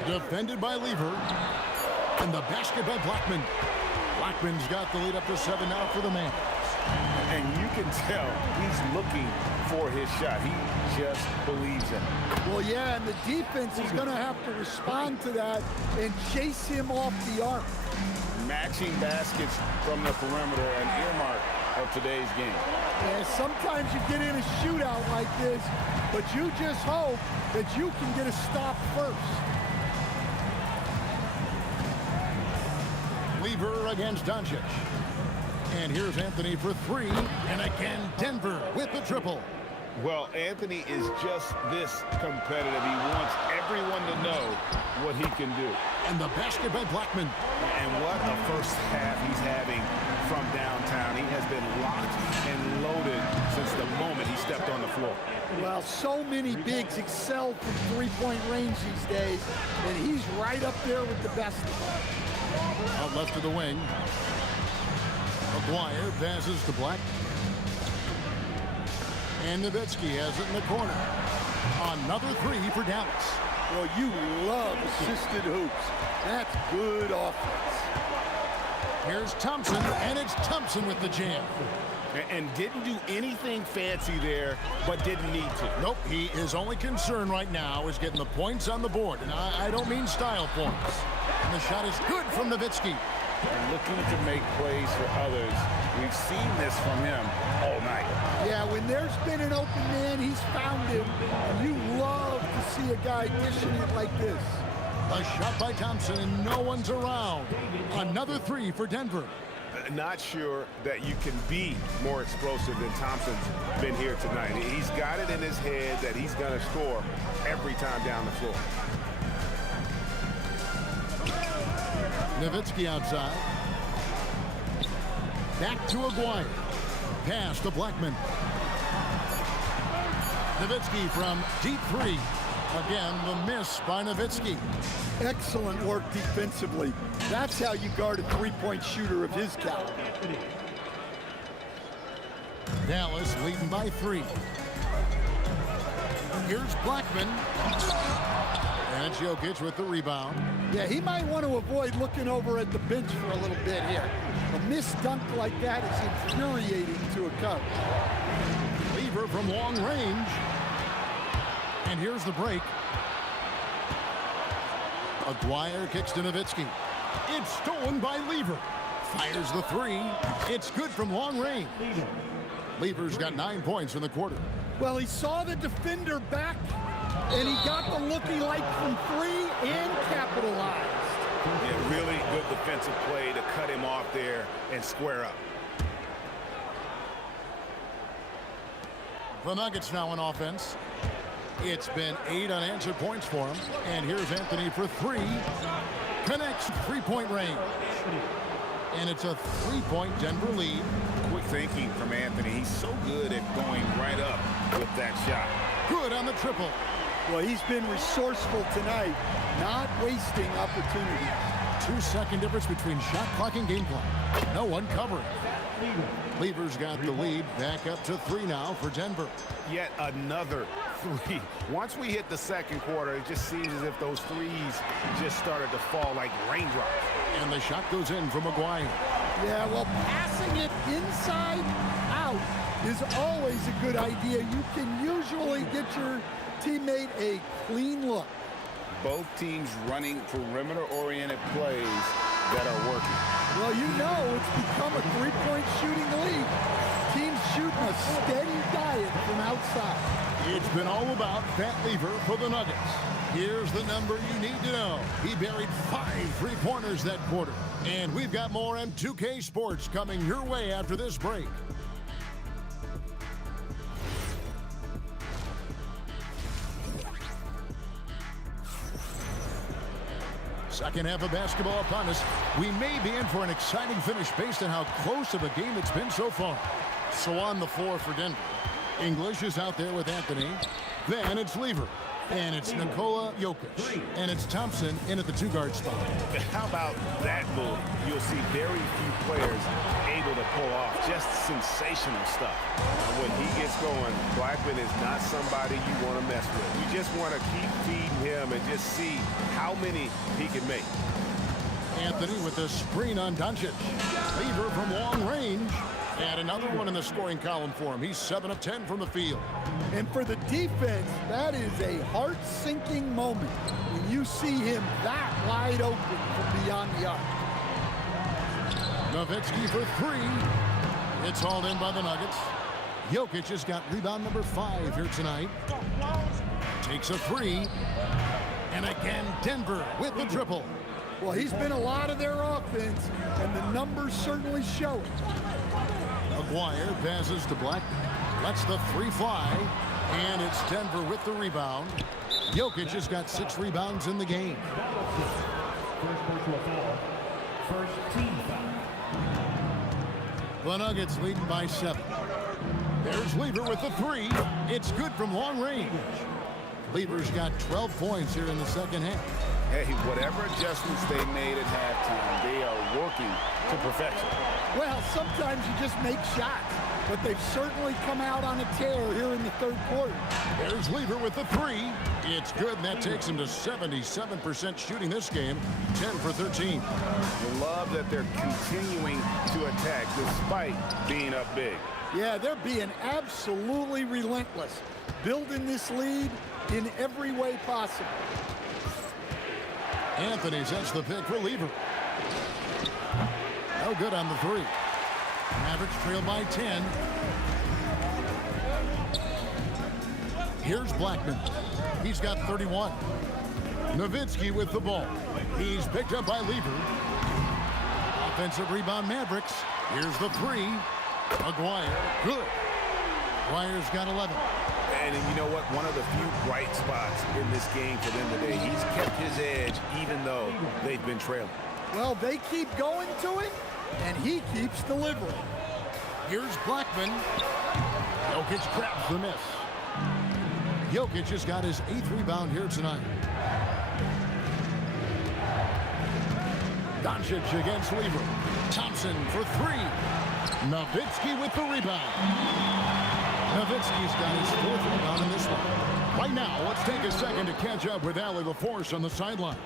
Defended by Lever. And the basket by Blackman. Blackman's got the lead up to 7 now for the man. And you can tell he's looking for his shot. He just believes in it. Well, yeah, and the defense is going to have to respond to that and chase him off the arc. Matching baskets from the perimeter, an earmark of today's game. And sometimes you get in a shootout like this, but you just hope that you can get a stop first. Lever against Doncic. And here's Anthony for three. And again, Denver with the triple. Well, Anthony is just this competitive. He wants everyone to know what he can do. And the basket by Blackman. And what a first half he's having from downtown. He has been locked and loaded since the moment he stepped on the floor. Well, so many bigs excel from three-point range these days, and he's right up there with the best of them. Out left to the wing. McGuire passes to Black. And Nowitzki has it in the corner. Another three for Dallas. Well, you love assisted hoops. That's good offense. Here's Thompson, and it's Thompson with the jam. And didn't do anything fancy there, but didn't need to. Nope, his only concern right now is getting the points on the board. And I don't mean style points. And the shot is good from Nowitzki. And looking to make plays for others. We've seen this from him all night. Yeah, when there's been an open man, he's found him. And you love to see a guy dishing it like this. A shot by Thompson, and no one's around. Another three for Denver. Not sure that you can be more explosive than Thompson's been here tonight. He's got it in his head that he's going to score every time down the floor. Nowitzki outside. Back to Aguirre. Pass to Blackman. Nowitzki from deep three. Again, the miss by Nowitzki. Excellent work defensively. That's how you guard a three-point shooter of his caliber. Dallas leading by three. Here's Blackman. And Jokic with the rebound. Yeah, he might want to avoid looking over at the bench for a little bit here. A missed dunk like that is infuriating to a coach. Lever from long range. And here's the break. Aguirre kicks to Nowitzki. It's stolen by Lever. Fires the three. It's good from long range. Lever's got 9 points in the quarter. Well, he saw the defender back, and he got the look he liked from three and capitalized. Yeah, really good defensive play to cut him off there and square up. The Nuggets now on offense. It's been 8 unanswered points for him. And here's Anthony for three. Connects three-point range. And it's a three-point Denver lead. Quick thinking from Anthony. He's so good at going right up with that shot. Good on the triple. Well, he's been resourceful tonight, not wasting opportunities. 2-second difference between shot clock and game clock. No one covering. Lever's got the lead. Back up to three now for Denver. Yet another three. Once we hit the second quarter, it just seems as if those threes just started to fall like raindrops. And the shot goes in from Aguirre. Yeah, well, passing it inside out is always a good idea. You can usually get your teammate a clean look. Both teams running perimeter-oriented plays that are working. Well, you know it's become a three-point shooting league. Teams shooting a steady diet from outside. It's been all about Pat Lever for the Nuggets. Here's the number you need to know. He buried 5 three-pointers that quarter. And we've got more M2K Sports coming your way after this break. Second half of basketball upon us. We may be in for an exciting finish based on how close of a game it's been so far. So on the floor for Denver. English is out there with Anthony. Then it's Lever. And it's Nikola Jokic. And it's Thompson in at the two-guard spot. How about that move? You'll see very few players able to pull off just sensational stuff. And when he gets going, Blackman is not somebody you want to mess with. You just want to keep feeding him and just see how many he can make. Anthony with the screen on Doncic. Lever from long range. And another one in the scoring column for him. He's 7 of 10 from the field. And for the defense, that is a heart-sinking moment when you see him that wide open from beyond the arc. Nowitzki for three. It's hauled in by the Nuggets. Jokic has got rebound number 5 here tonight. Takes a three. And again, Denver with the triple. Well, he's been a lot of their offense, and the numbers certainly show it. Aguirre passes to Black. Lets the three fly. And it's Denver with the rebound. Jokic has got 6 rebounds in the game. First personal foul. First team foul. The Nuggets leading by 7. There's Lever with the 3. It's good from long range. Lever's got 12 points here in the second half. Hey, whatever adjustments they made at halftime, they are working to perfection. Well, sometimes you just make shots, but they've certainly come out on a tear here in the third quarter. There's Lever with the 3. It's good, and that takes him to 77% shooting this game, 10 for 13. I love that they're continuing to attack despite being up big. Yeah, they're being absolutely relentless, building this lead in every way possible. Anthony sets the pick for Lever. No good on the 3. Mavericks trail by 10. Here's Blackman. He's got 31. Nowitzki with the ball. He's picked up by Lever. Offensive rebound Mavericks. Here's the 3. Aguirre. Good. Aguirre's got 11. And you know what? One of the few bright spots in this game for them today. He's kept his edge even though they've been trailing. Well, they keep going to it, and he keeps delivering. Here's Blackman. Jokic grabs the miss. Jokic has got his 8th rebound here tonight. Doncic against Lever. Thompson for 3. Nowitzki with the rebound. Nowitzki's got his 4th rebound in this one. Right now, let's take a second to catch up with Allie LaForce on the sidelines.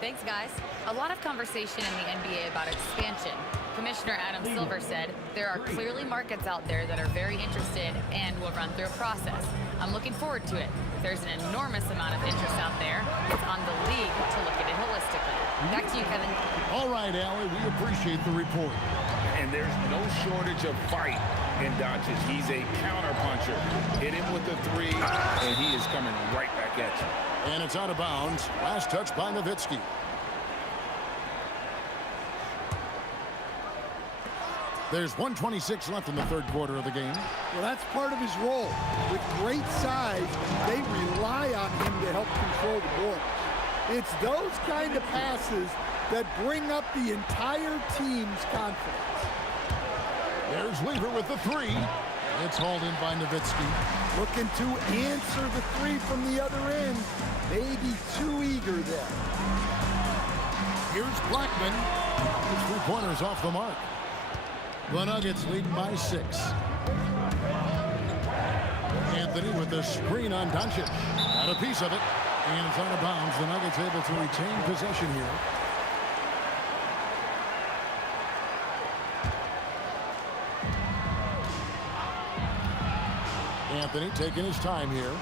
Thanks, guys. A lot of conversation in the NBA about expansion. Commissioner Adam Silver said there are clearly markets out there that are very interested and will run through a process. I'm looking forward to it. There's an enormous amount of interest out there. It's on the league to look at it holistically. Back to you, Kevin. All right, Allie, we appreciate the report. And there's no shortage of fight in Doncic. He's a counter-puncher. Hit him with the 3, and he is coming right back at you. And it's out of bounds. Last touch by Nowitzki. There's 1:26 left in the third quarter of the game. Well, that's part of his role. With great size, they rely on him to help control the ball. It's those kind of passes that bring up the entire team's confidence. There's Lever with the 3. It's hauled in by Nowitzki. Looking to answer the 3 from the other end. Maybe too eager there. Here's Blackman. His 3-pointer's off the mark. The Nuggets leading by 6. Anthony with the screen on Doncic. Got a piece of it. And it's out of bounds. The Nuggets able to retain possession here. Anthony taking his time here.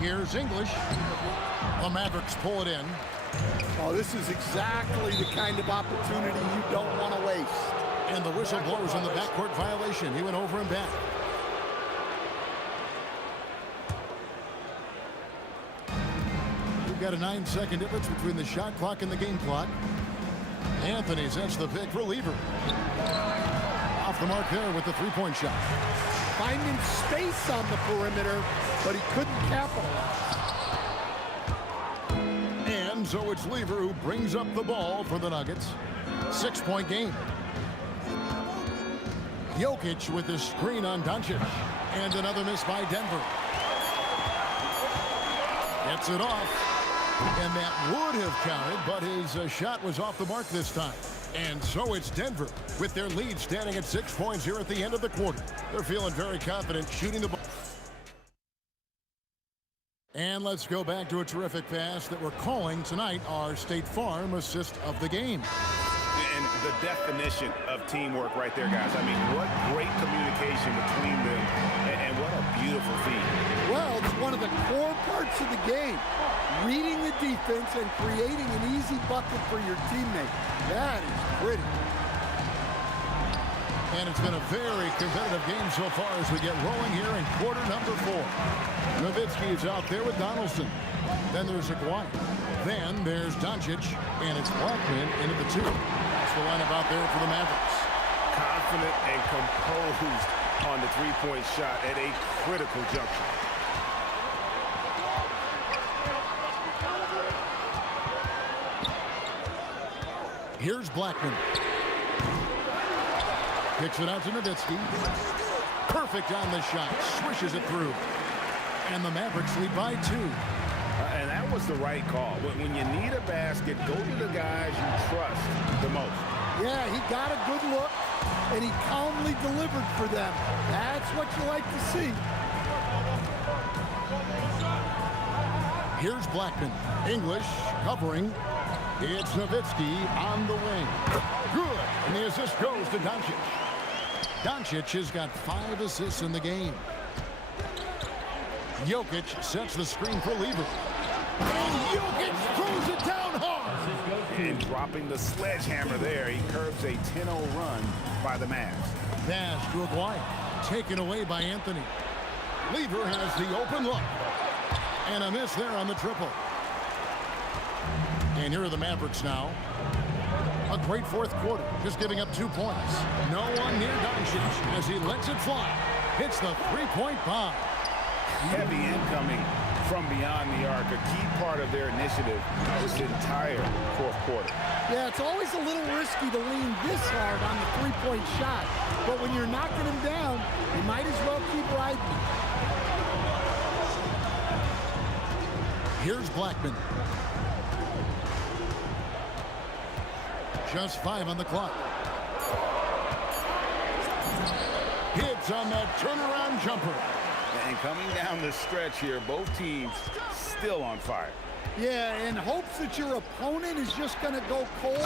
Here's English. The Mavericks pull it in. Oh, this is exactly the kind of opportunity you don't want to waste. And the whistle blows on the backcourt violation. He went over and back. We've got a 9-second difference between the shot clock and the game clock. Anthony sets the pick for Lever. Off the mark there with the 3-point shot. Finding space on the perimeter, but he couldn't capitalize. And so it's Lever who brings up the ball for the Nuggets. 6-point game. Jokic with the screen on Doncic. And another miss by Denver. Gets it off. And that would have counted, but his shot was off the mark this time. And so it's Denver with their lead standing at 6 points here at the end of the quarter. They're feeling very confident shooting the ball. And let's go back to a terrific pass that we're calling tonight our State Farm assist of the game. And the definition of teamwork right there, guys. I mean, what great communication between them, and what a beautiful feat. Well, it's one of the core parts of the game. Reading the defense and creating an easy bucket for your teammate. That is pretty. And it's been a very competitive game so far as we get rolling here in quarter number 4. Nowitzki is out there with Donaldson. Then there's Aguirre. Then there's Doncic, and it's Blackman in at the 2. That's the lineup out there for the Mavericks. Confident and composed on the three-point shot at a critical juncture. Here's Blackman. Kicks it out to Nowitzki. Perfect on the shot. Swishes it through. And the Mavericks lead by 2. And that was the right call. When you need a basket, go to the guys you trust the most. Yeah, he got a good look, and he calmly delivered for them. That's what you like to see. Here's Blackman. English covering. It's Nowitzki on the wing. Good. And the assist goes to Doncic. Doncic has got 5 assists in the game. Jokic sets the screen for Lever. And Jokic throws it down hard. And dropping the sledgehammer there, he curbs a 10-0 run by the Mavs. Pass to Aguirre. Taken away by Anthony. Lever has the open look. And a miss there on the triple. And here are the Mavericks now. A great fourth quarter, just giving up 2 points. No one near Doncic as he lets it fly. Hits the three-point bomb. Heavy incoming from beyond the arc, a key part of their initiative this entire fourth quarter. Yeah, it's always a little risky to lean this hard on the three-point shot. But when you're knocking him down, you might as well keep riding. Here's Blackman. Just 5 on the clock. Hits on that turnaround jumper. And coming down the stretch here, both teams still on fire. Yeah, in hopes that your opponent is just going to go cold.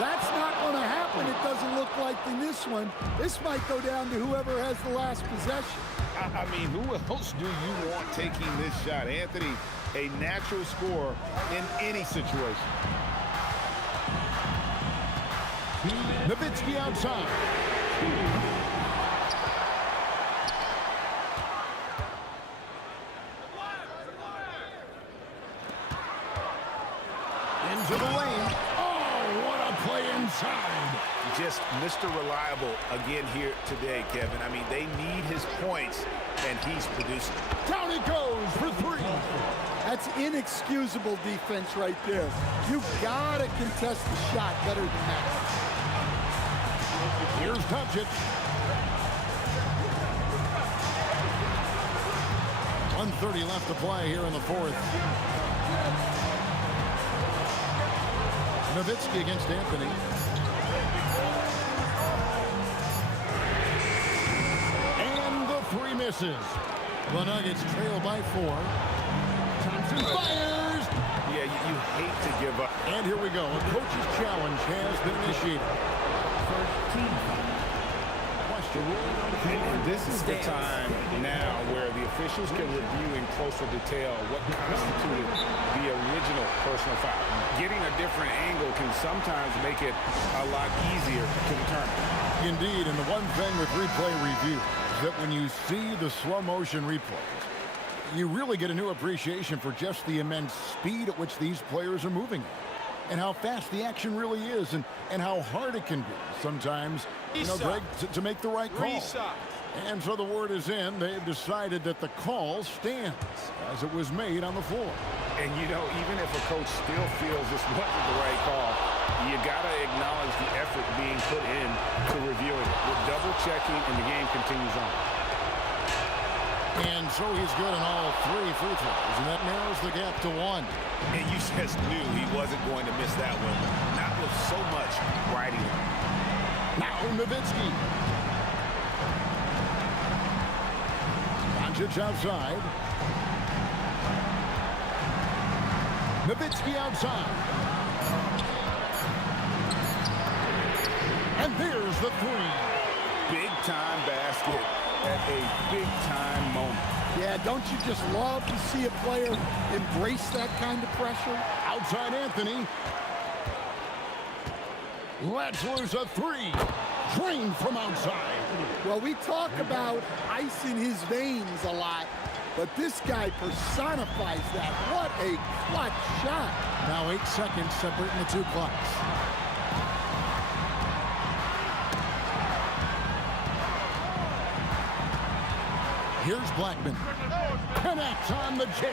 That's not going to happen, it doesn't look like in this one. This might go down to whoever has the last possession. I mean, who else do you want taking this shot? Anthony, a natural scorer in any situation. Nowitzki outside. Into the lane. Oh, what a play inside. Just Mr. Reliable again here today, Kevin. I mean, they need his points, and he's producing. Down he goes for 3. That's inexcusable defense right there. You've got to contest the shot better than that. Here's Doncic. 1:30 left to play here in the fourth. Nowitzki against Anthony. And the 3 misses. The Nuggets trail by 4. Thompson fires. Yeah, you hate to give up. And here we go. A coach's challenge has been initiated. First team foul. And this is the time now where the officials can review in closer detail what constituted the original personal foul. Getting a different angle can sometimes make it a lot easier to determine. Indeed, and the one thing with replay review is that when you see the slow motion replays, you really get a new appreciation for just the immense speed at which these players are moving and how fast the action really is and how hard it can be sometimes, you know, Greg, to make the right call. And so the word is in. They've decided that the call stands as it was made on the floor. And, you know, even if a coach still feels this wasn't the right call, you got to acknowledge the effort being put in to reviewing it. With double checking, and the game continues on. And so he's good in all 3 free throws, and that narrows the gap to 1. And you just knew he wasn't going to miss that one, not with so much riding on. Now Nowitzki. Doncic outside. Nowitzki outside. And there's the 3. Big-time basket at a big-time moment. Yeah, don't you just love to see a player embrace that kind of pressure? Outside Anthony. Lets loose a 3. Drained from outside. Well, we talk about ice in his veins a lot. but this guy personifies that. What a clutch shot. Now 8 seconds separating the two clocks. Here's Blackman. Connects on the jam.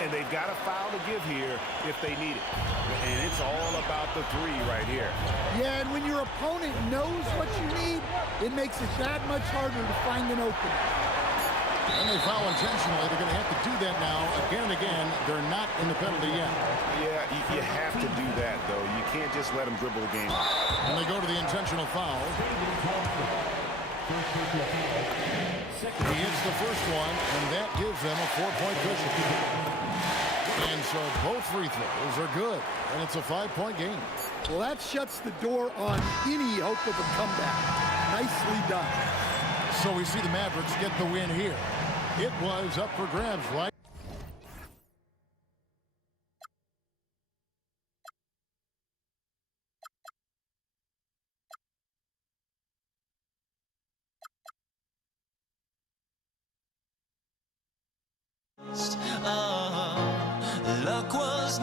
And they've got a foul to give here if they need it. And it's all about the three right here. Yeah, and when your opponent knows what you need, it makes it that much harder to find an opening. And they foul intentionally. They're going to have to do that now again and again. They're not in the penalty yet. Yeah, you have to do that, though. You can't just let them dribble the game. And they go to the intentional foul. He hits the first one, and that gives them a 4-point cushion. And so both free throws are good, and it's a 5-point game. Well, that shuts the door on any hope of a comeback. Nicely done. So we see the Mavericks get the win here. It was up for grabs, right? Luck was